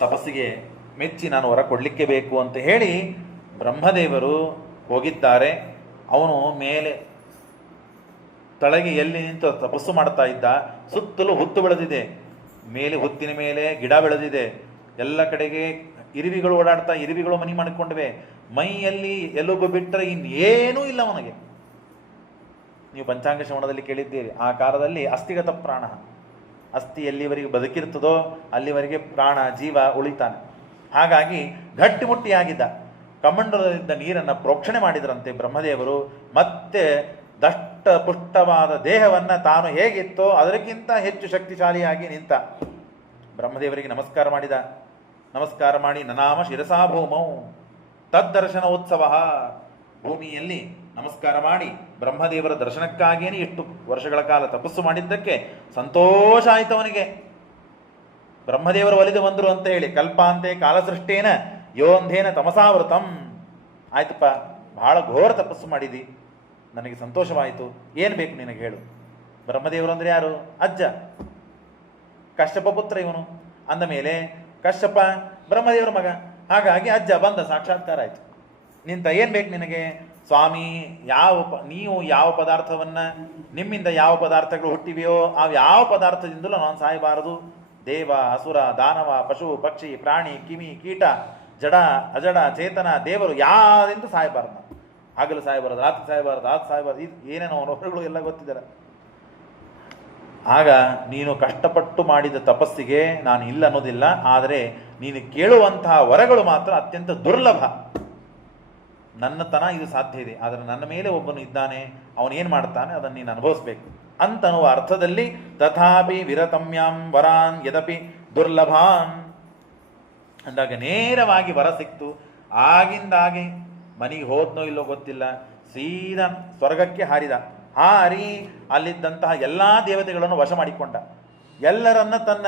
ತಪಸ್ಸಿಗೆ ಮೆಚ್ಚಿ ನಾನು ವರ ಕೊಡಲಿಕ್ಕೆ ಬೇಕು ಅಂತ ಹೇಳಿ ಬ್ರಹ್ಮದೇವರು ಹೋಗಿದ್ದಾರೆ. ಅವನು ಮೇಲೆ ತಳಗೆ ಎಲ್ಲಿ ನಿಂತು ತಪಸ್ಸು ಮಾಡ್ತಾ ಇದ್ದ. ಸುತ್ತಲೂ ಹುತ್ತು ಬೆಳೆದಿದೆ, ಮೇಲೆ ಹುತ್ತಿನ ಮೇಲೆ ಗಿಡ ಬೆಳೆದಿದೆ, ಎಲ್ಲ ಕಡೆಗೆ ಇರುವಿಗಳು ಓಡಾಡ್ತಾ, ಇರುವಿಗಳು ಮನಿ ಮಾಡಿಕೊಂಡಿವೆ. ಮೈಯಲ್ಲಿ ಎಲುಬು ಬಿಟ್ಟರೆ ಇನ್ನೇನೂ ಇಲ್ಲ ಅವನಿಗೆ. ನೀವು ಪಂಚಾಂಗ ಶ್ರವಣದಲ್ಲಿ ಕೇಳಿದ್ದೀರಿ, ಆ ಕಾಲದಲ್ಲಿ ಅಸ್ಥಿಗತ ಪ್ರಾಣ. ಅಸ್ಥಿ ಎಲ್ಲಿವರೆಗೆ ಬದುಕಿರ್ತದೋ ಅಲ್ಲಿವರೆಗೆ ಪ್ರಾಣ ಜೀವ ಉಳಿತಾನೆ. ಹಾಗಾಗಿ ಗಟ್ಟಿಮುಟ್ಟಿಯಾಗಿದ್ದ. ಕಮಂಡಲದಿಂದ ನೀರನ್ನು ಪ್ರೋಕ್ಷಣೆ ಮಾಡಿದರಂತೆ ಬ್ರಹ್ಮದೇವರು. ಮತ್ತೆ ದಷ್ಟ ಪುಷ್ಟವಾದ ದೇಹವನ್ನು ತಾನು ಹೇಗಿತ್ತೋ ಅದಕ್ಕಿಂತ ಹೆಚ್ಚು ಶಕ್ತಿಶಾಲಿಯಾಗಿ ನಿಂತ. ಬ್ರಹ್ಮದೇವರಿಗೆ ನಮಸ್ಕಾರ ಮಾಡಿದ. ನಮಸ್ಕಾರ ಮಾಡಿ ನನಾಮ ಶಿರಸಾ ಭೂಮೌ ತದ್ದರ್ಶನ ಉತ್ಸವ. ಭೂಮಿಯಲ್ಲಿ ನಮಸ್ಕಾರ ಮಾಡಿ ಬ್ರಹ್ಮದೇವರ ದರ್ಶನಕ್ಕಾಗಿಯೇ ಎಷ್ಟು ವರ್ಷಗಳ ಕಾಲ ತಪಸ್ಸು ಮಾಡಿದ್ದಕ್ಕೆ ಸಂತೋಷ ಆಯಿತು ಅವನಿಗೆ. ಬ್ರಹ್ಮದೇವರು ಒಲಿದು ಬಂದರು ಅಂತ ಹೇಳಿ, ಕಲ್ಪಾಂತೆ ಕಾಲಸೃಷ್ಟೇನ ಯೋಂಧೇನ ತಮಸಾವೃತಂ. ಆಯ್ತಪ್ಪ, ಬಹಳ ಘೋರ ತಪಸ್ಸು ಮಾಡಿದಿ, ನನಗೆ ಸಂತೋಷವಾಯಿತು. ಏನು ಬೇಕು ನಿನಗೆ ಹೇಳು. ಬ್ರಹ್ಮದೇವರು ಅಂದರೆ ಯಾರು? ಅಜ್ಜ, ಕಶ್ಯಪ ಪುತ್ರ ಇವನು. ಅಂದ ಮೇಲೆ ಕಶ್ಯಪ ಬ್ರಹ್ಮದೇವರ ಮಗ, ಹಾಗಾಗಿ ಅಜ್ಜ ಬಂದ, ಸಾಕ್ಷಾತ್ಕಾರ ಆಯಿತು. ನಿಂತ ಏನು ಬೇಕು ನಿನಗೆ? ಸ್ವಾಮಿ, ನೀವು ಯಾವ ಪದಾರ್ಥವನ್ನು, ನಿಮ್ಮಿಂದ ಯಾವ ಪದಾರ್ಥಗಳು ಹುಟ್ಟಿವೆಯೋ ಆ ಯಾವ ಪದಾರ್ಥದಿಂದಲೂ ನಾನು ಸಾಯಬಾರದು. ದೇವ, ಅಸುರ, ದಾನವ, ಪಶು, ಪಕ್ಷಿ, ಪ್ರಾಣಿ, ಕಿಮಿ, ಕೀಟ, ಜಡ, ಅಜಡ, ಚೇತನ, ದೇವರು ಯಾರಿಂದ ಸಾಯಬಾರದು. ನಾನು ಹಗಲು ಸಾಯಬಾರದು, ರಾತ್ರಿ ಸಾಯಬಾರದು, ರಾತ್ರಿ ಸಾಯಬಾರದು, ಏನೇನೋ ಹೊರಗಳು ಎಲ್ಲ ಗೊತ್ತಿದ್ದಾರೆ. ಆಗ ನೀನು ಕಷ್ಟಪಟ್ಟು ಮಾಡಿದ ತಪಸ್ಸಿಗೆ ನಾನು ಇಲ್ಲ ಅನ್ನೋದಿಲ್ಲ, ಆದರೆ ನೀನು ಕೇಳುವಂತಹ ವರಗಳು ಮಾತ್ರ ಅತ್ಯಂತ ದುರ್ಲಭ. ನನ್ನತನ ಇದು ಸಾಧ್ಯ ಇದೆ, ಆದರೆ ನನ್ನ ಮೇಲೆ ಒಬ್ಬನು ಇದ್ದಾನೆ, ಅವನೇನು ಮಾಡ್ತಾನೆ ಅದನ್ನು ನೀನು ಅನುಭವಿಸ್ಬೇಕು ಅಂತನ್ನುವ ಅರ್ಥದಲ್ಲಿ ತಥಾಪಿ ವಿರತಮ್ಯಾಂ ವರಾನ್ ಯದಪಿ ದುರ್ಲಭಾನ್ ಅಂದಾಗ ನೇರವಾಗಿ ವರ ಸಿಕ್ತು. ಆಗಿಂದಾಗೆ ಮನೆಗೆ ಹೋದ್ನೋ ಇಲ್ಲೋ ಗೊತ್ತಿಲ್ಲ, ಸೀದಾ ಸ್ವರ್ಗಕ್ಕೆ ಹಾರಿದ. ಹಾರಿ ಅಲ್ಲಿದ್ದಂತಹ ಎಲ್ಲ ದೇವತೆಗಳನ್ನು ವಶ ಮಾಡಿಕೊಂಡ. ಎಲ್ಲರನ್ನ ತನ್ನ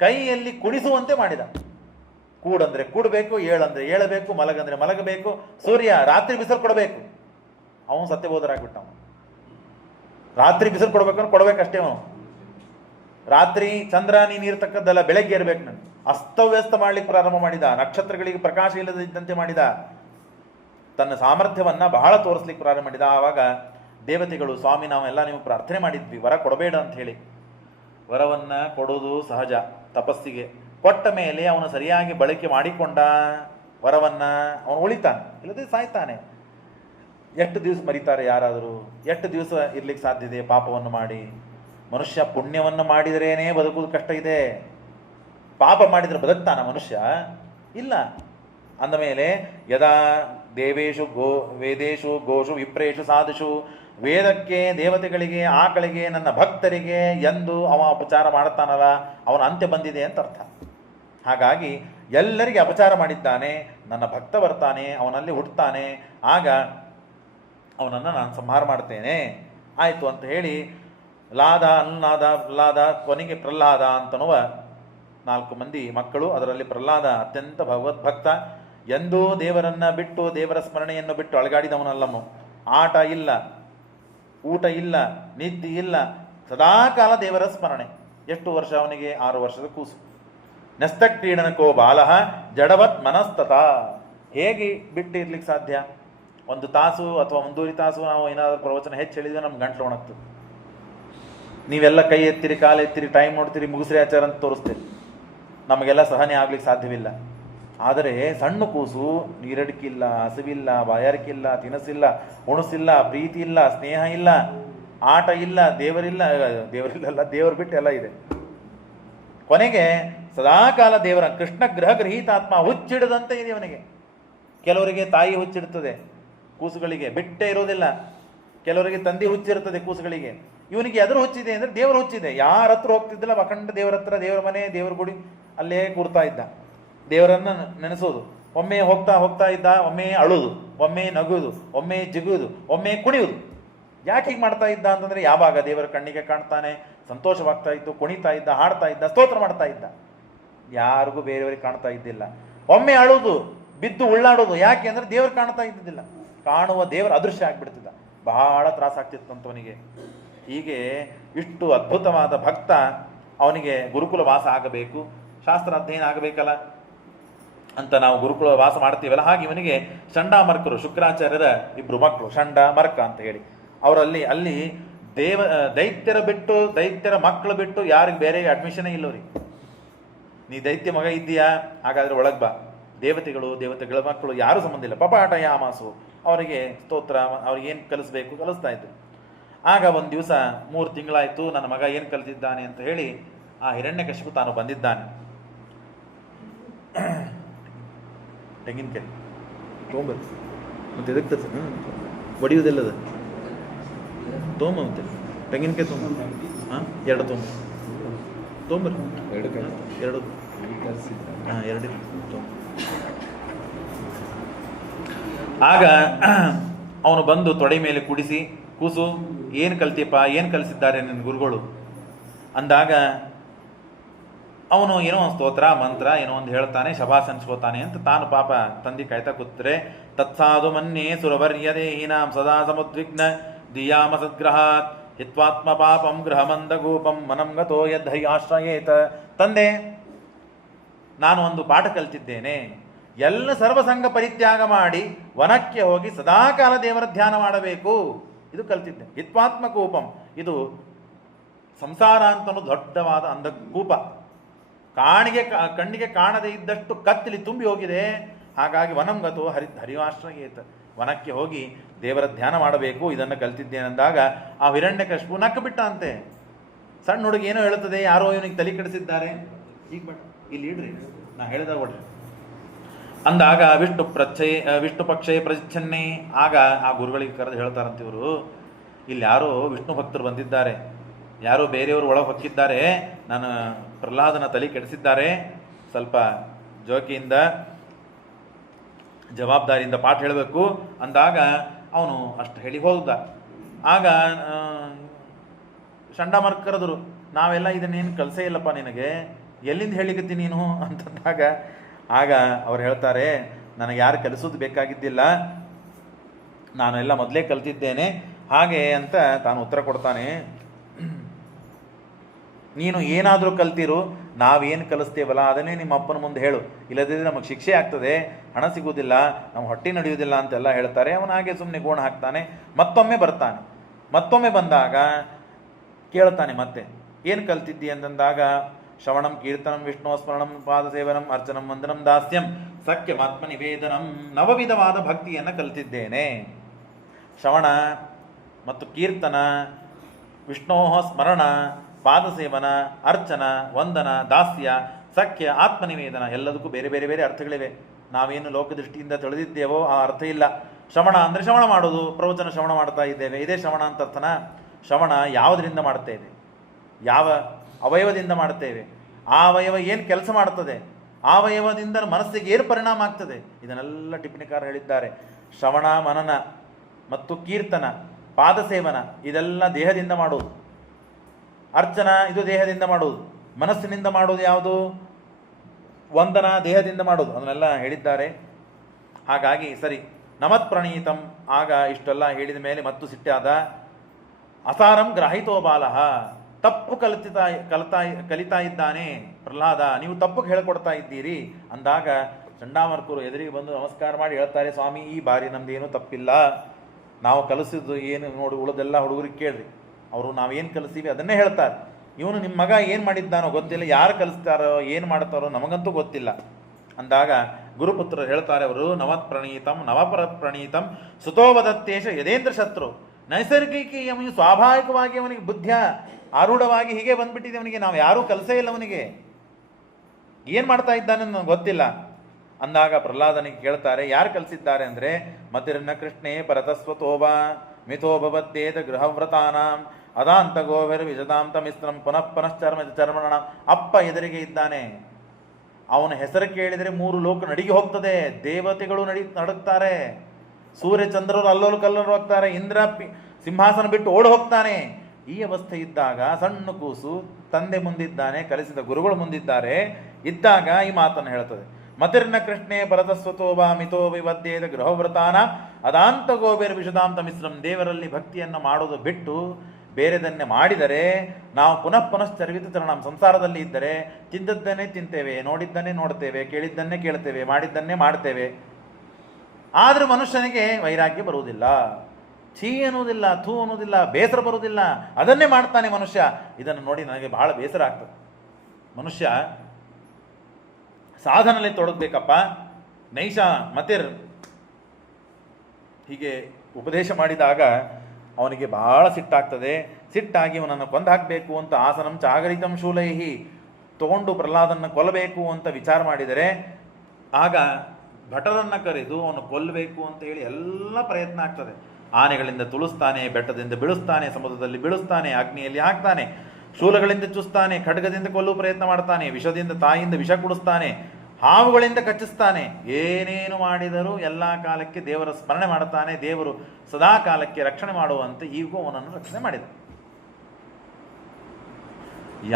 ಕೈಯಲ್ಲಿ ಕುಡಿಸುವಂತೆ ಮಾಡಿದ. ಕೂಡಂದ್ರೆ ಕೂಡಬೇಕು, ಏಳಂದ್ರೆ ಏಳಬೇಕು, ಮಲಗಂದ್ರೆ ಮಲಗಬೇಕು. ಸೂರ್ಯ ರಾತ್ರಿ ಬಿಸಿಲು ಕೊಡಬೇಕು, ಅವನು ಸತ್ಯಬೋಧರಾಗ್ಬಿಟ್ಟ. ಅವನು ರಾತ್ರಿ ಬಿಸಿಲು ಕೊಡ್ಬೇಕು ಕೊಡ್ಬೇಕಷ್ಟೇ. ಅವನು ರಾತ್ರಿ ಚಂದ್ರ ನೀನು ಇರ್ತಕ್ಕದ್ದಲ್ಲ, ಬೆಳಗ್ಗೆ ಇರಬೇಕು. ನಾನು ಅಸ್ತವ್ಯಸ್ತ ಮಾಡ್ಲಿಕ್ಕೆ ಪ್ರಾರಂಭ ಮಾಡಿದ. ನಕ್ಷತ್ರಗಳಿಗೆ ಪ್ರಕಾಶ ಇಲ್ಲದಿದ್ದಂತೆ ಮಾಡಿದ. ತನ್ನ ಸಾಮರ್ಥ್ಯವನ್ನ ಬಹಳ ತೋರಿಸ್ಲಿಕ್ಕೆ ಪ್ರಾರಂಭ ಮಾಡಿದ. ಆವಾಗ ದೇವತೆಗಳು, ಸ್ವಾಮಿ ನಾವೆಲ್ಲ ನೀವು ಪ್ರಾರ್ಥನೆ ಮಾಡಿದ್ವಿ ವರ ಕೊಡಬೇಡ ಅಂತ ಹೇಳಿ. ವರವನ್ನ ಕೊಡೋದು ಸಹಜ. ತಪಸ್ಸಿಗೆ ಕೊಟ್ಟ ಮೇಲೆ ಅವನು ಸರಿಯಾಗಿ ಬಳಕೆ ಮಾಡಿಕೊಂಡ ವರವನ್ನ, ಅವನು ಉಳಿತಾನೆ, ಇಲ್ಲದೆ ಸಾಯ್ತಾನೆ. ಎಷ್ಟು ದಿವಸ ಮರಿತಾರೆ ಯಾರಾದರೂ? ಎಷ್ಟು ದಿವಸ ಇರ್ಲಿಕ್ಕೆ ಸಾಧ್ಯ ಇದೆ ಪಾಪವನ್ನು ಮಾಡಿ? ಮನುಷ್ಯ ಪುಣ್ಯವನ್ನು ಮಾಡಿದರೇನೇ ಬದುಕುವುದು ಕಷ್ಟ ಇದೆ. ಪಾಪ ಮಾಡಿದರೆ ಬದುಕ್ತಾನ ಮನುಷ್ಯ? ಇಲ್ಲ. ಅಂದಮೇಲೆ ಯದಾ ದೇವೇಶು ವೇದೇಶು ಗೋಷು ವಿಪ್ರೇಷು ಸಾಧುಷು, ವೇದಕ್ಕೆ, ದೇವತೆಗಳಿಗೆ, ಆಕಳಿಗೆ, ನನ್ನ ಭಕ್ತರಿಗೆ ಎಂದು ಅವ ಅಪಚಾರ ಮಾಡ್ತಾನಲ್ಲ, ಅವನ ಅಂತ್ಯ ಬಂದಿದೆ ಅಂತ ಅರ್ಥ. ಹಾಗಾಗಿ ಎಲ್ಲರಿಗೆ ಅಪಚಾರ ಮಾಡಿದ್ದಾನೆ, ನನ್ನ ಭಕ್ತ ಬರ್ತಾನೆ, ಅವನಲ್ಲಿ ಹುಟ್ಟುತ್ತಾನೆ, ಆಗ ಅವನನ್ನು ನಾನು ಸಂಹಾರ ಮಾಡ್ತೇನೆ ಆಯಿತು ಅಂತ ಹೇಳಿ ಲಾದ, ಅನುಲಾದ, ಪ್ರಹ್ಲಾದ, ಕೊನೆಗೆ ಪ್ರಹ್ಲಾದ ಅಂತನ್ನುವ 4 ಮಂದಿ ಮಕ್ಕಳು. ಅದರಲ್ಲಿ ಪ್ರಹ್ಲಾದ ಅತ್ಯಂತ ಭಗವದ್ಭಕ್ತ, ಎಂದೂ ದೇವರನ್ನ ಬಿಟ್ಟು, ದೇವರ ಸ್ಮರಣೆಯನ್ನು ಬಿಟ್ಟು ಅಳಗಾಡಿದವನಲ್ಲಮ್ಮ. ಆಟ ಇಲ್ಲ, ಊಟ ಇಲ್ಲ, ನಿದ್ದೆ ಇಲ್ಲ, ಸದಾಕಾಲ ದೇವರ ಸ್ಮರಣೆ. ಎಷ್ಟು ವರ್ಷ ಅವನಿಗೆ? 6 ವರ್ಷದ ಕೂಸು. ನೆಸ್ತ ಕ್ರೀಡನಕೋ ಬಾಲಃ ಜಡವತ್ ಮನಸ್ತತ. ಹೇಗೆ ಬಿಟ್ಟಿರ್ಲಿಕ್ಕೆ ಸಾಧ್ಯ? 1 ತಾಸು ಅಥವಾ 1.5 ತಾಸು ನಾವು ಏನಾದರೂ ಪ್ರವಚನ ಹೆಚ್ಚು ಹೇಳಿದ್ರೆ ನಮ್ಗೆ ಗಂಟ್ಲು ಒಣಗ್ತದೆ. ನೀವೆಲ್ಲ ಕೈ ಎತ್ತಿರಿ, ಕಾಲು ಎತ್ತಿರಿ, ಟೈಮ್ ನೋಡ್ತೀರಿ, ಮುಗಿಸ್ರಿ ಆಚಾರ ಅಂತ ತೋರಿಸ್ತೀರಿ. ನಮಗೆಲ್ಲ ಸಹನೆ ಆಗ್ಲಿಕ್ಕೆ ಸಾಧ್ಯವಿಲ್ಲ. ಆದರೆ ಸಣ್ಣ ಕೂಸು ನೀರಡಿಕಿಲ್ಲ, ಹಸಿವಿಲ್ಲ, ಬಾಯಾರಿಕಿಲ್ಲ, ತಿನಸಿಲ್ಲ, ಉಣಸಿಲ್ಲ, ಪ್ರೀತಿ ಇಲ್ಲ, ಸ್ನೇಹ ಇಲ್ಲ, ಆಟ ಇಲ್ಲ, ದೇವರಿಲ್ಲ, ದೇವರು ಬಿಟ್ಟು ಎಲ್ಲ ಇದೆ. ಕೊನೆಗೆ ಸದಾಕಾಲ ದೇವರ ಕೃಷ್ಣ ಗೃಹ ಗೃಹೀತಾತ್ಮ, ಹುಚ್ಚಿಡದಂತೆ ಇದೆ ಅವನಿಗೆ. ಕೆಲವರಿಗೆ ತಾಯಿ ಹುಚ್ಚಿಡ್ತದೆ ಕೂಸುಗಳಿಗೆ, ಬಿಟ್ಟೇ ಇರೋದಿಲ್ಲ. ಕೆಲವರಿಗೆ ತಂದೆ ಹುಚ್ಚಿರ್ತದೆ ಕೂಸುಗಳಿಗೆ. ಇವನಿಗೆ ಎದುರು ಹುಚ್ಚಿದೆ ಅಂದರೆ ದೇವರು ಹುಚ್ಚಿದೆ. ಯಾರ ಹತ್ರ ಹೋಗ್ತಿದ್ದಿಲ್ಲ, ಅಖಂಡ ದೇವರ ಹತ್ರ, ದೇವರ ಮನೆ, ದೇವರ ಗುಡಿ, ಅಲ್ಲೇ ಕೂರ್ತಾ ಇದ್ದ, ದೇವರನ್ನು ನೆನೆಸೋದು. ಒಮ್ಮೆ ಹೋಗ್ತಾ ಇದ್ದ, ಒಮ್ಮೆ ಅಳುವುದು, ಒಮ್ಮೆ ನಗುವುದು, ಒಮ್ಮೆ ಜಿಗುವುದು, ಒಮ್ಮೆ ಕುಣಿಯುವುದು. ಯಾಕೆ ಹೀಗೆ ಮಾಡ್ತಾ ಇದ್ದ ಅಂತಂದರೆ, ಯಾವಾಗ ದೇವರ ಕಣ್ಣಿಗೆ ಕಾಣ್ತಾನೆ, ಸಂತೋಷವಾಗ್ತಾ ಇತ್ತು, ಕುಣಿತಾ ಇದ್ದ, ಹಾಡ್ತಾ ಇದ್ದ, ಸ್ತೋತ್ರ ಮಾಡ್ತಾ ಇದ್ದ. ಯಾರಿಗೂ ಬೇರೆಯವರಿಗೆ ಕಾಣ್ತಾ ಇದ್ದಿಲ್ಲ. ಒಮ್ಮೆ ಅಳುವುದು, ಬಿದ್ದು ಉಳ್ಳಾಡೋದು. ಯಾಕೆ ಅಂದರೆ ದೇವರು ಕಾಣ್ತಾ ಇದ್ದಿದ್ದಿಲ್ಲ. ಕಾಣುವ ದೇವರ ಅದೃಶ್ಯ ಆಗಿಬಿಡ್ತಿದ್ದ. ಬಹಳ ತ್ರಾಸಾಗ್ತಿತ್ತಂತವನಿಗೆ. ಹೀಗೆ ಇಷ್ಟು ಅದ್ಭುತವಾದ ಭಕ್ತ. ಅವನಿಗೆ ಗುರುಕುಲ ವಾಸ ಆಗಬೇಕು, ಶಾಸ್ತ್ರ ಅಧ್ಯಯನ ಆಗಬೇಕಲ್ಲ ಅಂತ ನಾವು ಗುರುಕುಲ ವಾಸ ಮಾಡ್ತೀವಲ್ಲ. ಹಾಗೆ ಇವನಿಗೆ ಷಂಡಾಮರ್ಕರು, ಶುಕ್ರಾಚಾರ್ಯರ 2 ಮಕ್ಕಳು, ಷಂಡ ಮರ್ಕ ಅಂತ ಹೇಳಿ. ಅವರಲ್ಲಿ ಅಲ್ಲಿ ದೈತ್ಯರ ಮಕ್ಕಳು ಬಿಟ್ಟು ಯಾರಿಗೆ ಬೇರೆ ಅಡ್ಮಿಷನೇ ಇಲ್ಲವ್ರಿ. ನೀ ದೈತ್ಯ ಮಗ ಇದ್ದೀಯಾ, ಹಾಗಾದ್ರೆ ಒಳಗೆ ಬಾ. ದೇವತೆಗಳ ಮಕ್ಕಳು ಯಾರೂ ಸಂಬಂಧ ಇಲ್ಲ. ಪಪಾಟ ಯಾಮಾಸು, ಅವರಿಗೆ ಸ್ತೋತ್ರ, ಅವ್ರಿಗೆ ಏನು ಕಲಿಸ್ಬೇಕು ಕಲಿಸ್ತಾ ಇದ್ರು. ಆಗ ಒಂದು ದಿವಸ 3 ತಿಂಗಳಾಯಿತು, ನನ್ನ ಮಗ ಏನು ಕಲಿತಿದ್ದಾನೆ ಅಂತ ಹೇಳಿ ಆ ಹಿರಣ್ಯಕಶಿಪು ತಾನು ಬಂದಿದ್ದಾನೆ. ತೆಂಗಿನಕಾಯಿ ತೊಗೊಂಬರ್ ಮತ್ತೆ ಎದಕ್ಕೆ ತರ್ಸ ಒಡೆಯುವುದಿಲ್ಲದ ತೊಗೊಂಬ, ಮತ್ತೆ ತೆಂಗಿನಕಾಯಿ ತೊಗೊಂಬ. ಹಾಂ, 2 ತೊಗೊಂಬರ್, 2 ಹಾಂ, 2 ತೊಗೊಂಬ. ಆಗ ಅವನು ಬಂದು ತೊಡೆ ಮೇಲೆ ಕುಡಿಸಿ, ಕೂಸು ಏನು ಕಲ್ತಿಯಪ್ಪ, ಏನು ಕಲಿಸಿದ್ದಾರೆ ನಿನ್ನ ಗುರುಗಳು ಅಂದಾಗ ಅವನು ಏನೋ ಒಂದು ಸ್ತೋತ್ರ ಮಂತ್ರ ಏನೋ ಒಂದು ಹೇಳ್ತಾನೆ, ಶಭಾಸ್ ಅನ್ಸ್ಕೋತಾನೆ ಅಂತ ತಾನು ಪಾಪ ತಂದೆ ಕಾಯ್ತಾ ಕೂತ್ರೆ. ತತ್ಸಾಧು ಮನ್ಯೇ ಸುರವರ್ಯದೇಹಿನಾಂ ಸದಾ ಸಮುದ್ವಿಗ್ನ ದಿಯಾಮ ಸದ್ಗ್ರಹಾತ್ ಹಿತ್ವಾತ್ಮ ಪಾಪಂ ಗೃಹಮಂದಗೂಪಂ ಮನಂ ಗತೋ ಯದ್ಹೈಯಾಶ್ರಯೇತ. ತಂದೆ, ನಾನು ಒಂದು ಪಾಠ ಕಲ್ತಿದ್ದೇನೆ. ಎಲ್ಲ ಸರ್ವಸಂಗ ಪರಿತ್ಯಾಗ ಮಾಡಿ ವನಕ್ಕೆ ಹೋಗಿ ಸದಾಕಾಲ ದೇವರ ಧ್ಯಾನ ಮಾಡಬೇಕು, ಇದು ಕಲ್ತಿದ್ದೆ. ಹಿತ್ವಾತ್ಮ ಕೂಪಂ, ಇದು ಸಂಸಾರ ಅಂತನೂ ದೊಡ್ಡವಾದ ಅಂಧಕೂಪ. ಕಣ್ಣಿಗೆ ಕಾಣದೇ ಇದ್ದಷ್ಟು ಕತ್ತಲಿ ತುಂಬಿ ಹೋಗಿದೆ. ಹಾಗಾಗಿ ವನಂಗತೋ ಹರಿವಾಶ್ರಯೇತ, ವನಕ್ಕೆ ಹೋಗಿ ದೇವರ ಧ್ಯಾನ ಮಾಡಬೇಕು, ಇದನ್ನು ಕಲ್ತಿದ್ದೇನೆಂದಾಗ ಆ ಹಿರಣ್ಯಕಶಿಪು ನಕ್ಕ ಬಿಟ್ಟ ಅಂತೆ. ಸಣ್ಣ ಹುಡುಗಿ ಏನೋ ಹೇಳುತ್ತದೆ, ಯಾರೋ ಇವನಿಗೆ ತಲೆ ಕೆಡಿಸಿದ್ದಾರೆ, ಈಗ ಬಟ್ ಇಲ್ಲಿ ಇಡ್ರಿ, ನಾ ಹೇಳಿದಾಗ ಕೊಡ್ರಿ ಅಂದಾಗ ವಿಷ್ಣು ಪಕ್ಷೇ ಪ್ರಚಿನ್ನೇ. ಆಗ ಆ ಗುರುಗಳಿಗೆ ಕರೆದು ಹೇಳ್ತಾರಂತ, ಇವರು ಇಲ್ಲಿ ಯಾರೋ ವಿಷ್ಣು ಭಕ್ತರು ಬಂದಿದ್ದಾರೆ, ಯಾರೋ ಬೇರೆಯವರು ಒಳಗೆ ಹೊಕ್ಕಿದ್ದಾರೆ, ನಾನು ಪ್ರಹ್ಲಾದನ ತಲೆ ಕೆಡಿಸಿದ್ದಾರೆ, ಸ್ವಲ್ಪ ಜೋಕಿಯಿಂದ ಜವಾಬ್ದಾರಿಯಿಂದ ಪಾಠ ಹೇಳಬೇಕು ಅಂದಾಗ ಅವನು ಅಷ್ಟು ಹೇಳಿ ಹೋದ. ಆಗ ಷಂಡಾಮರ್ಕ ಕರೆದರು, ನಾವೆಲ್ಲ ಇದನ್ನೇನು ಕಲಿಸೇ ಇಲ್ಲಪ್ಪ ನಿನಗೆ, ಎಲ್ಲಿಂದ ಹೇಳಿಕತ್ತಿ ನೀನು ಅಂತಂದಾಗ ಆಗ ಅವ್ರು ಹೇಳ್ತಾರೆ, ನನಗೆ ಯಾರು ಕಲಿಸೋದು ಬೇಕಾಗಿದ್ದಿಲ್ಲ, ನಾನು ಎಲ್ಲ ಮೊದಲೇ ಕಲ್ತಿದ್ದೇನೆ ಹಾಗೆ ಅಂತ ತಾನು ಉತ್ತರ ಕೊಡ್ತಾನೆ. ನೀನು ಏನಾದರೂ ಕಲ್ತಿರು, ನಾವೇನು ಕಲಿಸ್ತೇವಲ್ಲ ಅದನ್ನೇ ನಿಮ್ಮ ಅಪ್ಪನ ಮುಂದೆ ಹೇಳು, ಇಲ್ಲದಿದ್ದರೆ ನಮಗೆ ಶಿಕ್ಷೆ ಆಗ್ತದೆ, ಹಣ ಸಿಗುವುದಿಲ್ಲ, ನಮ್ಮ ಹೊಟ್ಟೆ ನಡೆಯುವುದಿಲ್ಲ ಅಂತೆಲ್ಲ ಹೇಳ್ತಾರೆ. ಅವನು ಹಾಗೆ ಸುಮ್ಮನೆ ಗೋಣ ಹಾಕ್ತಾನೆ. ಮತ್ತೊಮ್ಮೆ ಬರ್ತಾನೆ. ಮತ್ತೊಮ್ಮೆ ಬಂದಾಗ ಕೇಳ್ತಾನೆ, ಮತ್ತೆ ಏನು ಕಲ್ತಿದ್ದಿ ಅಂತಂದಾಗ, ಶ್ರವಣಂ ಕೀರ್ತನಂ ವಿಷ್ಣು ಸ್ಮರಣಂ ಪಾದಸೇವನಂ ಅರ್ಚನಂ ವಂದನಂ ದಾಸ್ಯಂ ಸಖ್ಯಮಾತ್ಮ ನಿವೇದನಂ, ನವವಿಧವಾದ ಭಕ್ತಿಯನ್ನು ಕಲಿತಿದ್ದೇನೆ. ಶ್ರವಣ ಮತ್ತು ಕೀರ್ತನ, ವಿಷ್ಣೋ ಸ್ಮರಣ, ಪಾದಸೇವನ, ಅರ್ಚನ, ವಂದನ, ದಾಸ್ಯ, ಸಖ್ಯ, ಆತ್ಮನಿವೇದನ, ಎಲ್ಲದಕ್ಕೂ ಬೇರೆ ಬೇರೆ ಬೇರೆ ಅರ್ಥಗಳಿವೆ. ನಾವೇನು ಲೋಕದೃಷ್ಟಿಯಿಂದ ತಿಳಿದಿದ್ದೇವೋ ಆ ಅರ್ಥ ಇಲ್ಲ. ಶ್ರವಣ ಅಂದರೆ ಶ್ರವಣ ಮಾಡೋದು, ಪ್ರವಚನ ಶ್ರವಣ ಮಾಡ್ತಾ ಇದ್ದೇವೆ, ಇದೇ ಶ್ರವಣ ಅಂತ ಅರ್ಥನ? ಶ್ರವಣ ಯಾವುದರಿಂದ ಮಾಡ್ತೇವೆ, ಯಾವ ಅವಯವದಿಂದ ಮಾಡ್ತೇವೆ, ಆ ಅವಯವ ಏನು ಕೆಲಸ ಮಾಡ್ತದೆ, ಆ ಅವಯವದಿಂದ ಮನಸ್ಸಿಗೆ ಏನು ಪರಿಣಾಮ ಆಗ್ತದೆ, ಇದನ್ನೆಲ್ಲ ಟಿಪ್ಪಣಿಕಾರ ಹೇಳಿದ್ದಾರೆ. ಶ್ರವಣ, ಮನನ ಮತ್ತು ಕೀರ್ತನ, ಪಾದಸೇವನ ಇದೆಲ್ಲ ದೇಹದಿಂದ ಮಾಡುವುದು. ಅರ್ಚನ ಇದು ದೇಹದಿಂದ ಮಾಡುವುದು. ಮನಸ್ಸಿನಿಂದ ಮಾಡುವುದು ಯಾವುದು? ವಂದನ ದೇಹದಿಂದ ಮಾಡುವುದು. ಅದನ್ನೆಲ್ಲ ಹೇಳಿದ್ದಾರೆ. ಹಾಗಾಗಿ ಸರಿ, ನಮತ್ ಪ್ರಣೀತಂ. ಆಗ ಇಷ್ಟೆಲ್ಲ ಹೇಳಿದ ಮೇಲೆ ಮತ್ತು ಸಿಟ್ಟಾದ. ಅಸಾರಂ ಗ್ರಹಿತೋ ಬಾಲಃ, ತಪ್ಪು ಕಲಿತಾ ಇದ್ದಾನೆ ಪ್ರಹ್ಲಾದ, ನೀವು ತಪ್ಪು ಹೇಳ್ಕೊಡ್ತಾ ಇದ್ದೀರಿ ಅಂದಾಗ ಚಂಡಾಮರ್ಕರು ಎದುರಿಗೆ ಬಂದು ನಮಸ್ಕಾರ ಮಾಡಿ ಹೇಳ್ತಾರೆ, ಸ್ವಾಮಿ ಈ ಬಾರಿ ನಮ್ದೇನೂ ತಪ್ಪಿಲ್ಲ, ನಾವು ಕಲಿಸಿದ್ದು ಏನು ನೋಡಿ ಉಳಿದೆಲ್ಲ ಹುಡುಗರಿಗೆ ಕೇಳ್ರಿ, ಅವರು ನಾವೇನು ಕಲಿಸ್ತೀವಿ ಅದನ್ನೇ ಹೇಳ್ತಾರೆ. ಇವನು ನಿಮ್ಮ ಮಗ ಏನು ಮಾಡಿದ್ದಾನೋ ಗೊತ್ತಿಲ್ಲ, ಯಾರು ಕಲಿಸ್ತಾರೋ ಏನು ಮಾಡ್ತಾರೋ ನಮಗಂತೂ ಗೊತ್ತಿಲ್ಲ ಅಂದಾಗ ಗುರುಪುತ್ರರು ಹೇಳ್ತಾರೆ, ಅವರು ನವತ್ ಪ್ರಣೀತಂ ನವಪರ ಪ್ರಣೀತಂ ಸುತೋವದತ್ತೇಶ ಯದೇಂದ್ರ ಶತ್ರು. ನೈಸರ್ಗಿಕ ಅವನಿಗೆ ಸ್ವಾಭಾವಿಕವಾಗಿ ಅವನಿಗೆ ಬುದ್ಧಿಯ ಆರೂಢವಾಗಿ ಹೀಗೆ ಬಂದ್ಬಿಟ್ಟಿದೆ ಅವನಿಗೆ, ನಾವು ಯಾರೂ ಕಲಿಸೇ ಇಲ್ಲ ಅವನಿಗೆ, ಏನು ಮಾಡ್ತಾ ಇದ್ದಾನೆ ನನಗೆ ಗೊತ್ತಿಲ್ಲ ಅಂದಾಗ ಪ್ರಹ್ಲಾದನಿಗೆ ಕೇಳ್ತಾರೆ, ಯಾರು ಕಲಿಸಿದ್ದಾರೆ ಅಂದರೆ ಮತಿರ್ನ ಕೃಷ್ಣೇ ಪರತಸ್ವತೋಭ ಮಿಥೋಭವತ್ತೇತ ಗೃಹವ್ರತಾನಾಂ ಅದಾಂತ ಗೋವಿರ್ ವಿಜದಾಂತ ಮಿಸ್ತ್ರಂ ಪುನಃ ಅಪ್ಪ ಎದುರಿಗೆ ಇದ್ದಾನೆ. ಅವನ ಹೆಸರು ಕೇಳಿದರೆ 3 ಲೋಕ ನಡಿಗೆ ಹೋಗ್ತದೆ, ದೇವತೆಗಳು ನಡುಗ್ತಾರೆ, ಸೂರ್ಯ ಚಂದ್ರರು ಅಲ್ಲೋಲು ಕಲ್ಲರು ಹೋಗ್ತಾರೆ, ಇಂದ್ರ ಸಿಂಹಾಸನ ಬಿಟ್ಟು ಓಡಿ ಹೋಗ್ತಾನೆ. ಈ ಅವಸ್ಥೆ ಇದ್ದಾಗ ಸಣ್ಣ ಕೂಸು ತಂದೆ ಮುಂದಿದ್ದಾನೆ, ಕಲಿಸಿದ ಗುರುಗಳು ಮುಂದಿದ್ದಾರೆ ಇದ್ದಾಗ ಈ ಮಾತನ್ನು ಹೇಳ್ತದೆ. ಮತಿರ್ನ ಕೃಷ್ಣೇ ಭರತಸ್ವತೋಭ ಮಿಥೋ ವಿವದ್ದೇದ ಗೃಹವ್ರತಾನ ಅದಾಂತ ಗೋಬೇರ್ ವಿಷದಾಂತ ಮಿಶ್ರಂ. ದೇವರಲ್ಲಿ ಭಕ್ತಿಯನ್ನು ಮಾಡೋದು ಬಿಟ್ಟು ಬೇರೆದನ್ನೇ ಮಾಡಿದರೆ ನಾವು ಪುನಶ್ಚರ್ವಿತ ಚರಣಂ. ಸಂಸಾರದಲ್ಲಿ ಇದ್ದರೆ ತಿಂದದ್ದನ್ನೇ ತಿಂತೇವೆ, ನೋಡಿದ್ದನ್ನೇ ನೋಡ್ತೇವೆ, ಕೇಳಿದ್ದನ್ನೇ ಕೇಳ್ತೇವೆ, ಮಾಡಿದ್ದನ್ನೇ ಮಾಡ್ತೇವೆ. ಆದರೆ ಮನುಷ್ಯನಿಗೆ ವೈರಾಗ್ಯ ಬರುವುದಿಲ್ಲ, ಛೀ ಅನ್ನೋದಿಲ್ಲ, ಥೂ ಅನ್ನೋದಿಲ್ಲ, ಬೇಸರ ಬರುವುದಿಲ್ಲ, ಅದನ್ನೇ ಮಾಡ್ತಾನೆ ಮನುಷ್ಯ. ಇದನ್ನು ನೋಡಿ ನನಗೆ ಬಹಳ ಬೇಸರ ಆಗ್ತದೆ. ಮನುಷ್ಯ ಸಾಧನಲ್ಲಿ ತೊಡಗಬೇಕಪ್ಪ, ನೈಷ ಮತಿರ್ ಹೀಗೆ ಉಪದೇಶ ಮಾಡಿದಾಗ ಅವನಿಗೆ ಬಹಳ ಸಿಟ್ಟಾಗ್ತದೆ. ಸಿಟ್ಟಾಗಿ ಅವನನ್ನು ಕೊಂದು ಹಾಕಬೇಕು ಅಂತ ಆಸನಂ ಚಾಗರಿತಂ ಶೂಲೈಹಿ ತಗೊಂಡು ಪ್ರಹ್ಲಾದನ್ನು ಕೊಲ್ಲಬೇಕು ಅಂತ ವಿಚಾರ ಮಾಡಿದರೆ ಆಗ ಭಟರನ್ನು ಕರೆದು ಅವನು ಕೊಲ್ಲಬೇಕು ಅಂತ ಹೇಳಿ ಎಲ್ಲ ಪ್ರಯತ್ನ ಆಗ್ತದೆ. ಆನೆಗಳಿಂದ ತುಳಿಸ್ತಾನೆ, ಬೆಟ್ಟದಿಂದ ಬೀಳಿಸ್ತಾನೆ, ಸಮುದ್ರದಲ್ಲಿ ಬೀಳಿಸ್ತಾನೆ, ಅಗ್ನಿಯಲ್ಲಿ ಹಾಕ್ತಾನೆ, ಶೂಲಗಳಿಂದ ಚುಸ್ತಾನೆ, ಖಡ್ಗದಿಂದ ಕೊಲ್ಲುವ ಪ್ರಯತ್ನ ಮಾಡ್ತಾನೆ, ವಿಷದಿಂದ ತಾಯಿಯಿಂದ ವಿಷ ಕುಡಿಸ್ತಾನೆ, ಹಾವುಗಳಿಂದ ಕಚ್ಚಿಸ್ತಾನೆ. ಏನೇನು ಮಾಡಿದರೂ ಎಲ್ಲ ಕಾಲಕ್ಕೆ ದೇವರ ಸ್ಮರಣೆ ಮಾಡ್ತಾನೆ. ದೇವರು ಸದಾ ಕಾಲಕ್ಕೆ ರಕ್ಷಣೆ ಮಾಡುವಂತೆ ಈಗೂ ಅವನನ್ನು ರಕ್ಷಣೆ ಮಾಡಿದ.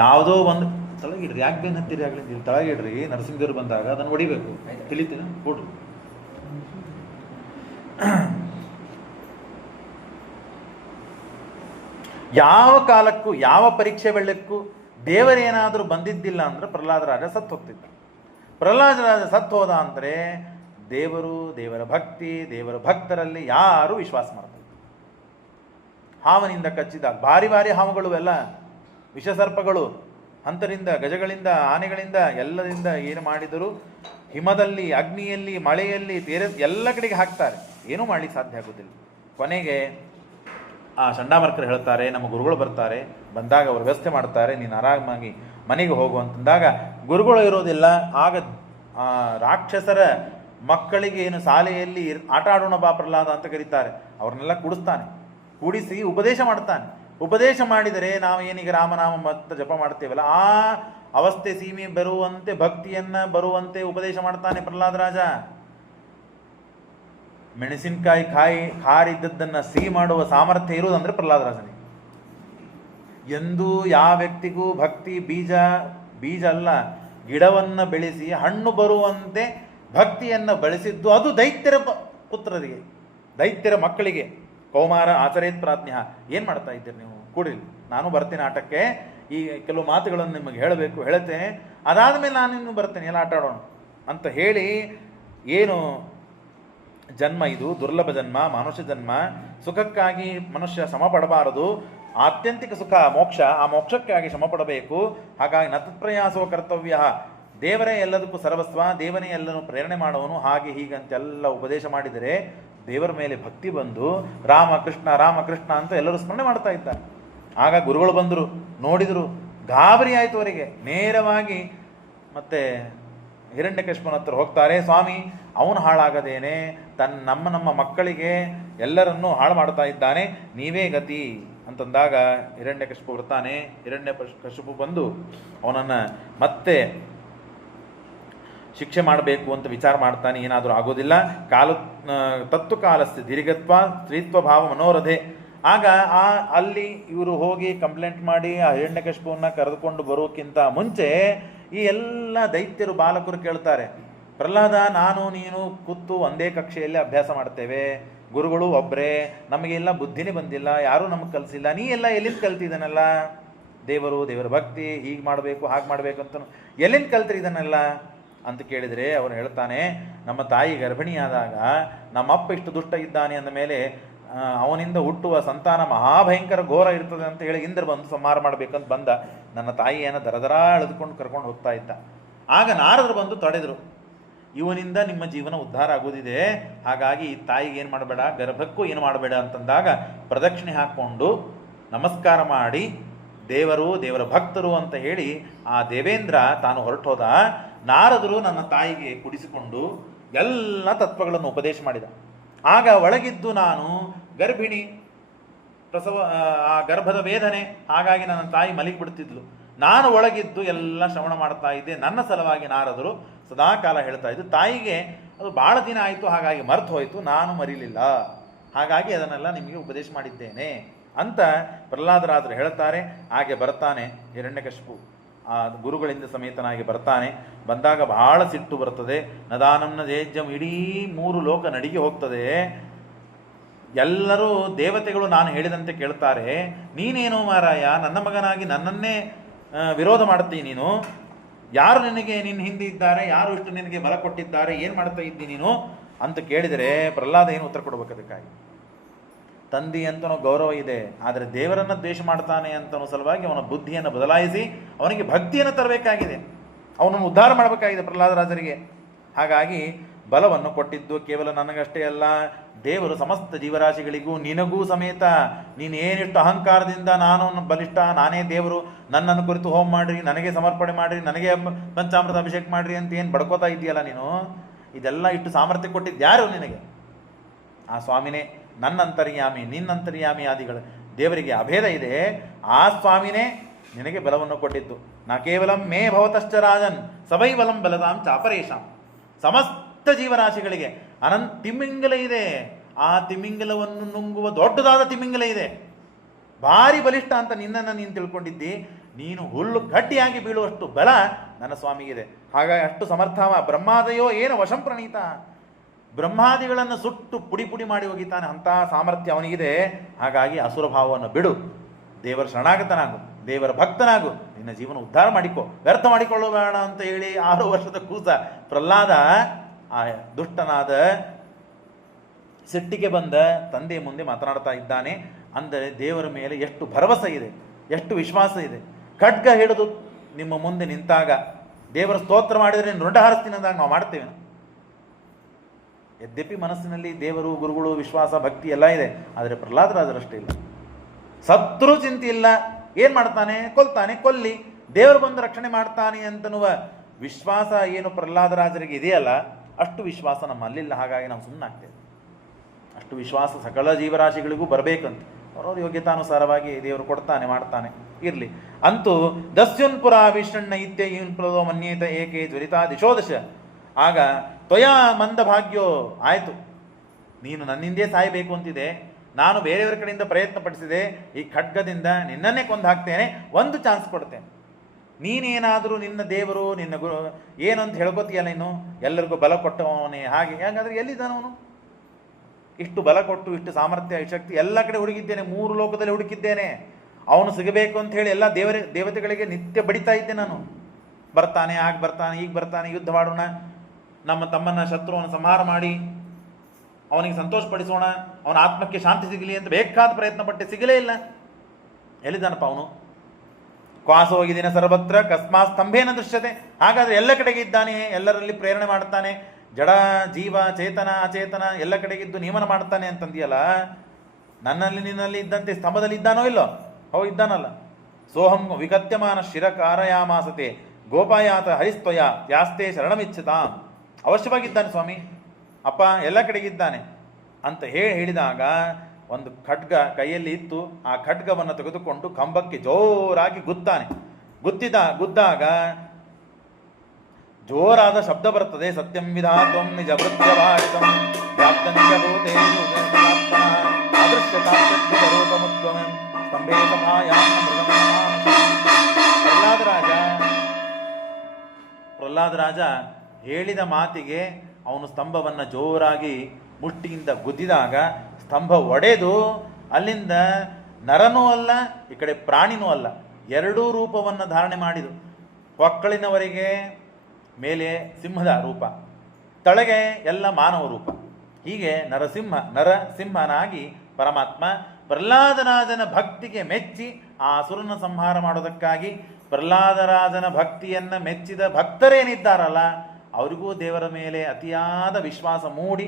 ಯಾವುದೋ ಒಂದು ತಳಗಿಡ್ರಿ, ಯಾಕೆ ಬೇನ್ ಹತ್ತಿರಿ ಆಗಲಿ, ನೀವು ತಳಗಿಡ್ರಿ. ನರಸಿಂಹದೇವರು ಬಂದಾಗ ಅದನ್ನು ಹೊಡಿಬೇಕು, ತಿಳಿತೀನ ಕೊಡ್ರಿ. ಯಾವ ಕಾಲಕ್ಕೂ ಯಾವ ಪರೀಕ್ಷೆ ವೇಳೆಕ್ಕೂ ದೇವರೇನಾದರೂ ಬಂದಿದ್ದಿಲ್ಲ ಅಂದ್ರೆ ಪ್ರಹ್ಲಾದ ರಾಜ ಸತ್ತು ಹೋಗ್ತಿದ್ದ. ಪ್ರಹ್ಲಾದ ರಾಜ ಸತ್ತು ಹೋದ ಅಂದರೆ ದೇವರು, ದೇವರ ಭಕ್ತಿ, ದೇವರ ಭಕ್ತರಲ್ಲಿ ಯಾರೂ ವಿಶ್ವಾಸ ಮಾಡ್ತಾರೆ. ಹಾವನಿಂದ ಕಚ್ಚಿದ ಭಾರಿ ಭಾರಿ ಹಾವುಗಳು, ಎಲ್ಲ ವಿಷಸರ್ಪಗಳು, ಹಂತರಿಂದ, ಗಜಗಳಿಂದ, ಆನೆಗಳಿಂದ, ಎಲ್ಲರಿಂದ ಏನು ಮಾಡಿದರೂ ಹಿಮದಲ್ಲಿ, ಅಗ್ನಿಯಲ್ಲಿ, ಮಳೆಯಲ್ಲಿ, ಎಲ್ಲ ಕಡೆಗೆ ಹಾಕ್ತಾರೆ, ಏನೂ ಮಾಡಲಿಕ್ಕೆ ಸಾಧ್ಯ ಆಗೋದಿಲ್ಲ. ಕೊನೆಗೆ ಆ ಚಂಡಾಮರ್ಕರು ಹೇಳ್ತಾರೆ, ನಮ್ಮ ಗುರುಗಳು ಬರ್ತಾರೆ, ಬಂದಾಗ ಅವರು ವ್ಯವಸ್ಥೆ ಮಾಡ್ತಾರೆ, ನೀನು ಆರಾಮಾಗಿ ಮನೆಗೆ ಹೋಗು ಅಂತಂದಾಗ ಗುರುಗಳು ಇರೋದಿಲ್ಲ. ಆಗ ರಾಕ್ಷಸರ ಮಕ್ಕಳಿಗೆ ಏನು ಶಾಲೆಯಲ್ಲಿ ಆಟ ಆಡೋಣ ಬಾ ಪ್ರಹ್ಲಾದ ಅಂತ ಕರೀತಾರೆ, ಅವ್ರನ್ನೆಲ್ಲ ಕೂಡಿಸ್ತಾನೆ, ಕೂಡಿಸಿ ಉಪದೇಶ ಮಾಡ್ತಾನೆ. ಉಪದೇಶ ಮಾಡಿದರೆ ನಾವು ಏನೀಗ ರಾಮನಾಮ ಮತ್ತು ಜಪ ಮಾಡ್ತೇವಲ್ಲ, ಆ ಅವಸ್ಥೆ ಸೀಮೆ ಬರುವಂತೆ, ಭಕ್ತಿಯನ್ನು ಬರುವಂತೆ ಉಪದೇಶ ಮಾಡ್ತಾನೆ ಪ್ರಹ್ಲಾದ ರಾಜ. ಮೆಣಸಿನಕಾಯಿ ಖಾರಿದ್ದದ್ದನ್ನು ಸಿಹಿ ಮಾಡುವ ಸಾಮರ್ಥ್ಯ ಇರುವುದಂದ್ರೆ ಪ್ರಹ್ಲಾದ ರಾಜನಿಗೆ. ಎಂದೂ ಯಾವ ವ್ಯಕ್ತಿಗೂ ಭಕ್ತಿ ಬೀಜ ಅಲ್ಲ, ಗಿಡವನ್ನು ಬೆಳೆಸಿ ಹಣ್ಣು ಬರುವಂತೆ ಭಕ್ತಿಯನ್ನು ಬೆಳೆಸಿದ್ದು ಅದು ದೈತ್ಯರ ಪುತ್ರರಿಗೆ, ದೈತ್ಯರ ಮಕ್ಕಳಿಗೆ. ಕೌಮಾರ ಆಚರೇತ್ ಪ್ರಾಜ್ಞ. ಏನು ಮಾಡ್ತಾ ಇದ್ದೀರಿ ನೀವು? ಕೂಡಿ, ನಾನು ಬರ್ತೀನಿ ಆಟಕ್ಕೆ, ಈ ಕೆಲವು ಮಾತುಗಳನ್ನು ನಿಮಗೆ ಹೇಳಬೇಕು, ಹೇಳ್ತೇನೆ, ಅದಾದ ಮೇಲೆ ನಾನು ಇನ್ನು ಬರ್ತೇನೆ, ಎಲ್ಲ ಆಟ ಆಡೋಣ ಅಂತ ಹೇಳಿ. ಏನು ಜನ್ಮ ಇದು, ದುರ್ಲಭ ಜನ್ಮ, ಮನುಷ್ಯ ಜನ್ಮ. ಸುಖಕ್ಕಾಗಿ ಮನುಷ್ಯ ಶ್ರಮ ಪಡಬಾರದು. ಆತ್ಯಂತಿಕ ಸುಖ ಮೋಕ್ಷ, ಆ ಮೋಕ್ಷಕ್ಕಾಗಿ ಶ್ರಮ ಪಡಬೇಕು. ಹಾಗಾಗಿ ನತತ್ಪ್ರಯಾಸೋ ಕರ್ತವ್ಯ. ದೇವರೇ ಎಲ್ಲದಕ್ಕೂ ಸರ್ವಸ್ವ, ದೇವನೇ ಎಲ್ಲನೂ ಪ್ರೇರಣೆ ಮಾಡುವನು, ಹಾಗೆ ಹೀಗಂತೆಲ್ಲ ಉಪದೇಶ ಮಾಡಿದರೆ ದೇವರ ಮೇಲೆ ಭಕ್ತಿ ಬಂದು ರಾಮಕೃಷ್ಣ ರಾಮಕೃಷ್ಣ ಅಂತ ಎಲ್ಲರೂ ಸ್ಮರಣೆ ಮಾಡ್ತಾ ಇದ್ದಾರೆ. ಆಗ ಗುರುಗಳು ಬಂದರು, ನೋಡಿದರು, ಗಾಬರಿ ಆಯಿತು ಅವರಿಗೆ. ನೇರವಾಗಿ ಮತ್ತೆ ಹಿರಣ್ಯಕಶ್ಯಪನ ಹತ್ರ ಹೋಗ್ತಾರೆ. ಸ್ವಾಮಿ, ಅವನು ಹಾಳಾಗದೇನೆ ನಮ್ಮ ಮಕ್ಕಳಿಗೆ ಎಲ್ಲರನ್ನೂ ಹಾಳು ಮಾಡ್ತಾ ಇದ್ದಾನೆ, ನೀವೇ ಗತಿ ಅಂತಂದಾಗ ಹಿರಣ್ಯಕಶಿಪು ಬರ್ತಾನೆ. ಹಿರಣ್ಯಕಶಿಪು ಬಂದು ಅವನನ್ನು ಮತ್ತೆ ಶಿಕ್ಷೆ ಮಾಡಬೇಕು ಅಂತ ವಿಚಾರ ಮಾಡ್ತಾನೆ. ಏನಾದರೂ ಆಗೋದಿಲ್ಲ. ತತ್ತು ಕಾಲಸ್ಯ ದೀರ್ಘತ್ವ ಸ್ತ್ರೀತ್ವ ಭಾವ ಮನೋರಥೆ. ಆಗ ಅಲ್ಲಿ ಇವರು ಹೋಗಿ ಕಂಪ್ಲೇಂಟ್ ಮಾಡಿ ಆ ಹಿರಣ್ಯಕಶಿಪುವನ್ನ ಕರೆದುಕೊಂಡು ಬರೋಕ್ಕಿಂತ ಮುಂಚೆ ಈ ಎಲ್ಲ ದೈತ್ಯರು ಬಾಲಕರು ಕೇಳ್ತಾರೆ, ಪ್ರಹ್ಲಾದ, ನಾನು ನೀನು ಕೂತು ಒಂದೇ ಕಕ್ಷೆಯಲ್ಲಿ ಅಭ್ಯಾಸ ಮಾಡ್ತೇವೆ, ಗುರುಗಳು ಒಬ್ಬರೇ, ನಮಗೆಲ್ಲ ಬುದ್ಧಿನೇ ಬಂದಿಲ್ಲ, ಯಾರೂ ನಮಗೆ ಕಲಿಸಿಲ್ಲ, ನೀ ಎಲ್ಲ ಎಲ್ಲಿಂದ ಕಲ್ತಿದ್ದಾನಲ್ಲ, ದೇವರ ಭಕ್ತಿ, ಹೀಗೆ ಮಾಡಬೇಕು ಹಾಗೆ ಮಾಡಬೇಕು ಅಂತ ಎಲ್ಲಿಂದ ಕಲ್ತ್ರಿ ಇದನ್ನೆಲ್ಲ ಅಂತ ಕೇಳಿದರೆ ಅವನು ಹೇಳ್ತಾನೆ, ನಮ್ಮ ತಾಯಿ ಗರ್ಭಿಣಿಯಾದಾಗ ನಮ್ಮಪ್ಪ ಇಷ್ಟು ದುಷ್ಟ ಇದ್ದಾನೆ ಅಂದ ಮೇಲೆ ಅವನಿಂದ ಹುಟ್ಟುವ ಸಂತಾನ ಮಹಾಭಯಂಕರ ಘೋರ ಇರ್ತದೆ ಅಂತ ಹೇಳಿ ಇಂದ್ರ ಬಂದು ಸಂಹಾರ ಮಾಡಬೇಕಂತ ಬಂದ. ನನ್ನ ತಾಯಿಯನ್ನು ದರದರ ಎಳೆದುಕೊಂಡು ಕರ್ಕೊಂಡು ಹೋಗ್ತಾ ಇದ್ದ. ಆಗ ನಾರದರು ಬಂದು ತಡೆದರು, ಇವನಿಂದ ನಿಮ್ಮ ಜೀವನ ಉದ್ಧಾರ ಆಗೋದಿದೆ, ಹಾಗಾಗಿ ಈ ತಾಯಿಗೆ ಏನು ಮಾಡಬೇಡ, ಗರ್ಭಕ್ಕೂ ಏನು ಮಾಡಬೇಡ ಅಂತಂದಾಗ ಪ್ರದಕ್ಷಿಣೆ ಹಾಕ್ಕೊಂಡು ನಮಸ್ಕಾರ ಮಾಡಿ ದೇವರ ಭಕ್ತರು ಅಂತ ಹೇಳಿ ಆ ದೇವೇಂದ್ರ ತಾನು ಹೊರಟೋದ. ನಾರದರು ನನ್ನ ತಾಯಿಗೆ ಕುಡಿಸಿಕೊಂಡು ಎಲ್ಲ ತತ್ವಗಳನ್ನು ಉಪದೇಶ ಮಾಡಿದ. ಆಗ ಒಳಗಿದ್ದು ನಾನು ಗರ್ಭಿಣಿ, ಪ್ರಸವ, ಆ ಗರ್ಭದ ವೇದನೆ, ಹಾಗಾಗಿ ನನ್ನ ತಾಯಿ ಮಲಗಿಬಿಡ್ತಿದ್ಲು. ನಾನು ಒಳಗಿದ್ದು ಎಲ್ಲ ಶ್ರವಣ ಮಾಡ್ತಾ ಇದ್ದೆ. ನನ್ನ ಸಲುವಾಗಿ ನಾರದರು ಸದಾಕಾಲ ಹೇಳ್ತಾ ಇದ್ದು. ತಾಯಿಗೆ ಅದು ಭಾಳ ದಿನ ಆಯಿತು, ಹಾಗಾಗಿ ಮರ್ತು ಹೋಯಿತು, ನಾನು ಮರಿಲಿಲ್ಲ, ಹಾಗಾಗಿ ಅದನ್ನೆಲ್ಲ ನಿಮಗೆ ಉಪದೇಶ ಮಾಡಿದ್ದೇನೆ ಅಂತ ಪ್ರಹ್ಲಾದರಾದರು ಹೇಳ್ತಾರೆ. ಹಾಗೆ ಬರ್ತಾನೆ ಹಿರಣ್ಯಕಶಿಪು, ಆ ಗುರುಗಳಿಂದ ಸಮೇತನಾಗಿ ಬರ್ತಾನೆ. ಬಂದಾಗ ಬಹಳ ಸಿಟ್ಟು ಬರ್ತದೆ. ನದಾನಂನ ಜೇಜ್ಯಂ, ಇಡೀ 3 ಲೋಕ ನಡಿಗೆ ಹೋಗ್ತದೆ. ಎಲ್ಲರೂ ದೇವತೆಗಳು ನಾನು ಹೇಳಿದಂತೆ ಕೇಳ್ತಾರೆ. ನೀನೇನೋ ಮಾರಾಯ, ನನ್ನ ಮಗನಾಗಿ ನನ್ನನ್ನೇ ವಿರೋಧ ಮಾಡ್ತೀನಿ ನೀನು, ಯಾರು ನಿನಗೆ ನಿನ್ನ ಹಿಂದೆ ಇದ್ದಾರೆ, ಯಾರು ಇಷ್ಟು ನಿನಗೆ ಬಲ ಕೊಟ್ಟಿದ್ದಾರೆ, ಏನು ಮಾಡ್ತಾ ಇದ್ದೀನಿ ನೀನು ಅಂತ ಕೇಳಿದರೆ ಪ್ರಹ್ಲಾದ ಏನು ಉತ್ತರ ಕೊಡ್ಬೇಕು ಅದಕ್ಕಾಗಿ? ತಂದೆ ಅಂತನೋ ಗೌರವ ಇದೆ, ಆದರೆ ದೇವರನ್ನು ದ್ವೇಷ ಮಾಡ್ತಾನೆ ಅಂತನೋ ಸಲುವಾಗಿ ಅವನ ಬುದ್ಧಿಯನ್ನು ಬದಲಾಯಿಸಿ ಅವನಿಗೆ ಭಕ್ತಿಯನ್ನು ತರಬೇಕಾಗಿದೆ, ಅವನನ್ನು ಉದ್ಧಾರ ಮಾಡಬೇಕಾಗಿದೆ ಪ್ರಹ್ಲಾದರಾಜರಿಗೆ. ಹಾಗಾಗಿ ಬಲವನ್ನು ಕೊಟ್ಟಿದ್ದು ಕೇವಲ ನನಗಷ್ಟೇ ಅಲ್ಲ, ದೇವರು ಸಮಸ್ತ ಜೀವರಾಶಿಗಳಿಗೂ ನಿನಗೂ ಸಮೇತ. ನೀನು ಏನಿಷ್ಟು ಅಹಂಕಾರದಿಂದ ನಾನು ಬಲಿಷ್ಠ, ನಾನೇ ದೇವರು, ನನ್ನನ್ನು ಕುರಿತು ಹೋಮ ಮಾಡಿರಿ, ನನಗೆ ಸಮರ್ಪಣೆ ಮಾಡಿರಿ, ನನಗೆ ಪಂಚಾಮೃತ ಅಭಿಷೇಕ ಮಾಡಿರಿ ಅಂತ ಏನು ಬಡ್ಕೋತಾ ಇದೆಯಲ್ಲ ನೀನು, ಇದೆಲ್ಲ ಇಷ್ಟು ಸಾಮರ್ಥ್ಯ ಕೊಟ್ಟಿದ್ದು ಯಾರು ನಿನಗೆ? ಆ ಸ್ವಾಮಿನೇ, ನನ್ನಂತರ್ಯಾಮಿ ನಿನ್ನಂತರ್ಯಾಮಿ ಆದಿಗಳು ದೇವರಿಗೆ ಅಭೇದ ಇದೆ. ಆ ಸ್ವಾಮಿನೇ ನಿನಗೆ ಬಲವನ್ನು ಕೊಟ್ಟಿದ್ದು. ನಾ ಕೇವಲ ಮೇ ಭವತಶ್ಚ ರಾಜನ್ ಸವೈಬಲಂ ಬಲದಾಂ ಚಾಪರೇಶಾಂ. ಸಮಸ್ತ ಜೀವರಾಶಿಗಳಿಗೆ ತಿಮಿಂಗಲ ಇದೆ. ಆ ತಿಮಿಂಗಲವನ್ನು ನುಂಗುವ ದೊಡ್ಡದಾದ ತಿಮಿಂಗಲ ಇದೆ, ಭಾರಿ ಬಲಿಷ್ಠ ಅಂತ ನಿನ್ನನ್ನು ನೀನು ತಿಳ್ಕೊಂಡಿದ್ದಿ. ನೀನು ಹುಲ್ಲು ಗಟ್ಟಿಯಾಗಿ ಬೀಳುವಷ್ಟು ಬಲ ನನ್ನ ಸ್ವಾಮಿಗಿದೆ. ಹಾಗಾಗಿ ಅಷ್ಟು ಸಮರ್ಥ. ಬ್ರಹ್ಮಾದಯೋ ಏನು ವಶಂ ಪ್ರಣೀತ, ಬ್ರಹ್ಮಾದಿಗಳನ್ನು ಸುಟ್ಟು ಪುಡಿ ಪುಡಿ ಮಾಡಿ ಹೋಗಿತಾನೆ, ಅಂಥ ಸಾಮರ್ಥ್ಯ ಅವನಿಗಿದೆ. ಹಾಗಾಗಿ ಅಸುರ ಭಾವವನ್ನು ಬಿಡು, ದೇವರ ಶರಣಾಗತನಾಗು, ದೇವರ ಭಕ್ತನಾಗು, ನಿನ್ನ ಜೀವನ ಉದ್ಧಾರ ಮಾಡಿಕೊ, ವ್ಯರ್ಥ ಮಾಡಿಕೊಳ್ಳಬೇಡ ಅಂತ ಹೇಳಿ 6 ವರ್ಷದ ಕೂಸ ಪ್ರಹ್ಲಾದ ಆ ದುಷ್ಟನಾದ ಸಿಟ್ಟಿಗೆ ಬಂದ ತಂದೆಯ ಮುಂದೆ ಮಾತನಾಡ್ತಾ ಇದ್ದಾನೆ. ಅಂದರೆ ದೇವರ ಮೇಲೆ ಎಷ್ಟು ಭರವಸೆ ಇದೆ, ಎಷ್ಟು ವಿಶ್ವಾಸ ಇದೆ. ಖಡ್ಗ ಹಿಡಿದು ನಿಮ್ಮ ಮುಂದೆ ನಿಂತಾಗ ದೇವರ ಸ್ತೋತ್ರ ಮಾಡಿದರೆ ನುಂಡ ಹಾರಿಸ್ತೀನಿ ಅಂದಾಗ ನಾವು ಮಾಡ್ತೇವೆ. ಯದ್ಯಪಿ ಮನಸ್ಸಿನಲ್ಲಿ ದೇವರು ಗುರುಗಳು ವಿಶ್ವಾಸ ಭಕ್ತಿ ಎಲ್ಲ ಇದೆ, ಆದರೆ ಪ್ರಹ್ಲಾದರಾಜರಷ್ಟೇ ಇಲ್ಲ. ಸತ್ರು ಚಿಂತೆ ಇಲ್ಲ, ಏನು ಮಾಡ್ತಾನೆ, ಕೊಲ್ತಾನೆ, ಕೊಲ್ಲಿ, ದೇವರು ಬಂದು ರಕ್ಷಣೆ ಮಾಡ್ತಾನೆ ಅಂತನ್ನುವ ವಿಶ್ವಾಸ ಏನು ಪ್ರಹ್ಲಾದರಾಜರಿಗೆ ಇದೆಯಲ್ಲ, ಅಷ್ಟು ವಿಶ್ವಾಸ ನಮ್ಮಲ್ಲಿಲ್ಲ. ಹಾಗಾಗಿ ನಾವು ಸುಮ್ಮನಾಗ್ತೇವೆ. ಅಷ್ಟು ವಿಶ್ವಾಸ ಸಕಲ ಜೀವರಾಶಿಗಳಿಗೂ ಬರಬೇಕಂತ ಅವರವ್ರ ಯೋಗ್ಯತಾನುಸಾರವಾಗಿ ದೇವರು ಕೊಡ್ತಾನೆ, ಮಾಡ್ತಾನೆ, ಇರಲಿ. ಅಂತೂ ದಸ್ಯುನ್ಪುರ ವಿಷಣ್ಣ ಇತ್ಯ ಯುನ್ಪ್ರದೋ ಮನ್ಯೇತ ಏಕೆ ಜ್ವರಿತಾ ದಿಶೋದಶ. ಆಗ ತ್ವಯಾ ಮಂದ ಭಾಗ್ಯೋ, ಆಯಿತು, ನೀನು ನನ್ನಿಂದೇ ಸಾಯಬೇಕು ಅಂತಿದೆ, ನಾನು ಬೇರೆಯವರ ಕಡೆಯಿಂದ ಪ್ರಯತ್ನ ಪಡಿಸಿದೆ, ಈ ಖಡ್ಗದಿಂದ ನಿನ್ನನ್ನೇ ಕೊಂದು ಹಾಕ್ತೇನೆ, ಒಂದು ಚಾನ್ಸ್ ಕೊಡ್ತೇನೆ. ನೀನೇನಾದರೂ ನಿನ್ನ ದೇವರು ನಿನ್ನ ಗುರು ಏನು ಅಂತ ಹೇಳ್ಕೊತೀಯಲ್ಲ, ಇನ್ನು ಎಲ್ಲರಿಗೂ ಬಲ ಕೊಟ್ಟವನೇ, ಹಾಗೆ ಹಾಗಾದರೆ ಎಲ್ಲಿದ್ದಾನವನು? ಇಷ್ಟು ಬಲ ಕೊಟ್ಟು ಇಷ್ಟು ಸಾಮರ್ಥ್ಯ ಶಕ್ತಿ ಎಲ್ಲ ಕಡೆ ಹುಡುಕಿದ್ದೇನೆ, 3 ಲೋಕದಲ್ಲಿ ಹುಡುಕಿದ್ದೇನೆ, ಅವನು ಸಿಗಬೇಕು ಅಂತ ಹೇಳಿ ಎಲ್ಲ ದೇವತೆಗಳಿಗೆ ನಿತ್ಯ ಬಡಿತಾ ಇದ್ದೆ ನಾನು. ಬರ್ತಾನೆ, ಆಗ ಬರ್ತಾನೆ, ಈಗ ಬರ್ತಾನೆ, ಯುದ್ಧ ಮಾಡೋಣ, ನಮ್ಮ ತಮ್ಮನ ಶತ್ರುವನ್ನು ಸಂಹಾರ ಮಾಡಿ ಅವನಿಗೆ ಸಂತೋಷಪಡಿಸೋಣ, ಅವನ ಆತ್ಮಕ್ಕೆ ಶಾಂತಿ ಸಿಗಲಿ ಅಂತ ಬೇಕಾದ ಪ್ರಯತ್ನ ಪಟ್ಟೆ, ಸಿಗಲೇ ಇಲ್ಲ. ಎಲ್ಲಿದ್ದಾನಪ್ಪ ಅವನು? ಕ್ವಾಸ ಹೋಗಿದ್ದೇನೆ ಸರ್ವತ್ರ ಕಸ್ಮಾ ಸ್ತಂಭೇನ ದೃಶ್ಯತೆ. ಹಾಗಾದರೆ ಎಲ್ಲ ಕಡೆಗೆ ಇದ್ದಾನೆ, ಎಲ್ಲರಲ್ಲಿ ಪ್ರೇರಣೆ ಮಾಡ್ತಾನೆ, ಜಡ ಜೀವ ಚೇತನ ಅಚೇತನ ಎಲ್ಲ ಕಡೆಗಿದ್ದು ನಿಯಮನ ಮಾಡ್ತಾನೆ ಅಂತಂದಿಯಲ್ಲ, ನನ್ನಲ್ಲಿ ನಿನ್ನಲ್ಲಿ ಇದ್ದಂತೆ ಸ್ತಂಭದಲ್ಲಿ ಇದ್ದಾನೋ ಇಲ್ಲೋ? ಇದ್ದಾನಲ್ಲ. ಸೋಹಂ ವಿಗತ್ಯಮಾನ ಶಿರಕಾರಯಾಮಾಸತೆ ಗೋಪಾಯಾತ ಹರಿಸ್ತ್ವಯ ಯಾಸ್ತೆ ಶರಣಮಿಚ್ಛತಾಂ. ಅವಶ್ಯವಾಗಿದ್ದಾನೆ ಸ್ವಾಮಿ, ಅಪ್ಪ ಎಲ್ಲ ಕಡೆಗಿದ್ದಾನೆ ಅಂತ ಹೇಳಿದಾಗ ಒಂದು ಖಡ್ಗ ಕೈಯಲ್ಲಿ ಇತ್ತು. ಆ ಖಡ್ಗವನ್ನು ತೆಗೆದುಕೊಂಡು ಕಂಬಕ್ಕೆ ಜೋರಾಗಿ ಗುದ್ದಾಗ ಜೋರಾದ ಶಬ್ದ ಬರ್ತದೆ. ಸತ್ಯಂ ವಿಧಾತ್ವಂ ನಿಜ ವೃತ್ಯ ಭಾಷಿತಂ ವ್ಯಾಪ್ತಂಚ ಭೂತೇಷು ಅದೃಶ್ಯತಾತ್ಯದ್ಭುತರೂಪಮುದ್ಗಮಂ ಸ್ತಂಭೇ ಸಭಾಯಾಂ ಪ್ರಹ್ಲಾದ ರಾಜ ಹೇಳಿದ ಮಾತಿಗೆ ಅವನು ಸ್ತಂಭವನ್ನು ಜೋರಾಗಿ ಮುಷ್ಟಿಯಿಂದ ಗುದ್ದಿದಾಗ ಸ್ತಂಭ ಒಡೆದು ಅಲ್ಲಿಂದ ನರನೂ ಅಲ್ಲ, ಈ ಕಡೆ ಪ್ರಾಣಿನೂ ಅಲ್ಲ, ಎರಡೂ ರೂಪವನ್ನು ಧಾರಣೆ ಮಾಡಿದು. ಒಕ್ಕಳಿನವರಿಗೆ ಮೇಲೆ ಸಿಂಹದ ರೂಪ, ತಳಗೆ ಎಲ್ಲ ಮಾನವ ರೂಪ. ಹೀಗೆ ನರಸಿಂಹನಾಗಿ ಪರಮಾತ್ಮ ಪ್ರಹ್ಲಾದರಾಜನ ಭಕ್ತಿಗೆ ಮೆಚ್ಚಿ ಆ ಅಸುರನ ಸಂಹಾರ ಮಾಡೋದಕ್ಕಾಗಿ ಪ್ರಹ್ಲಾದರಾಜನ ಭಕ್ತಿಯನ್ನು ಮೆಚ್ಚಿದ ಭಕ್ತರೇನಿದ್ದಾರಲ್ಲ ಅವರಿಗೂ ದೇವರ ಮೇಲೆ ಅತಿಯಾದ ವಿಶ್ವಾಸ ಮೂಡಿ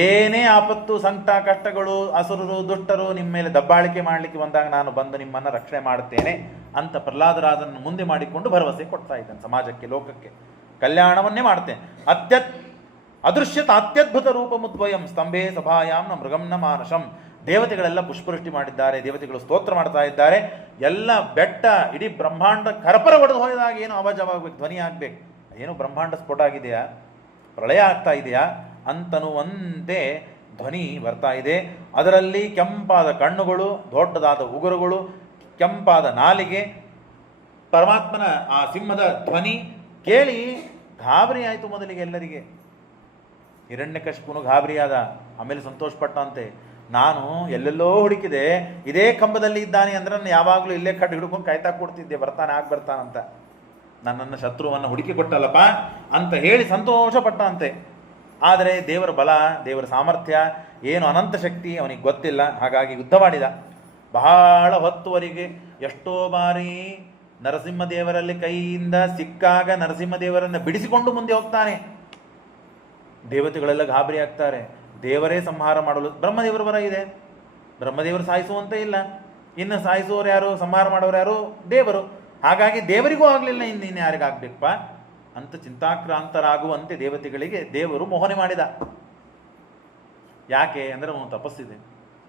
ಏನೇ ಆಪತ್ತು ಸಂಕಟ ಕಷ್ಟಗಳು ಅಸುರರು ದುಷ್ಟರು ನಿಮ್ಮ ಮೇಲೆ ದಬ್ಬಾಳಿಕೆ ಮಾಡಲಿಕ್ಕೆ ಬಂದಾಗ ನಾನು ಬಂದು ನಿಮ್ಮನ್ನು ರಕ್ಷಣೆ ಮಾಡುತ್ತೇನೆ ಅಂತ ಪ್ರಹ್ಲಾದರಾಜನನ್ನು ಮುಂದೆ ಮಾಡಿಕೊಂಡು ಭರವಸೆ ಕೊಡ್ತಾ ಇದ್ದಾನೆ. ಸಮಾಜಕ್ಕೆ ಲೋಕಕ್ಕೆ ಕಲ್ಯಾಣವನ್ನೇ ಮಾಡ್ತೇನೆ. ಅದೃಶ್ಯತ ಅತ್ಯದ್ಭುತ ರೂಪಮುದ್ವಯಂ ಸ್ತಂಭೆ ಸಭಾಯಾಂ ನ ಮೃಗಂನ ಮಾನಶಂ. ದೇವತೆಗಳೆಲ್ಲ ಪುಷ್ಪವೃಷ್ಟಿ ಮಾಡಿದ್ದಾರೆ, ದೇವತೆಗಳು ಸ್ತೋತ್ರ ಮಾಡ್ತಾ ಇದ್ದಾರೆ. ಎಲ್ಲ ಬೆಟ್ಟ ಇಡೀ ಬ್ರಹ್ಮಾಂಡ ಕರಪರ ಒಡೆದು ಹೋದಾಗ ಏನು ಆವಾಜವಾಗಬೇಕು, ಧ್ವನಿ ಆಗಬೇಕು. ಏನು ಬ್ರಹ್ಮಾಂಡ ಸ್ಫೋಟ ಆಗಿದೆಯಾ, ಪ್ರಳಯ ಆಗ್ತಾ ಇದೆಯಾ ಅಂತನ್ನುವಂತೆ ಧ್ವನಿ ಬರ್ತಾ ಇದೆ. ಅದರಲ್ಲಿ ಕೆಂಪಾದ ಕಣ್ಣುಗಳು, ದೊಡ್ಡದಾದ ಉಗುರುಗಳು, ಕೆಂಪಾದ ನಾಲಿಗೆ. ಪರಮಾತ್ಮನ ಆ ಸಿಂಹದ ಧ್ವನಿ ಕೇಳಿ ಗಾಬರಿ ಆಯಿತು ಮೊದಲಿಗೆ ಎಲ್ಲರಿಗೆ. ಹಿರಣ್ಯಕಶಿಪುನು ಗಾಬರಿಯಾದ, ಆಮೇಲೆ ಸಂತೋಷಪಟ್ಟಂತೆ. ನಾನು ಎಲ್ಲೆಲ್ಲೋ ಹುಡುಕಿದೆ, ಇದೇ ಕಂಬದಲ್ಲಿ ಇದ್ದಾನೆ ಅಂದ್ರೆ ನಾನು ಯಾವಾಗಲೂ ಇಲ್ಲೇ ಕಡ್ಡು ಹಿಡ್ಕೊಂಡು ಕಾಯ್ತಾ ಕೊಡ್ತಿದ್ದೆ, ಬರ್ತಾನಂತ. ನನ್ನನ್ನು ಶತ್ರುವನ್ನು ಹುಡುಕಿ ಕೊಟ್ಟಲ್ಲಪ್ಪ ಅಂತ ಹೇಳಿ ಸಂತೋಷಪಟ್ಟಂತೆ. ಆದರೆ ದೇವರ ಬಲ, ದೇವರ ಸಾಮರ್ಥ್ಯ ಏನು ಅನಂತ ಶಕ್ತಿ ಅವನಿಗೆ ಗೊತ್ತಿಲ್ಲ. ಹಾಗಾಗಿ ಯುದ್ಧ ಮಾಡಿದ. ಬಹಳ ಹೊತ್ತುವರೆಗೆ ಎಷ್ಟೋ ಬಾರಿ ನರಸಿಂಹದೇವರಲ್ಲಿ ಕೈಯಿಂದ ಸಿಕ್ಕಾಗ ನರಸಿಂಹದೇವರನ್ನು ಬಿಡಿಸಿಕೊಂಡು ಮುಂದೆ ಹೋಗ್ತಾನೆ. ದೇವತೆಗಳೆಲ್ಲ ಗಾಬರಿ ಆಗ್ತಾರೆ. ದೇವರೇ ಸಂಹಾರ ಮಾಡಲು ಬ್ರಹ್ಮದೇವರ ಬರ ಇದೆ. ಬ್ರಹ್ಮದೇವರು ಸಾಯಿಸುವಂತೆ ಇಲ್ಲ, ಇನ್ನು ಸಾಯಿಸುವವರು ಯಾರು, ಸಂಹಾರ ಮಾಡೋರು ಯಾರು? ದೇವರು. ಹಾಗಾಗಿ ದೇವರಿಗೂ ಆಗಲಿಲ್ಲ, ಇನ್ನು ಯಾರಿಗಾಗಬೇಕಪ್ಪ ಅಂತ ಚಿಂತಾಕ್ರಾಂತರಾಗುವಂತೆ ದೇವತೆಗಳಿಗೆ ದೇವರು ಮೋಹನೆ ಮಾಡಿದ. ಯಾಕೆ ಅಂದರೆ ಅವನು ತಪಸ್ಸಿದೆ.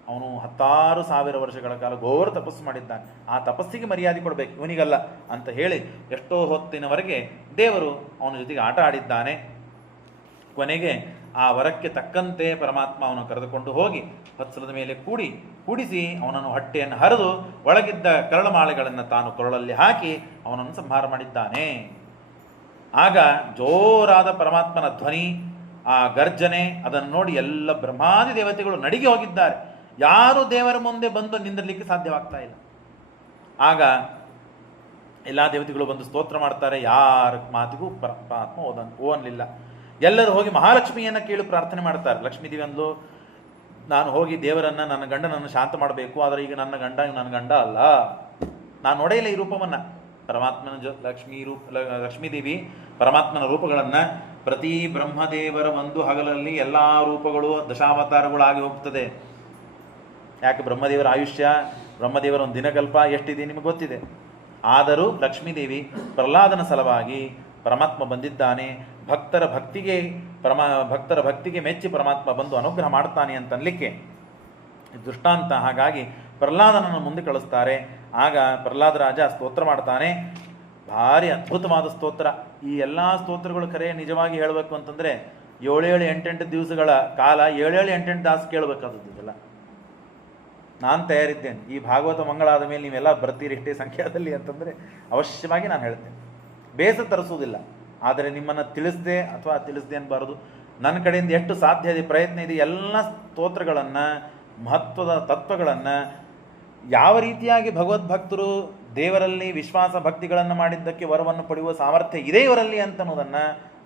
ಅವನು 10,000 ವರ್ಷಗಳ ಕಾಲ ಘೋರ ತಪಸ್ಸು ಮಾಡಿದ್ದಾನೆ. ಆ ತಪಸ್ಸಿಗೆ ಮರ್ಯಾದೆ ಕೊಡಬೇಕು, ಇವನಿಗಲ್ಲ ಅಂತ ಹೇಳಿ ಎಷ್ಟೋ ಹೊತ್ತಿನವರೆಗೆ ದೇವರು ಅವನ ಜೊತೆಗೆ ಆಟ ಆಡಿದ್ದಾನೆ. ಕೊನೆಗೆ ಆ ವರಕ್ಕೆ ತಕ್ಕಂತೆ ಪರಮಾತ್ಮ ಅವನು ಕರೆದುಕೊಂಡು ಹೋಗಿ ವತ್ಸಲದ ಮೇಲೆ ಕೂಡಿಸಿ ಅವನನ್ನು ಹೊಟ್ಟೆಯನ್ನು ಹರಿದು ಒಳಗಿದ್ದ ಕರಳಮಾಳೆಗಳನ್ನು ತಾನು ಕೊರಳಲ್ಲಿ ಹಾಕಿ ಅವನನ್ನು ಸಂಹಾರ ಮಾಡಿದ್ದಾನೆ. ಆಗ ಜೋರಾದ ಪರಮಾತ್ಮನ ಧ್ವನಿ, ಆ ಗರ್ಜನೆ, ಅದನ್ನು ನೋಡಿ ಎಲ್ಲ ಬ್ರಹ್ಮಾದಿ ದೇವತೆಗಳು ನಡಿಗೆ ಹೋಗಿದ್ದಾರೆ. ಯಾರು ದೇವರ ಮುಂದೆ ಬಂದು ನಿಂದಿರಲಿಕ್ಕೆ ಸಾಧ್ಯವಾಗ್ತಾ ಇಲ್ಲ. ಆಗ ಎಲ್ಲ ದೇವತೆಗಳು ಬಂದು ಸ್ತೋತ್ರ ಮಾಡ್ತಾರೆ. ಯಾರ ಮಾತಿಗೂ ಪರಮಾತ್ಮ ಓದಲಿಲ್ಲ. ಎಲ್ಲರೂ ಹೋಗಿ ಮಹಾಲಕ್ಷ್ಮಿಯನ್ನು ಕೇಳಿ ಪ್ರಾರ್ಥನೆ ಮಾಡ್ತಾರೆ. ಲಕ್ಷ್ಮೀದೇವಿ ಅಂದ್ಲು, ನಾನು ಹೋಗಿ ದೇವರನ್ನು, ನನ್ನ ಗಂಡನನ್ನು ಶಾಂತ ಮಾಡಬೇಕು, ಆದರೆ ಈಗ ನನ್ನ ಗಂಡ ಅಲ್ಲ, ನಾನು ನೋಡೇಲ್ಲ ಈ ರೂಪವನ್ನು. ಪರಮಾತ್ಮನ ಲಕ್ಷ್ಮೀದೇವಿ ಪರಮಾತ್ಮನ ರೂಪಗಳನ್ನು ಪ್ರತಿ ಬ್ರಹ್ಮದೇವರ ಒಂದು ಹಗಲಲ್ಲಿ ಎಲ್ಲ ರೂಪಗಳು ದಶಾವತಾರಗಳಾಗಿ ಹೋಗ್ತದೆ. ಯಾಕೆ? ಬ್ರಹ್ಮದೇವರ ಆಯುಷ್ಯ, ಬ್ರಹ್ಮದೇವರ ಒಂದು ದಿನಕಲ್ಪ ಎಷ್ಟಿದೆ ನಿಮಗೆ ಗೊತ್ತಿದೆ. ಆದರೂ ಲಕ್ಷ್ಮೀದೇವಿ ಪ್ರಹ್ಲಾದನ ಸಲುವಾಗಿ ಪರಮಾತ್ಮ ಬಂದಿದ್ದಾನೆ. ಭಕ್ತರ ಭಕ್ತಿಗೆ ಮೆಚ್ಚಿ ಪರಮಾತ್ಮ ಬಂದು ಅನುಗ್ರಹ ಮಾಡ್ತಾನೆ ಅಂತನ್ಲಿಕ್ಕೆ ದೃಷ್ಟಾಂತ. ಹಾಗಾಗಿ ಪ್ರಹ್ಲಾದನನ್ನು ಮುಂದೆ ಕಳಿಸ್ತಾರೆ. ಆಗ ಪ್ರಹ್ಲಾದ ರಾಜ ಸ್ತೋತ್ರ ಮಾಡ್ತಾನೆ. ಭಾರಿ ಅದ್ಭುತವಾದ ಸ್ತೋತ್ರ. ಈ ಎಲ್ಲ ಸ್ತೋತ್ರಗಳು ಕರೆ ನಿಜವಾಗಿ ಹೇಳಬೇಕು ಅಂತಂದರೆ 7-8 ದಿವಸಗಳ ಕಾಲ 7-8 ತಾಸು ಕೇಳಬೇಕಾದದ್ದೆಲ್ಲ. ನಾನು ತಯಾರಿದ್ದೇನೆ. ಈ ಭಾಗವತ ಮಂಗಳಾದ ಮೇಲೆ ನೀವೆಲ್ಲ ಬರ್ತೀರಿ ಇಷ್ಟೇ ಸಂಖ್ಯಾದಲ್ಲಿ ಅಂತಂದರೆ ಅವಶ್ಯವಾಗಿ ನಾನು ಹೇಳ್ತೇನೆ. ಬೇಸ ತರಿಸುವುದಿಲ್ಲ. ಆದರೆ ನಿಮ್ಮನ್ನು ತಿಳಿಸದೆ ಅನ್ನಬಾರದು, ನನ್ನ ಕಡೆಯಿಂದ ಎಷ್ಟು ಸಾಧ್ಯ ಇದೆ, ಪ್ರಯತ್ನ ಇದೆ, ಎಲ್ಲ ಸ್ತೋತ್ರಗಳನ್ನು, ಮಹತ್ವದ ತತ್ವಗಳನ್ನು, ಯಾವ ರೀತಿಯಾಗಿ ಭಗವದ್ಭಕ್ತರು ದೇವರಲ್ಲಿ ವಿಶ್ವಾಸ ಭಕ್ತಿಗಳನ್ನು ಮಾಡಿದ್ದಕ್ಕೆ ವರವನ್ನು ಪಡೆಯುವ ಸಾಮರ್ಥ್ಯ ಇದೆ ಇವರಲ್ಲಿ ಅಂತನ್ನೋದನ್ನು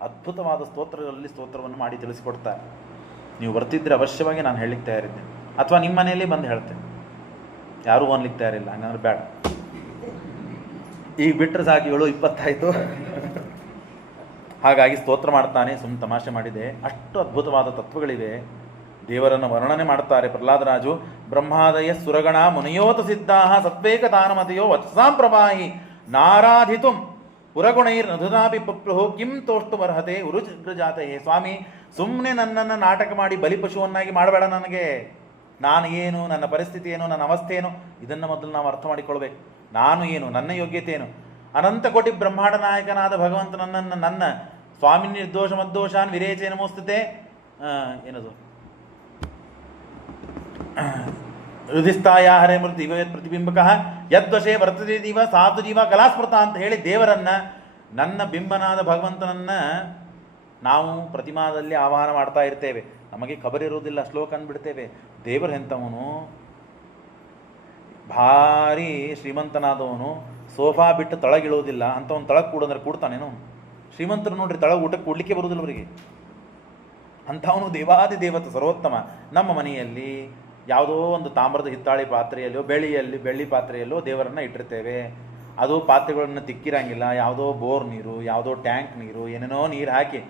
ಅದ್ಭುತವಾದ ಸ್ತೋತ್ರವನ್ನು ಮಾಡಿ ತಿಳಿಸಿಕೊಡ್ತಾರೆ. ನೀವು ಬರ್ತಿದ್ರೆ ಅವಶ್ಯವಾಗಿ ನಾನು ಹೇಳಲಿಕ್ಕೆ ತಯಾರಿದ್ದೇನೆ, ಅಥವಾ ನಿಮ್ಮ ಮನೆಯಲ್ಲಿ ಬಂದು ಹೇಳ್ತೇನೆ. ಯಾರೂ ಅನ್ಲಿಕ್ಕೆ ತಯಾರಿಲ್ಲ, ಹಂಗಂದ್ರೆ ಬೇಡ. ಈಗ ಬಿಟ್ಟರೆ ಸಾಕು, 7:20 ಆಯಿತು. ಹಾಗಾಗಿ ಸ್ತೋತ್ರ ಮಾಡ್ತಾನೆ. ತಮಾಷೆ ಮಾಡಿದೆ. ಅಷ್ಟು ಅದ್ಭುತವಾದ ತತ್ವಗಳಿವೆ. ದೇವರನ್ನು ವರ್ಣನೆ ಮಾಡ್ತಾರೆ ಪ್ರಹ್ಲಾದರಾಜು. ಬ್ರಹ್ಮಾದಯ ಸುರಗಣ ಮುನಿಯೋತ ಸಿದ್ಧಾ ಸತ್ವೇಕ ತಾನಮತೆಯೋ ವತ್ಸಾಂ ಪ್ರವಾಹಿ ನಾರಾಧಿತು ಪುರಗುಣೈರ್ ನಧುನಾಪಿ ಪಪ್ಲು ಕಿಂ ತೋಷ್ಟು ಅರ್ಹತೆ ಉರುಜಾತೆಯೇ. ಸ್ವಾಮಿ, ಸುಮ್ಮನೆ ನನ್ನನ್ನು ನಾಟಕ ಮಾಡಿ ಬಲಿಪಶುವನ್ನಾಗಿ ಮಾಡಬೇಡ. ನನಗೆ ನಾನು ಏನು, ನನ್ನ ಪರಿಸ್ಥಿತಿ ಏನು, ನನ್ನ ಅವಸ್ಥೆ ಏನು, ಇದನ್ನು ಮೊದಲು ನಾವು ಅರ್ಥ ಮಾಡಿಕೊಳ್ಬೇಕು. ನಾನು ಏನು, ನನ್ನ ಯೋಗ್ಯತೆ ಏನು. ಅನಂತ ಕೋಟಿ ಬ್ರಹ್ಮಾಂಡ ನಾಯಕನಾದ ಭಗವಂತ ನನ್ನನ್ನು, ನನ್ನ ಸ್ವಾಮಿ ನಿರ್ದೋಷ ಮದ್ದೋಷಾನ್ ವಿರೇಚೆ ನಮೋಸ್ತುತೆ, ಏನದು ಹೃದಯಸ್ಥಾಯ ಹರೇ ಮೃತಿ ಪ್ರತಿಬಿಂಬಕ ಯದ್ವಶೇ ವರ್ತದೆ ಜೀವ ಸಾಧು ಜೀವ ಕಲಾಸ್ಮೃತ ಅಂತ ಹೇಳಿ ದೇವರನ್ನ, ನನ್ನ ಬಿಂಬನಾದ ಭಗವಂತನನ್ನ ನಾವು ಪ್ರತಿಮಾದಲ್ಲಿ ಆಹ್ವಾನ ಮಾಡ್ತಾ ಇರ್ತೇವೆ. ನಮಗೆ ಖಬರಿರುವುದಿಲ್ಲ, ಶ್ಲೋಕ ಅಂದ್ಬಿಡ್ತೇವೆ. ದೇವರು ಎಂಥವನು, ಭಾರಿ ಶ್ರೀಮಂತನಾದವನು, ಸೋಫಾ ಬಿಟ್ಟು ತಳಗಿಳುವುದಿಲ್ಲ ಅಂಥವನು. ತಳಗೆ ಕೂಡಂದ್ರೆ ಕೂಡ್ತಾನೇನು? ಶ್ರೀಮಂತರು ನೋಡ್ರಿ, ತಳಗೆ ಊಟಕ್ಕೆ ಕೂಡ್ಲಿಕ್ಕೆ ಬರುವುದಿಲ್ಲ ಅವರಿಗೆ. ಅಂಥವನು ದೇವಾದಿ ದೇವತೆ ಸರ್ವೋತ್ತಮ. ನಮ್ಮ ಮನೆಯಲ್ಲಿ ಯಾವುದೋ ಒಂದು ತಾಮ್ರದ ಹಿತ್ತಾಳಿ ಪಾತ್ರೆಯಲ್ಲೋ ಬೆಳ್ಳಿ ಪಾತ್ರೆಯಲ್ಲೋ ದೇವರನ್ನು ಇಟ್ಟಿರ್ತೇವೆ. ಅದು ಪಾತ್ರೆಗಳನ್ನು ತಿಕ್ಕಿರಂಗಿಲ್ಲ. ಯಾವುದೋ ಬೋರ್ ನೀರು, ಯಾವುದೋ ಟ್ಯಾಂಕ್ ನೀರು, ಏನೇನೋ ನೀರು ಹಾಕಿ.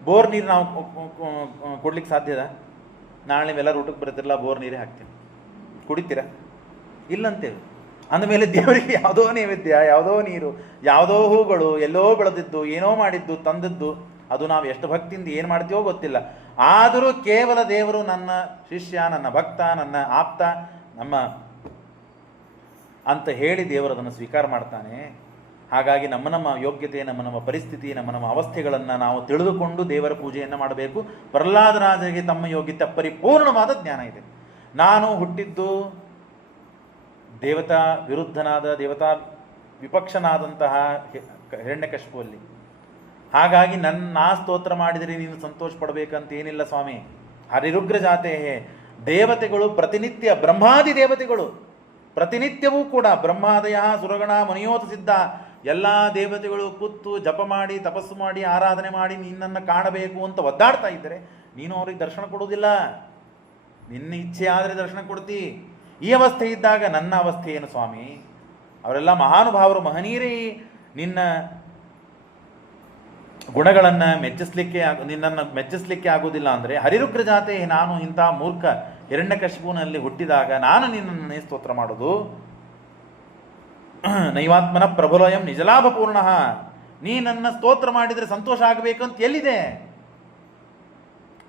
ಬೋರ್ ನೀರು ನಾವು ಕೊಡ್ಲಿಕ್ಕೆ ಸಾಧ್ಯದ? ನಾಳೆ ನೀವೆಲ್ಲರೂ ಊಟಕ್ಕೆ ಬರ್ತಿರಲ್ಲ, ಬೋರ್ ನೀರೇ ಹಾಕ್ತೀವಿ, ಕುಡಿತೀರಾ? ಇಲ್ಲಂತೇವೆ. ಅಂದಮೇಲೆ ದೇವರಿಗೆ ಯಾವುದೋ ನೈವೇದ್ಯ, ಯಾವುದೋ ನೀರು, ಯಾವುದೋ ಹೂಗಳು, ಎಲ್ಲೋ ಬೆಳೆದಿದ್ದು, ಏನೋ ಮಾಡಿದ್ದು, ತಂದದ್ದು, ಅದು ನಾವು ಎಷ್ಟು ಭಕ್ತಿಯಿಂದ ಏನು ಮಾಡ್ತೀವೋ ಗೊತ್ತಿಲ್ಲ. ಆದರೂ ಕೇವಲ ದೇವರು ನನ್ನ ಶಿಷ್ಯ, ನನ್ನ ಭಕ್ತ, ನನ್ನ ಆಪ್ತ, ನಮ್ಮ ಅಂತ ಹೇಳಿ ದೇವರು ಅದನ್ನು ಸ್ವೀಕಾರ ಮಾಡ್ತಾನೆ. ಹಾಗಾಗಿ ನಮ್ಮ ಯೋಗ್ಯತೆ, ನಮ್ಮ ಪರಿಸ್ಥಿತಿ, ನಮ್ಮ ಅವಸ್ಥೆಗಳನ್ನು ನಾವು ತಿಳಿದುಕೊಂಡು ದೇವರ ಪೂಜೆಯನ್ನು ಮಾಡಬೇಕು. ಪ್ರಹ್ಲಾದರಾಜರಿಗೆ ತಮ್ಮ ಯೋಗ್ಯತೆ ಪರಿಪೂರ್ಣವಾದ ಜ್ಞಾನ ಇದೆ. ನಾನು ಹುಟ್ಟಿದ್ದು ದೇವತಾ ವಿರುದ್ಧನಾದ, ದೇವತಾ ವಿಪಕ್ಷನಾದಂತಹ ಹಿರಣ್ಯಕಶಿಪುವಲ್ಲಿ. ಹಾಗಾಗಿ ನಾ ಸ್ತೋತ್ರ ಮಾಡಿದರೆ ನೀನು ಸಂತೋಷ ಪಡಬೇಕಂತ ಏನಿಲ್ಲ ಸ್ವಾಮಿ. ಹರಿರುಗ್ರ ಜಾತೆ ದೇವತೆಗಳು ಪ್ರತಿನಿತ್ಯ, ಬ್ರಹ್ಮಾದಿ ದೇವತೆಗಳು ಪ್ರತಿನಿತ್ಯವೂ ಕೂಡ, ಬ್ರಹ್ಮಾದಯ ಸುರಗಣ ಮನಿಯೋತ ಸಿದ್ಧ, ಎಲ್ಲ ದೇವತೆಗಳು ಕೂತು ಜಪ ಮಾಡಿ, ತಪಸ್ಸು ಮಾಡಿ, ಆರಾಧನೆ ಮಾಡಿ ನಿನ್ನನ್ನು ಕಾಣಬೇಕು ಅಂತ ಒದ್ದಾಡ್ತಾ ಇದ್ದರೆ ನೀನು ಅವ್ರಿಗೆ ದರ್ಶನ ಕೊಡುವುದಿಲ್ಲ. ನಿನ್ನ ಇಚ್ಛೆ ಆದರೆ ದರ್ಶನ ಕೊಡ್ತಿ. ಈ ಅವಸ್ಥೆ ಇದ್ದಾಗ ನನ್ನ ಅವಸ್ಥೆ ಏನು ಸ್ವಾಮಿ? ಅವರೆಲ್ಲ ಮಹಾನುಭಾವರು, ಮಹನೀಯರೇ. ನಿನ್ನ ಗುಣಗಳನ್ನು ನಿನ್ನನ್ನು ಮೆಚ್ಚಿಸ್ಲಿಕ್ಕೆ ಆಗುವುದಿಲ್ಲ ಅಂದರೆ ಹರಿರುಗ್ರ ಜಾತೆ, ನಾನು ಇಂಥ ಮೂರ್ಖ ಹಿರಣ್ಯಕಶಿಪುನಲ್ಲಿ ಹುಟ್ಟಿದಾಗ ನಾನು ನಿನ್ನನ್ನೇ ಸ್ತೋತ್ರ ಮಾಡೋದು. ನೈವಾತ್ಮನ ಪ್ರಭುಲಯಂ ನಿಜಲಾಭಪೂರ್ಣ. ನೀ ನನ್ನ ಸ್ತೋತ್ರ ಮಾಡಿದರೆ ಸಂತೋಷ ಆಗಬೇಕಂತ ಎಲ್ಲಿದೆ?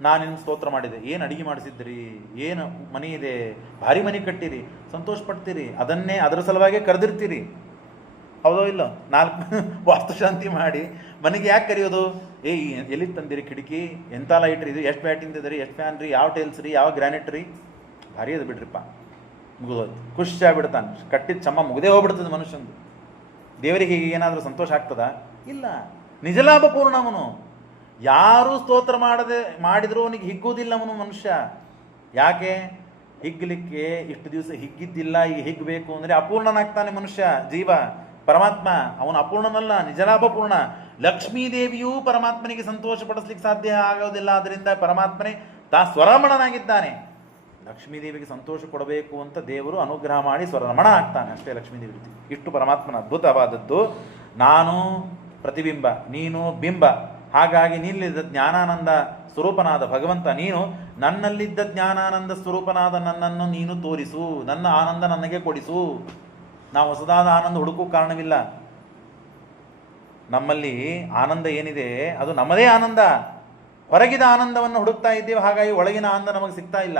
ನಾನು ನಿನ್ನ ಸ್ತೋತ್ರ ಮಾಡಿದೆ. ಏನು ಅಡಿಗೆ ಮಾಡಿಸಿದ್ರಿ, ಏನು ಮನೆ ಇದೆ, ಭಾರಿ ಮನೆ ಕಟ್ಟಿರಿ, ಸಂತೋಷ ಪಡ್ತೀರಿ, ಅದನ್ನೇ ಅದರ ಸಲುವಾಗಿ ಕರೆದಿರ್ತೀರಿ, ಹೌದೋ ಇಲ್ಲ? 4 ವಾಸ್ತುಶಾಂತಿ ಮಾಡಿ ಮನೆಗೆ ಯಾಕೆ ಕರೆಯೋದು? ಎಲ್ಲಿ ತಂದಿರಿ ಕಿಟಕಿ, ಎಂಥ ಲೈಟ್ ರೀ ಇದು, ಎಷ್ಟು ಬ್ಯಾಟಿಂದ ಇದೆ ರೀ, ಎಷ್ಟು ಫ್ಯಾನ್ ರೀ, ಯಾವ ಟೈಲ್ಸ್ ರೀ, ಯಾವ ಗ್ರಾನೈಟ್ ರೀ, ಭಾರಿ ಅದು ಬಿಡ್ರಿಪ್ಪ, ಮುಗಿದೋದು. ಖುಷಿ ಆಗ್ಬಿಡ್ತಾನೆ. ಕಟ್ಟಿದ ಚಮ್ಮ ಮುಗದೇ ಹೋಗ್ಬಿಡ್ತದೆ ಮನುಷ್ಯಂದು. ದೇವರಿಗೆ ಹೀಗೆ ಏನಾದರೂ ಸಂತೋಷ ಆಗ್ತದ? ಇಲ್ಲ. ನಿಜಲಾಭಪೂರ್ಣ ಅವನು. ಯಾರೂ ಸ್ತೋತ್ರ ಮಾಡಿದರೂ ಅವನಿಗೆ ಹಿಗ್ಗುವುದಿಲ್ಲ ಅವನು ಮನುಷ್ಯ. ಯಾಕೆ? ಹಿಗ್ಗಲಿಕ್ಕೆ ಇಷ್ಟು ದಿವಸ ಹಿಗ್ಗಿದ್ದಿಲ್ಲ, ಈಗ ಹಿಗ್ಗಬೇಕು ಅಂದರೆ ಅಪೂರ್ಣನಾಗ್ತಾನೆ ಮನುಷ್ಯ, ಜೀವ. ಪರಮಾತ್ಮ ಅವನು ಅಪೂರ್ಣನಲ್ಲ, ನಿಜಲಾಭಪೂರ್ಣ. ಲಕ್ಷ್ಮೀದೇವಿಯೂ ಪರಮಾತ್ಮನಿಗೆ ಸಂತೋಷ ಪಡಿಸ್ಲಿಕ್ಕೆ ಸಾಧ್ಯ ಆಗೋದಿಲ್ಲ. ಅದರಿಂದ ಪರಮಾತ್ಮನೇ ಸ್ವರಮಣನಾಗಿದ್ದಾನೆ. ಲಕ್ಷ್ಮೀದೇವಿಗೆ ಸಂತೋಷ ಕೊಡಬೇಕು ಅಂತ ದೇವರು ಅನುಗ್ರಹ ಮಾಡಿ ಸ್ವರಮಣ ಆಗ್ತಾನೆ ಅಷ್ಟೇ ಲಕ್ಷ್ಮೀದೇವಿ. ಇಷ್ಟು ಪರಮಾತ್ಮನ ಅದ್ಭುತವಾದದ್ದು. ನಾನು ಪ್ರತಿಬಿಂಬ, ನೀನು ಬಿಂಬ. ಹಾಗಾಗಿ ನಿಲ್ಲಿದ್ದ ಜ್ಞಾನಾನಂದ ಸ್ವರೂಪನಾದ ಭಗವಂತ ನೀನು, ನನ್ನಲ್ಲಿದ್ದ ಜ್ಞಾನಾನಂದ ಸ್ವರೂಪನಾದ ನನ್ನನ್ನು ನೀನು ತೋರಿಸು, ನನ್ನ ಆನಂದ ನನಗೆ ಕೊಡಿಸು. ನಾವು ಹೊಸದಾದ ಆನಂದ ಹುಡುಕೋ ಕಾರಣವಿಲ್ಲ. ನಮ್ಮಲ್ಲಿ ಆನಂದ ಏನಿದೆ ಅದು ನಮ್ಮದೇ ಆನಂದ. ಹೊರಗಿದ ಆನಂದವನ್ನು ಹುಡುಕ್ತಾ ಇದ್ದೇವೆ, ಹಾಗಾಗಿ ಒಳಗಿನ ಆನಂದ ನಮಗೆ ಸಿಗ್ತಾ ಇಲ್ಲ.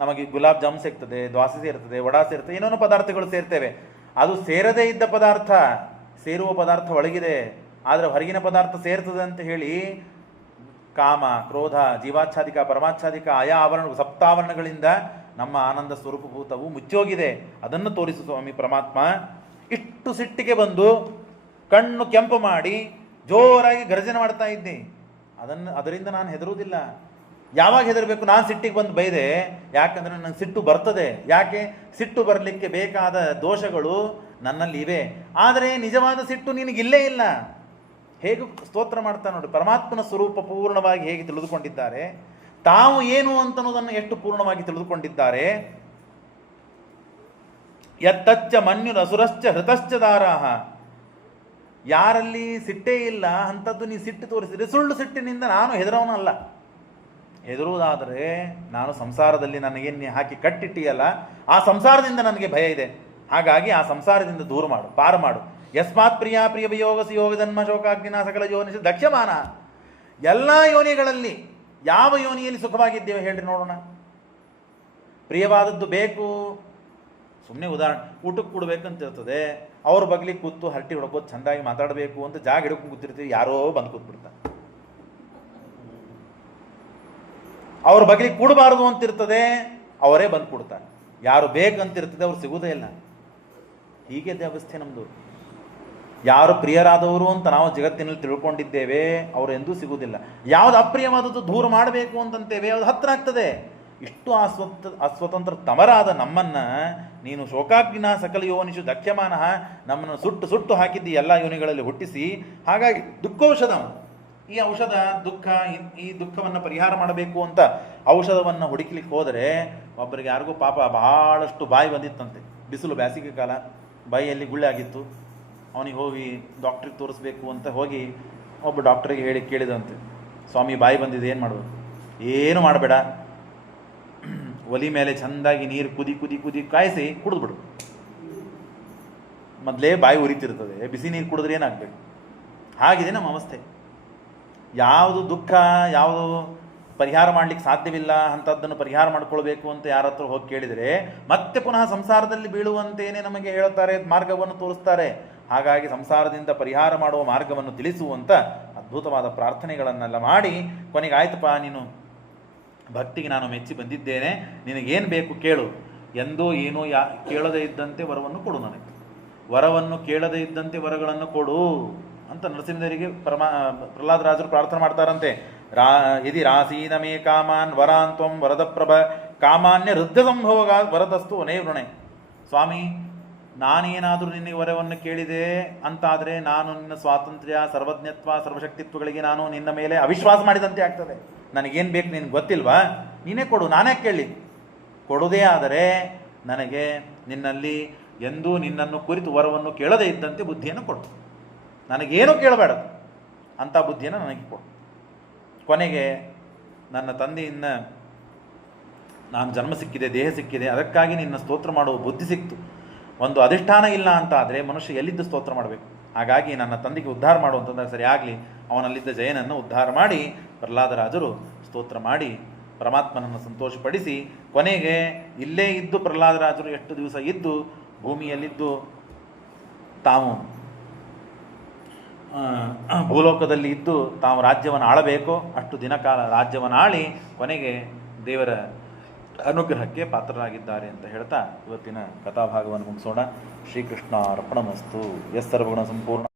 ನಮಗೆ ಗುಲಾಬ್ ಜಾಮ್ ಸಿಗ್ತದೆ, ದ್ವಾಸೆ ಸೇರ್ತದೆ, ವಡಾ ಸೇರ್ತದೆ, ಏನೇನೋ ಪದಾರ್ಥಗಳು ಸೇರ್ತೇವೆ. ಅದು ಸೇರದೇ ಇದ್ದ ಪದಾರ್ಥ, ಸೇರುವ ಪದಾರ್ಥ ಒಳಗಿದೆ. ಆದರೆ ಹೊರಗಿನ ಪದಾರ್ಥ ಸೇರ್ತದೆ ಅಂತ ಹೇಳಿ ಕಾಮ, ಕ್ರೋಧ, ಜೀವಾಚ್ಛಾದಿಕ, ಪರಮಾಚ್ಛಾದಿಕ ಆಯಾ ಸಪ್ತಾವರಣಗಳಿಂದ ನಮ್ಮ ಆನಂದ ಸ್ವರೂಪಭೂತವು ಮುಚ್ಚೋಗಿದೆ. ಅದನ್ನು ತೋರಿಸು ಸ್ವಾಮಿ ಪರಮಾತ್ಮ. ಇಷ್ಟು ಸಿಟ್ಟಿಗೆ ಬಂದು ಕಣ್ಣು ಕೆಂಪು ಮಾಡಿ ಜೋರಾಗಿ ಗರ್ಜನೆ ಮಾಡ್ತಾ ಇದ್ದೆ. ಅದರಿಂದ ನಾನು ಹೆದರುವುದಿಲ್ಲ. ಯಾವಾಗ ಹೆದರಬೇಕು? ನಾನು ಸಿಟ್ಟಿಗೆ ಬಂದು ಬೈದೆ, ಯಾಕಂದರೆ ನನಗೆ ಸಿಟ್ಟು ಬರ್ತದೆ. ಯಾಕೆ? ಸಿಟ್ಟು ಬರಲಿಕ್ಕೆ ಬೇಕಾದ ದೋಷಗಳು ನನ್ನಲ್ಲಿ ಇವೆ. ಆದರೆ ನಿಜವಾದ ಸಿಟ್ಟು ನಿನಗಿಲ್ಲೇ ಇಲ್ಲ. ಹೇಗೆ ಸ್ತೋತ್ರ ಮಾಡ್ತಾ ನೋಡಿ, ಪರಮಾತ್ಮನ ಸ್ವರೂಪ ಪೂರ್ಣವಾಗಿ ಹೇಗೆ ತಿಳಿದುಕೊಂಡಿದ್ದಾರೆ, ತಾವು ಏನು ಅಂತನ್ನೋದನ್ನು ಎಷ್ಟು ಪೂರ್ಣವಾಗಿ ತಿಳಿದುಕೊಂಡಿದ್ದಾರೆ. ಯತ್ತಚ್ಚ ಮನ್ಯುರಸುರಶ್ಚ ಹೃತಶ್ಚ ದಾರಾಹ. ಯಾರಲ್ಲಿ ಸಿಟ್ಟೇ ಇಲ್ಲ ಅಂಥದ್ದು ನೀ ಸಿಟ್ಟು ತೋರಿಸಿದರೆ ಸುಳ್ಳು ಸಿಟ್ಟಿನಿಂದ ನಾನು ಹೆದರವನಲ್ಲ. ಹೆದರುವುದಾದರೆ ನಾನು ಸಂಸಾರದಲ್ಲಿ ನನಗೇನು ಹಾಕಿ ಕಟ್ಟಿಟ್ಟಿಯಲ್ಲ, ಆ ಸಂಸಾರದಿಂದ ನನಗೆ ಭಯ ಇದೆ. ಹಾಗಾಗಿ ಆ ಸಂಸಾರದಿಂದ ದೂರ ಮಾಡು, ಪಾರು ಮಾಡು. ಯಸ್ಮಾತ್ ಪ್ರಿಯ ಪ್ರಿಯ ವಿಯೋಗ ಸಿಯೋಗ ಜನ್ಮ ಶೋಕಾಗ್ನಿನ ಸಕಲ ಯೋನಿಸಿ ದಕ್ಷ್ಯಮಾನ. ಎಲ್ಲ ಯೋನಿಗಳಲ್ಲಿ ಯಾವ ಯೋನಿಯಲ್ಲಿ ಸುಖವಾಗಿದ್ದೇವೆ ಹೇಳ್ರಿ ನೋಡೋಣ. ಪ್ರಿಯವಾದದ್ದು ಬೇಕು, ಸುಮ್ಮನೆ ಉದಾಹರಣೆ ಊಟಕ್ಕೆ ಕೊಡ್ಬೇಕಂತ ಇರ್ತದೆ, ಅವ್ರ ಬಗ್ಲಿಗೆ ಕೂತು ಹರಟಿ ಹೊಡ್ಕೋದು ಚೆಂದಾಗಿ ಮಾತಾಡಬೇಕು ಅಂತ ಜಾಗ ಹಿಡ್ಕೊಂಡು ಕೂತಿರ್ತೀವಿ, ಯಾರೋ ಬಂದು ಕೂತ್ಬಿಡ್ತಾರೆ. ಅವ್ರ ಬಗ್ಲಿಗೆ ಕೂಡಬಾರದು ಅಂತಿರ್ತದೆ, ಅವರೇ ಬಂದು ಕೊಡ್ತಾರೆ. ಯಾರು ಬೇಕಂತಿರ್ತದೆ ಅವ್ರು ಸಿಗುವುದೇ ಇಲ್ಲ. ಹೀಗೆ ವ್ಯವಸ್ಥೆ ನಮ್ಮದು. ಯಾರು ಪ್ರಿಯರಾದವರು ಅಂತ ನಾವು ಜಗತ್ತಿನಲ್ಲಿ ತಿಳ್ಕೊಂಡಿದ್ದೇವೆ ಅವರು ಎಂದೂ ಸಿಗುವುದಿಲ್ಲ. ಯಾವುದು ಅಪ್ರಿಯವಾದದ್ದು ದೂರ ಮಾಡಬೇಕು ಅಂತಂತೇವೆ ಅದು ಹತ್ತಿರ ಆಗ್ತದೆ. ಇಷ್ಟು ಅಸ್ವತಂತ್ರ ತಮರಾದ ನಮ್ಮನ್ನು ನೀನು ಶೋಕಾಗ್ನಿನ ಸಕಲ ಯೋನಿಷು ದಕ್ಷ್ಯಮಾನ, ನಮ್ಮನ್ನು ಸುಟ್ಟು ಸುಟ್ಟು ಹಾಕಿದ್ದಿ ಎಲ್ಲ ಯೋನಿಗಳಲ್ಲಿ ಹುಟ್ಟಿಸಿ. ಹಾಗಾಗಿ ದುಃಖೌಷಧ, ಈ ಔಷಧ ದುಃಖ, ಈ ದುಃಖವನ್ನು ಪರಿಹಾರ ಮಾಡಬೇಕು ಅಂತ ಔಷಧವನ್ನು ಹುಡುಕ್ಲಿಕ್ಕೆ ಹೋದರೆ ಒಬ್ಬರಿಗೆ ಯಾರಿಗೂ ಪಾಪ ಬಹಳಷ್ಟು ಬಾಯಿ ಬಂದಿತ್ತಂತೆ. ಬಿಸಿಲು ಬೇಸಿಗೆ ಕಾಲ, ಬಾಯಿಯಲ್ಲಿ ಗುಳ್ಳೆ ಆಗಿತ್ತು. ಅವನಿಗೆ ಹೋಗಿ ಡಾಕ್ಟ್ರಿಗೆ ತೋರಿಸ್ಬೇಕು ಅಂತ ಹೋಗಿ ಒಬ್ಬ ಡಾಕ್ಟ್ರಿಗೆ ಹೇಳಿ ಕೇಳಿದಂತೆ, ಸ್ವಾಮಿ ಬಾಯಿ ಬಂದಿದೆ, ಏನು ಮಾಡಬೇಕು? ಏನು ಮಾಡಬೇಡ, ಒಲಿ ಮೇಲೆ ಚೆಂದಾಗಿ ನೀರು ಕುದಿ ಕುದಿ ಕುದಿ ಕಾಯಿಸಿ ಕುಡಿದ್ಬಿಡು. ಮೊದಲೇ ಬಾಯಿ ಉರಿತಿರ್ತದೆ, ಬಿಸಿ ನೀರು ಕುಡಿದ್ರೆ ಏನಾಗಬೇಕು? ಹಾಗಿದೆ ನಮ್ಮ ಅವಸ್ಥೆ. ಯಾವುದು ದುಃಖ, ಯಾವುದು ಪರಿಹಾರ ಮಾಡಲಿಕ್ಕೆ ಸಾಧ್ಯವಿಲ್ಲ ಅಂಥದ್ದನ್ನು ಪರಿಹಾರ ಮಾಡ್ಕೊಳ್ಬೇಕು ಅಂತ ಯಾರ ಹತ್ರ ಹೋಗಿ ಕೇಳಿದರೆ ಮತ್ತೆ ಪುನಃ ಸಂಸಾರದಲ್ಲಿ ಬೀಳುವಂತೇನೆ ನಮಗೆ ಹೇಳುತ್ತಾರೆ, ಮಾರ್ಗವನ್ನು ತೋರಿಸ್ತಾರೆ. ಹಾಗಾಗಿ ಸಂಸಾರದಿಂದ ಪರಿಹಾರ ಮಾಡುವ ಮಾರ್ಗವನ್ನು ತಿಳಿಸುವಂಥ ಅದ್ಭುತವಾದ ಪ್ರಾರ್ಥನೆಗಳನ್ನೆಲ್ಲ ಮಾಡಿ ಕೊನೆಗೆ ಆಯ್ತಪ್ಪ, ನೀನು ಭಕ್ತಿಗೆ ನಾನು ಮೆಚ್ಚಿ ಬಂದಿದ್ದೇನೆ, ನಿನಗೇನು ಬೇಕು ಕೇಳು, ಎಂದೂ ಏನೂ ಕೇಳದೇ ಇದ್ದಂತೆ ವರವನ್ನು ಕೊಡು, ನನಗೆ ವರವನ್ನು ಕೇಳದೇ ಇದ್ದಂತೆ ವರಗಳನ್ನು ಕೊಡು ಅಂತ ನರಸಿಂಹದೇವರಿಗೆ ಪ್ರಹ್ಲಾದರಾಜರು ಪ್ರಾರ್ಥನೆ ಮಾಡ್ತಾರಂತೆ. ಯದಿ ರಾಸೀನ ಮೇ ಕಾಮಾನ್ ವರಾಂತ್ವಂ ವರದಪ್ರಭ ಕಾಮಾನ್ಯ ವೃದ್ಧ ಸಂಭೋಗ ವರದಸ್ತು ಅನೇವೃಣೆ. ಸ್ವಾಮಿ, ನಾನೇನಾದರೂ ನಿನಗೆ ವರವನ್ನು ಕೇಳಿದೆ ಅಂತಾದರೆ ನಾನು ನಿನ್ನ ಸ್ವಾತಂತ್ರ್ಯ, ಸರ್ವಜ್ಞತ್ವ, ಸರ್ವಶಕ್ತಿತ್ವಗಳಿಗೆ ನಾನು ನಿನ್ನ ಮೇಲೆ ಅವಿಶ್ವಾಸ ಮಾಡಿದಂತೆ ಆಗ್ತದೆ. ನನಗೇನು ಬೇಕು ನಿನಗೆ ಗೊತ್ತಿಲ್ವಾ? ನೀನೇ ಕೊಡು, ನಾನೇ ಕೇಳಿ. ಕೊಡುವುದೇ ಆದರೆ ನನಗೆ ನಿನ್ನಲ್ಲಿ ಎಂದೂ ನಿನ್ನನ್ನು ಕುರಿತು ವರವನ್ನು ಕೇಳದೇ ಇದ್ದಂತೆ ಬುದ್ಧಿಯನ್ನು ಕೊಡು. ನನಗೇನು ಕೇಳಬೇಡ ಅಂಥ ಬುದ್ಧಿಯನ್ನು ನನಗೆ ಕೊಡು. ಕೊನೆಗೆ ನನ್ನ ತಂದೆಯಿಂದ ನಾನು ಜನ್ಮ ಸಿಕ್ಕಿದೆ, ದೇಹ ಸಿಕ್ಕಿದೆ, ಅದಕ್ಕಾಗಿ ನಿನ್ನ ಸ್ತೋತ್ರ ಮಾಡುವ ಬುದ್ಧಿ ಸಿಕ್ತು. ಒಂದು ಅಧಿಷ್ಠಾನ ಇಲ್ಲ ಅಂತ ಆದರೆ ಮನುಷ್ಯ ಎಲ್ಲಿದ್ದು ಸ್ತೋತ್ರ ಮಾಡಬೇಕು? ಹಾಗಾಗಿ ನನ್ನ ತಂದೆಗೆ ಉದ್ಧಾರ ಮಾಡುವಂಥದ್ದು ಸರಿ ಆಗಲಿ. ಅವನಲ್ಲಿದ್ದ ಜಯನನ್ನು ಉದ್ಧಾರ ಮಾಡಿ ಪ್ರಹ್ಲಾದರಾಜರು ಸ್ತೋತ್ರ ಮಾಡಿ ಪರಮಾತ್ಮನನ್ನು ಸಂತೋಷಪಡಿಸಿ ಕೊನೆಗೆ ಇಲ್ಲೇ ಇದ್ದು ಪ್ರಹ್ಲಾದರಾಜರು ಎಷ್ಟು ದಿವಸ ಇದ್ದು ಭೂಮಿಯಲ್ಲಿದ್ದು ತಾವು ಭೂಲೋಕದಲ್ಲಿ ಇದ್ದು ತಾವು ರಾಜ್ಯವನ್ನು ಆಳಬೇಕೋ ಅಷ್ಟು ದಿನಕಾಲ ರಾಜ್ಯವನ್ನು ಆಳಿ ಕೊನೆಗೆ ದೇವರ ಅನುಗ್ರಹಕ್ಕೆ ಪಾತ್ರರಾಗಿದ್ದಾರೆ ಅಂತ ಹೇಳ್ತಾ ಇವತ್ತಿನ ಕಥಾಭಾಗವನ್ನು ಮುಗಿಸೋಣ. ಶ್ರೀಕೃಷ್ಣ ಅರ್ಪಣಮಸ್ತು. ಎಸ್ ಸರ್ವಗುಣ ಸಂಪೂರ್ಣ.